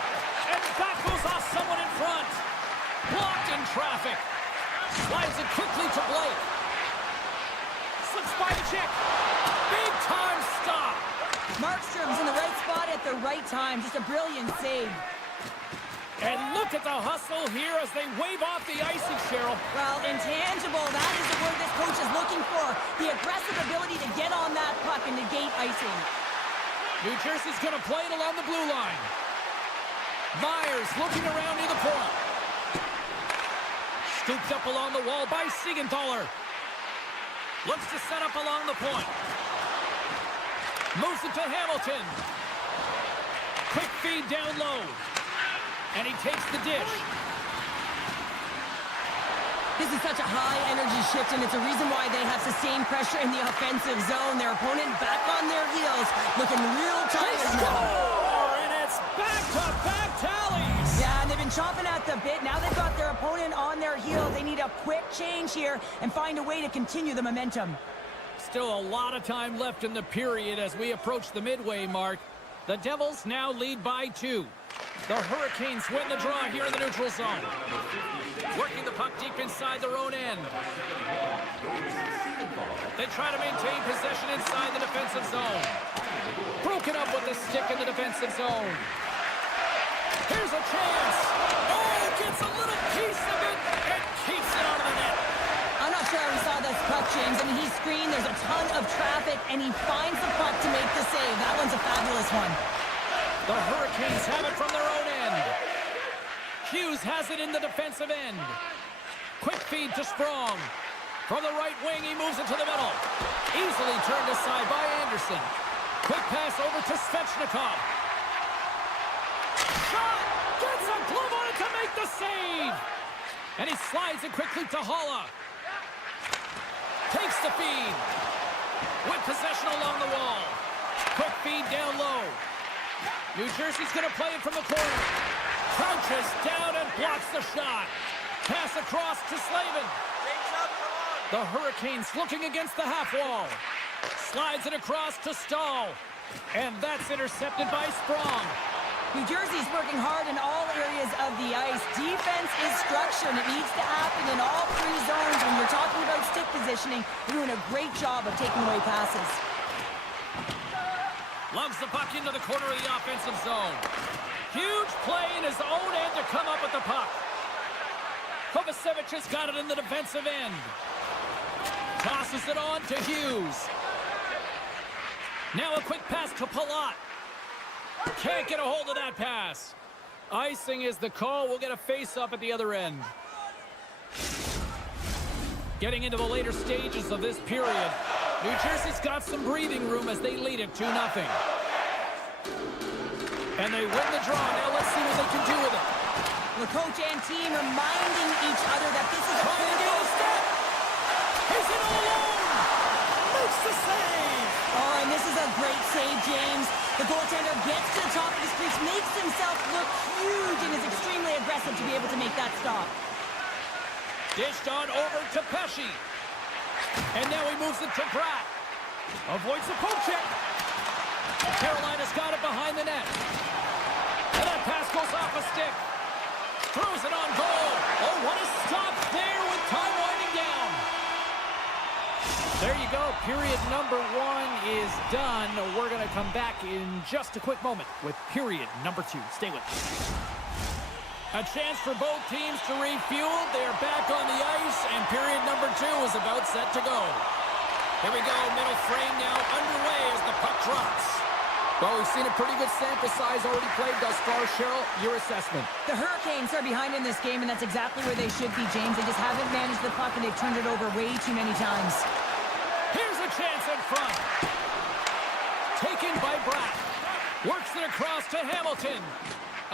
And that goes off someone in front. Blocked in traffic. Slides it quickly to Blake. Slips by the check. Big time stop. Markstrom's in the right spot at the right time. Just a brilliant save. And look at the hustle here as they wave off the icing, Cheryl. Well, intangible. That is the word this coach is looking for. The aggressive ability to get on that puck and negate icing. New Jersey's going to play it along the blue line. Myers looking around near the point. Scooped up along the wall by Siegenthaler. Looks to set up along the point. Moves it to Hamilton. Quick feed down low. And he takes the dish. This is such a high-energy shift, and it's a reason why they have sustained pressure in the offensive zone. Their opponent back on their heels, looking real tired now. And it's back-to-back tallies. Yeah, and they've been chomping at the bit. Now they've got their opponent on their heels. They need a quick change here and find a way to continue the momentum. Still a lot of time left in the period as we approach the midway mark. The Devils now lead by 2. The Hurricanes win the draw here in the neutral zone. Working the puck deep inside their own end. They try to maintain possession inside the defensive zone. Broken up with the stick in the defensive zone. Here's a chance. Oh, gets a little piece of it and keeps it out of the net. I'm not sure how he saw this puck, James. I mean, he screened, there's a ton of traffic, and he finds the puck to make the save. That one's a fabulous one. The Hurricanes have it from their own end. Hughes has it in the defensive end. Quick feed to Sprong. From the right wing, he moves it to the middle. Easily turned aside by Anderson. Quick pass over to Svechnikov. Shot! Gets a glove on it to make the save! And he slides it quickly to Haula. Takes the feed. With possession along the wall. Quick feed down low. New Jersey's going to play it from the corner. Crouches down and blocks the shot. Pass across to Slavin. The Hurricanes looking against the half wall. Slides it across to Stahl. And that's intercepted by Sprong. New Jersey's working hard in all areas of the ice. Defense is structure, and it needs to happen in all 3 zones. When you're talking about stick positioning, they're doing a great job of taking away passes. Lugs the puck into the corner of the offensive zone. Huge play in his own end to come up with the puck. Kovacevic has got it in the defensive end. Tosses it on to Hughes. Now a quick pass to Palat. Can't get a hold of that pass. Icing is the call. We'll get a face-up at the other end. Getting into the later stages of this period, New Jersey's got some breathing room as they lead it 2-0. And they win the draw. Now let's see what they can do with it. The coach and team reminding each other that this is a Trying to get a step. He's in all alone. Makes the save. Oh, and this is a great save, James. The goaltender gets to the top of his crease, makes himself look huge, and is extremely aggressive to be able to make that stop. Dished on over to Pesci. And now he moves it to Pratt. Avoids the poke check. Carolina's got it behind the net. And that pass goes off a stick. Throws it on goal. Oh, what a stop there Time winding down. There you go. Period number 1 is done. We're going to come back in just a quick moment with period number 2. Stay with us. A chance for both teams to refuel. They're back on the ice, and period number 2 is about set to go. Here we go. Middle frame now underway as the puck drops. Well, we've seen a pretty good sample size already played thus far. Cheryl, your assessment. The Hurricanes are behind in this game, and that's exactly where they should be, James. They just haven't managed the puck, and they've turned it over way too many times. Here's a chance in front. Taken by Bratt. Works it across to Hamilton.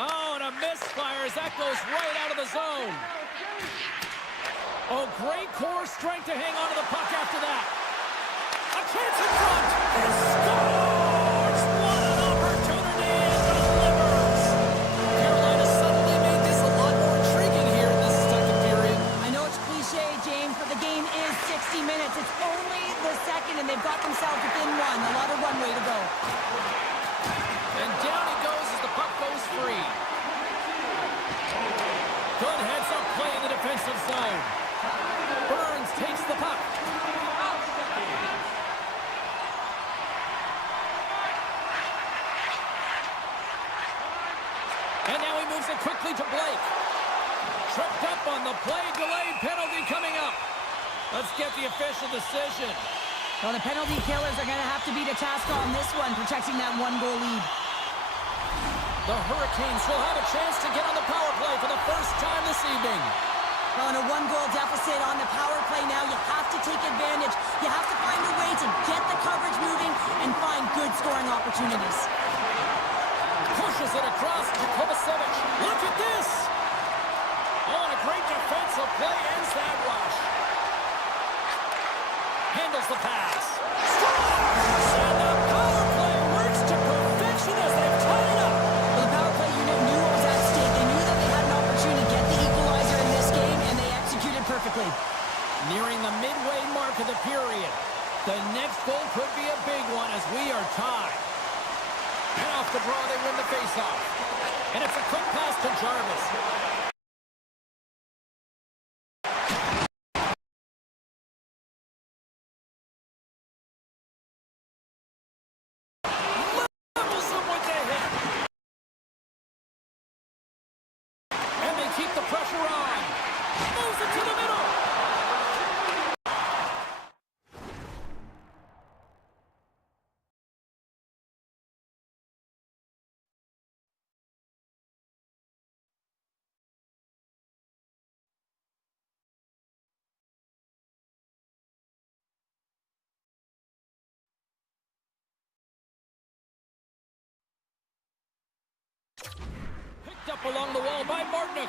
Oh, and a misfire as that goes right out of the zone. Oh, great core strength to hang on to the puck after that. A chance in front. And scores! What an opportunity and delivers. Carolina suddenly made this a lot more intriguing here in this second period. I know it's cliche, James, but the game is 60 minutes. It's only the second, and they've got themselves within one. A lot of runway to go. And down he goes as the puck goes free. Good heads-up play in the defensive zone. Burns takes the puck. And now he moves it quickly to Blake. Tripped up on the play. Delayed penalty coming up. Let's get the official decision. Well, the penalty killers are going to have to beat a task on this one, protecting that one-goal lead. The Hurricanes will have a chance to get on the power play for the first time this evening. Well, in a one-goal deficit on the power play now, you have to take advantage. You have to find a way to get the coverage moving and find good scoring opportunities. Pushes it across to Kovacevic. Look at this! Oh, and a great defensive play ends that rush. Handles the pass. Scores! And the power play works to perfection as they've tied it up. Well, the power play unit knew what was at stake. They knew that they had an opportunity to get the equalizer in this game, and they executed perfectly. Nearing the midway mark of the period. The next goal could be a big one as we are tied. And off the draw, they win the faceoff. And it's a quick pass to Jarvis. Levels them with the hit. And they keep the pressure on. Moves it to the middle. Picked up along the wall by Martinick.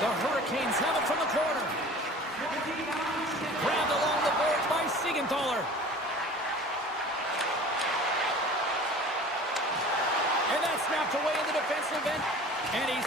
The Hurricanes have it from the corner. Grabbed along the boards by Siegenthaler. And that's snapped away in the defensive end. And he's...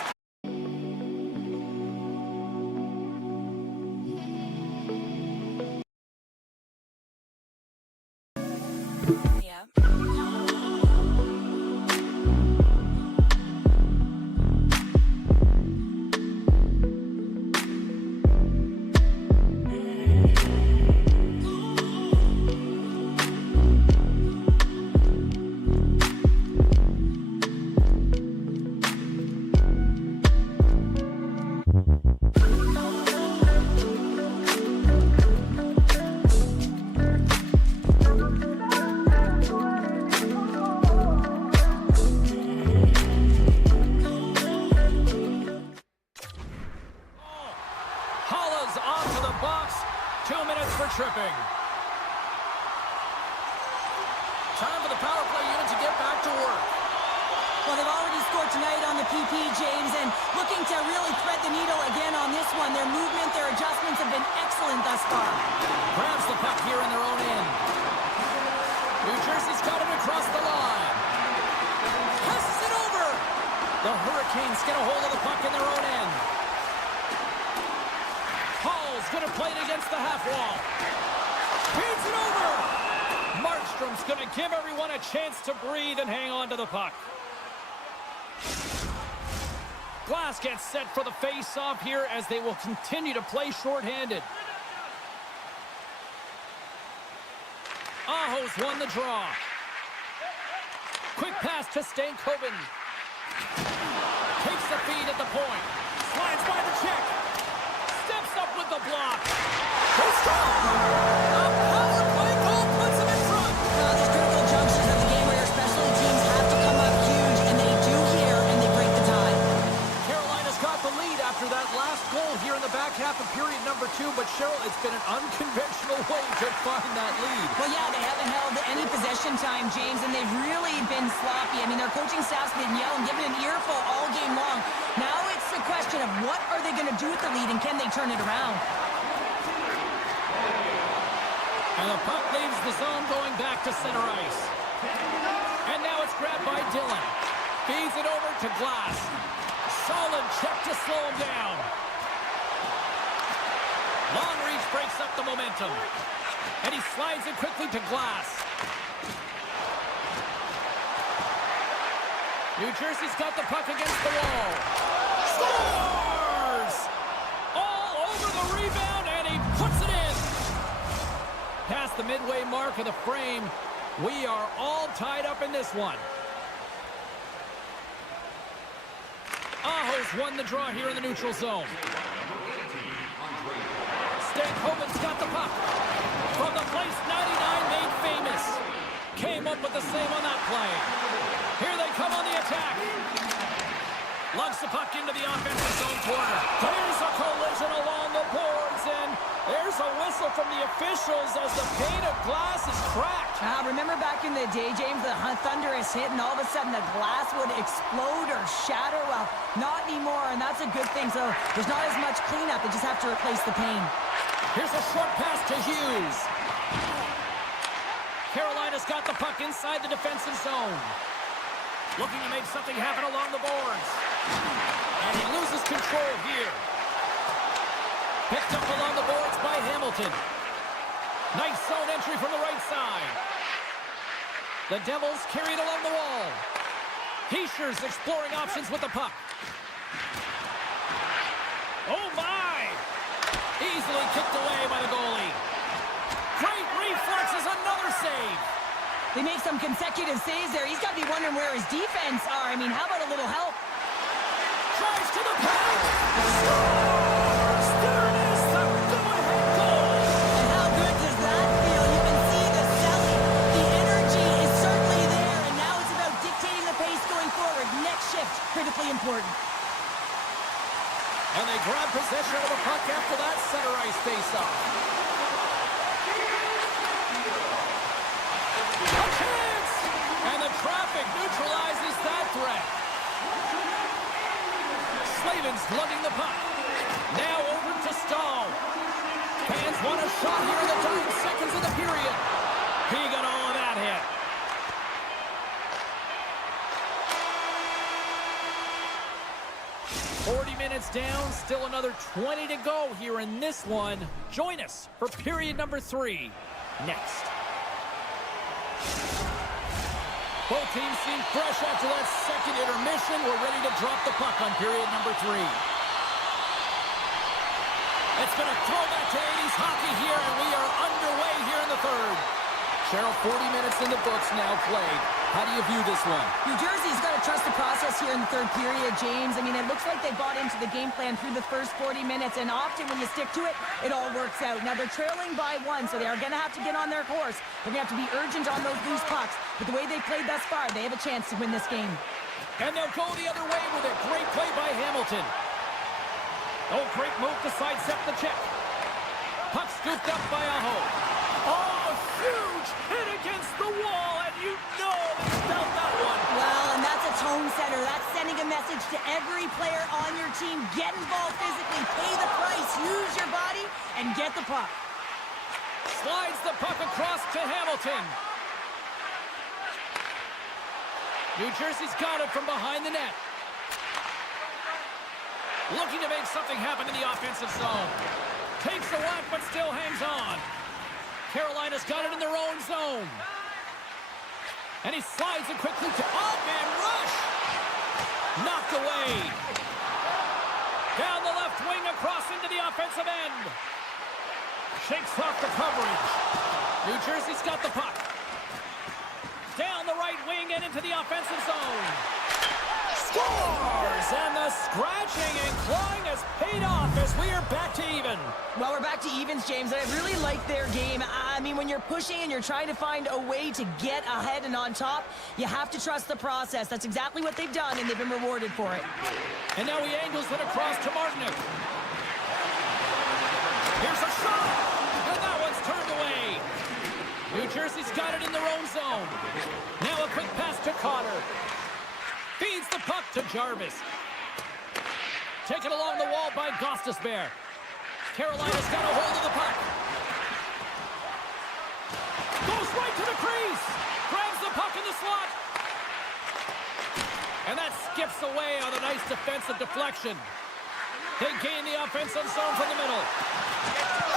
tripping. Time for the power play unit to get back to work. Well, they've already scored tonight on the PP, James, and looking to really thread the needle again on this one. Their movement, their adjustments have been excellent thus far. Grabs the puck here in their own end. New Jersey's got it across the line. Passes it over. The Hurricanes get a hold of the puck in their own end. Hall's going to play it against the half wall. Feeds it over. Markstrom's going to give everyone a chance to breathe and hang on to the puck. Glass gets set for the face-off here as they will continue to play shorthanded. Aho's won the draw. Quick pass to Stankoven. Takes the feed at the point. Slides by the check. Steps up with the block. They score! A power play goal puts them in front. These critical junctures of the game where your specialty teams have to come up huge, and they do here, and they break the tie. Carolina's got the lead after that last goal here in the back half of period number 2, but Cheryl, it's been an unconventional way to find that lead. Well, yeah, they haven't held any possession time, James, and they've really been sloppy. I mean, their coaching staff's been yelling, giving an earful all game long. Now it's a question of what are they going to do with the lead, and can they turn it around? And the puck leaves the zone going back to center ice. And now it's grabbed by Dillon. Feeds it over to Glass. Solid check to slow him down. Long reach breaks up the momentum. And he slides it quickly to Glass. New Jersey's got the puck against the wall. Scores! All over the rebound, and he puts it in. Past the midway mark of the frame, we are all tied up in this one. Aho's won the draw here in the neutral zone. Stankoven's got the puck. From the place 99 made famous. Came up with the same on that play. Here they come on the attack. Lugs the puck into the offensive zone corner. There's a collision along the boards, and there's a whistle from the officials as the pane of glass is cracked. Remember back in the day, James, the thunderous hit, and all of a sudden the glass would explode or shatter? Well, not anymore, and that's a good thing. So there's not as much cleanup. They just have to replace the pane. Here's a short pass to Hughes. Carolina's got the puck inside the defensive zone. Looking to make something happen along the boards. And he loses control here. Picked up along the boards by Hamilton. Nice zone entry from the right side. The Devils carry it along the wall. Heischer's exploring options with the puck. Oh my! Easily kicked away by the goalie. Great reflexes, another save. They make some consecutive saves there. He's got to be wondering where his defense are. I mean, how about a little help? Drives to the paint. Scores! There it is, the go-ahead goal. And how good does that feel? You can see the selling. The energy is certainly there, and now it's about dictating the pace going forward. Next shift, critically important. And they grab possession of the puck after that center ice face-off. A chance! And the traffic neutralizes that threat. Slavin's lugging the puck. Now over to Stahl. Fans want a shot here in the dying seconds of the period. He got all of that hit. Minutes down, still another 20 to go here in this one. Join us for period number 3 next. Both teams seem fresh after that second intermission. We're ready to drop the puck on period number 3. It's been a throwback to 80s hockey here, and we are underway here in the third. Cheryl, 40 minutes in the books now played. How do you view this one? New Jersey's got to trust the process here in the third period, James. I mean, it looks like they bought into the game plan through the first 40 minutes, and often when you stick to it, it all works out. Now, they're trailing by 1, so they are going to have to get on their course. They're going to have to be urgent on those loose pucks. But the way they played thus far, they have a chance to win this game. And they'll go the other way with a great play by Hamilton. Oh, great move to sidestep the check. Puck scooped up by Aho. Oh, huge hit against the wall, and you know they felt that one. Well, and that's a tone setter. That's sending a message to every player on your team. Get involved physically, pay the price, use your body, and get the puck. Slides the puck across to Hamilton. New Jersey's got it from behind the net. Looking to make something happen in the offensive zone. Takes the whack, but still hangs on. Carolina's got it in their own zone. And he slides it quickly to odd man rush. Knocked away. offensive end. Shakes off the coverage. New Jersey's got the puck. Down the right wing and into the offensive zone. Scores! And the scratching and clawing has paid off as we are back to even. Well, we're back to evens, James, and I really like their game. I mean, when you're pushing and you're trying to find a way to get ahead and on top, you have to trust the process. That's exactly what they've done, and they've been rewarded for it. And now he angles it across to Martinick. Here's a shot! And that one's turned away. New Jersey's got it in their own zone. Now a quick pass to Cotter. Feeds the puck to Jarvis. Taken along the wall by Gostisbehere. Carolina's got a hold of the puck. Goes right to the crease. Grabs the puck in the slot. And that skips away on a nice defensive deflection. They gain the offensive zone from the middle.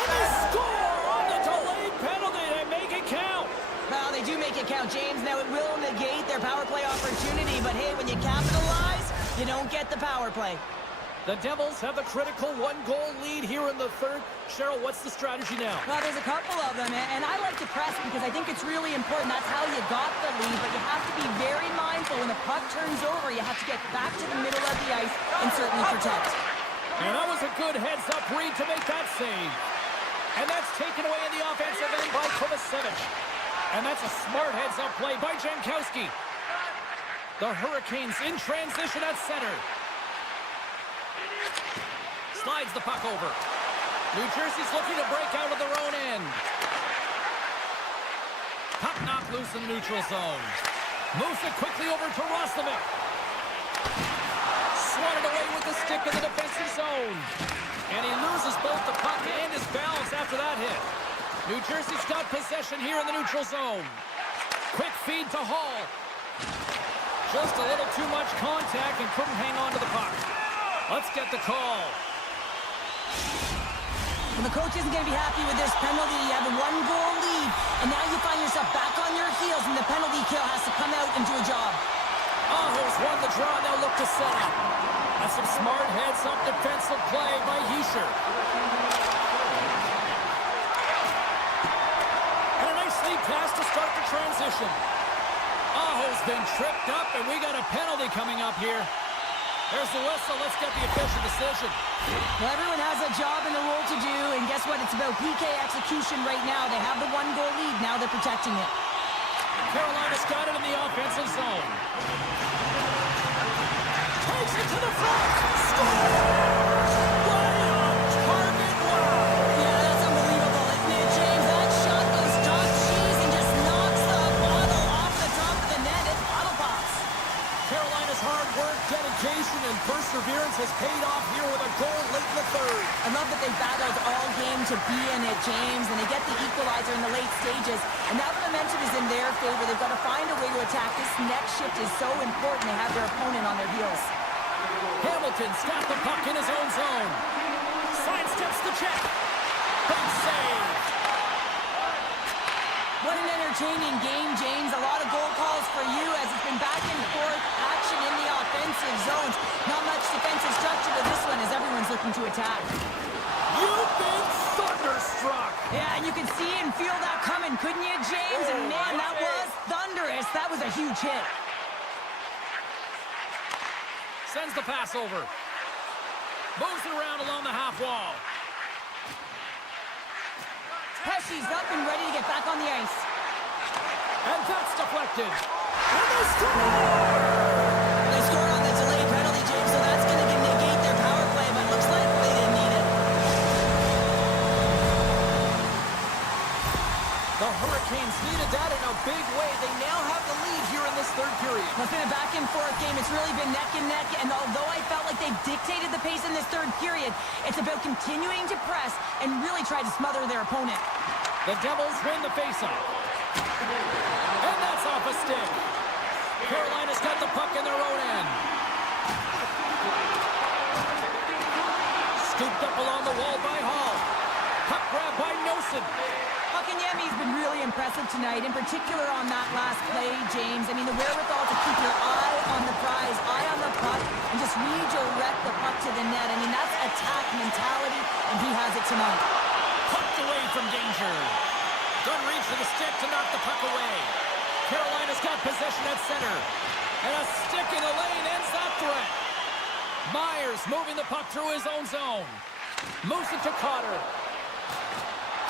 And they score on the delayed penalty. They make it count. Well, they do make it count, James. Now, it will negate their power play opportunity, but hey, when you capitalize, you don't get the power play. The Devils have the critical one-goal lead here in the third. Cheryl, what's the strategy now? Well, there's a couple of them, and I like to press because I think it's really important. That's how you got the lead, but you have to be very mindful. When the puck turns over, you have to get back to the middle of the ice and certainly protect. And that was a good heads-up read to make that save. And that's taken away in the offensive end by Kovacevic. And that's a smart heads-up play by Jankowski. The Hurricanes in transition at center. Slides the puck over. New Jersey's looking to break out of their own end. Puck knocked loose in the neutral zone. Moves it quickly over to Roslovic. Swatted away with the stick in the defensive zone. And he loses both the puck and his balance after that hit. New Jersey's got possession here in the neutral zone. Quick feed to Hall. Just a little too much contact and couldn't hang on to the puck. Let's get the call. Well, the coach isn't going to be happy with this penalty. You have a one-goal lead, and now you find yourself back on your heels, and the penalty kill has to come out and do a job. Aho's won the draw, now look to set up. That's some smart heads-up defensive play by Hischier. And a nice lead pass to start the transition. Aho's been tripped up, and we got a penalty coming up here. There's the whistle. Let's get the official decision. Well, everyone has a job and a role to do, and guess what? It's about PK execution right now. They have the one-goal lead. Now they're protecting it. Carolina's got it in the offensive zone. Takes it to the front. Scores! Right on target. Wow! Yeah, that's unbelievable, isn't it, James? That shot was top cheese and just knocks the bottle off the top of the net. It bottle pops. Carolina's hard work, dedication, and perseverance has paid off here with a goal late in the third. I love that they battled all game to be in it, James, and they get the equalizer in the late stages. And now the momentum is in their favor. They've got to find a way to attack. This next shift is so important to have their opponent on their heels. Hamilton's got the puck in his own zone. Sidesteps the check. Big save. What an entertaining game, James. A lot of goal calls for you as it's been back and forth action in the offensive zones. Not much defensive structure to this one as everyone's looking to attack. You've been thunderstruck. Yeah, and you can see and feel that coming, couldn't you, James? And man, that was thunderous. That was a huge hit. Sends the pass over. Moves it around along the half wall. Pesci's up and ready to get back on the ice. And that's deflected. And they score! They score on the delayed penalty, James, so that's going to negate their power play, but looks like they didn't need it. The Hurricanes needed that in a big way. They now have the lead here in this third period. It's been a back-and-forth game. It's really been neck and neck, and although I felt like they dictated the pace in this third period, it's about continuing to press and really try to smother their opponent. The Devils win the faceoff. And that's off a stick. Carolina's got the puck in their own end. Scooped up along the wall by Hall. Puck grab by Nosen. Kotkaniemi's been really impressive tonight, in particular on that last play, James. I mean, the wherewithal to keep your eye on the prize, eye on the puck, and just redirect the puck to the net. I mean, that's attack mentality, and he has it tonight. Pucked away from danger. Good reach to the stick to knock the puck away. Carolina's got possession at center. And a stick in the lane ends that threat. Myers moving the puck through his own zone. Moves it to Cotter.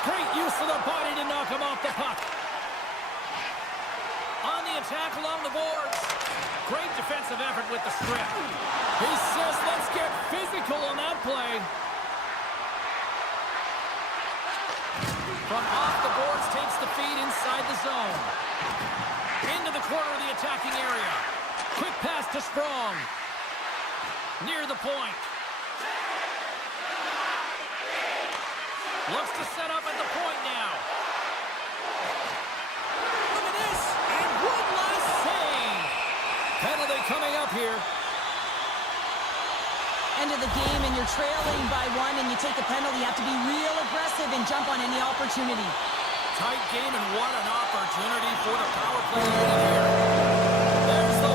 Great use of the body to knock him off the puck. On the attack along the boards. Great defensive effort with the strip. He says, let's get physical on that play. From off the boards, takes the feed inside the zone. Into the corner of the attacking area. Quick pass to Sprong. Near the point. Looks to set up at the point now. Look at this. And one last save. Penalty coming up here. End of the game, and you're trailing by one, and you take a penalty. You have to be real aggressive and jump on any opportunity. Tight game, and what an opportunity for the power play unit here. There's the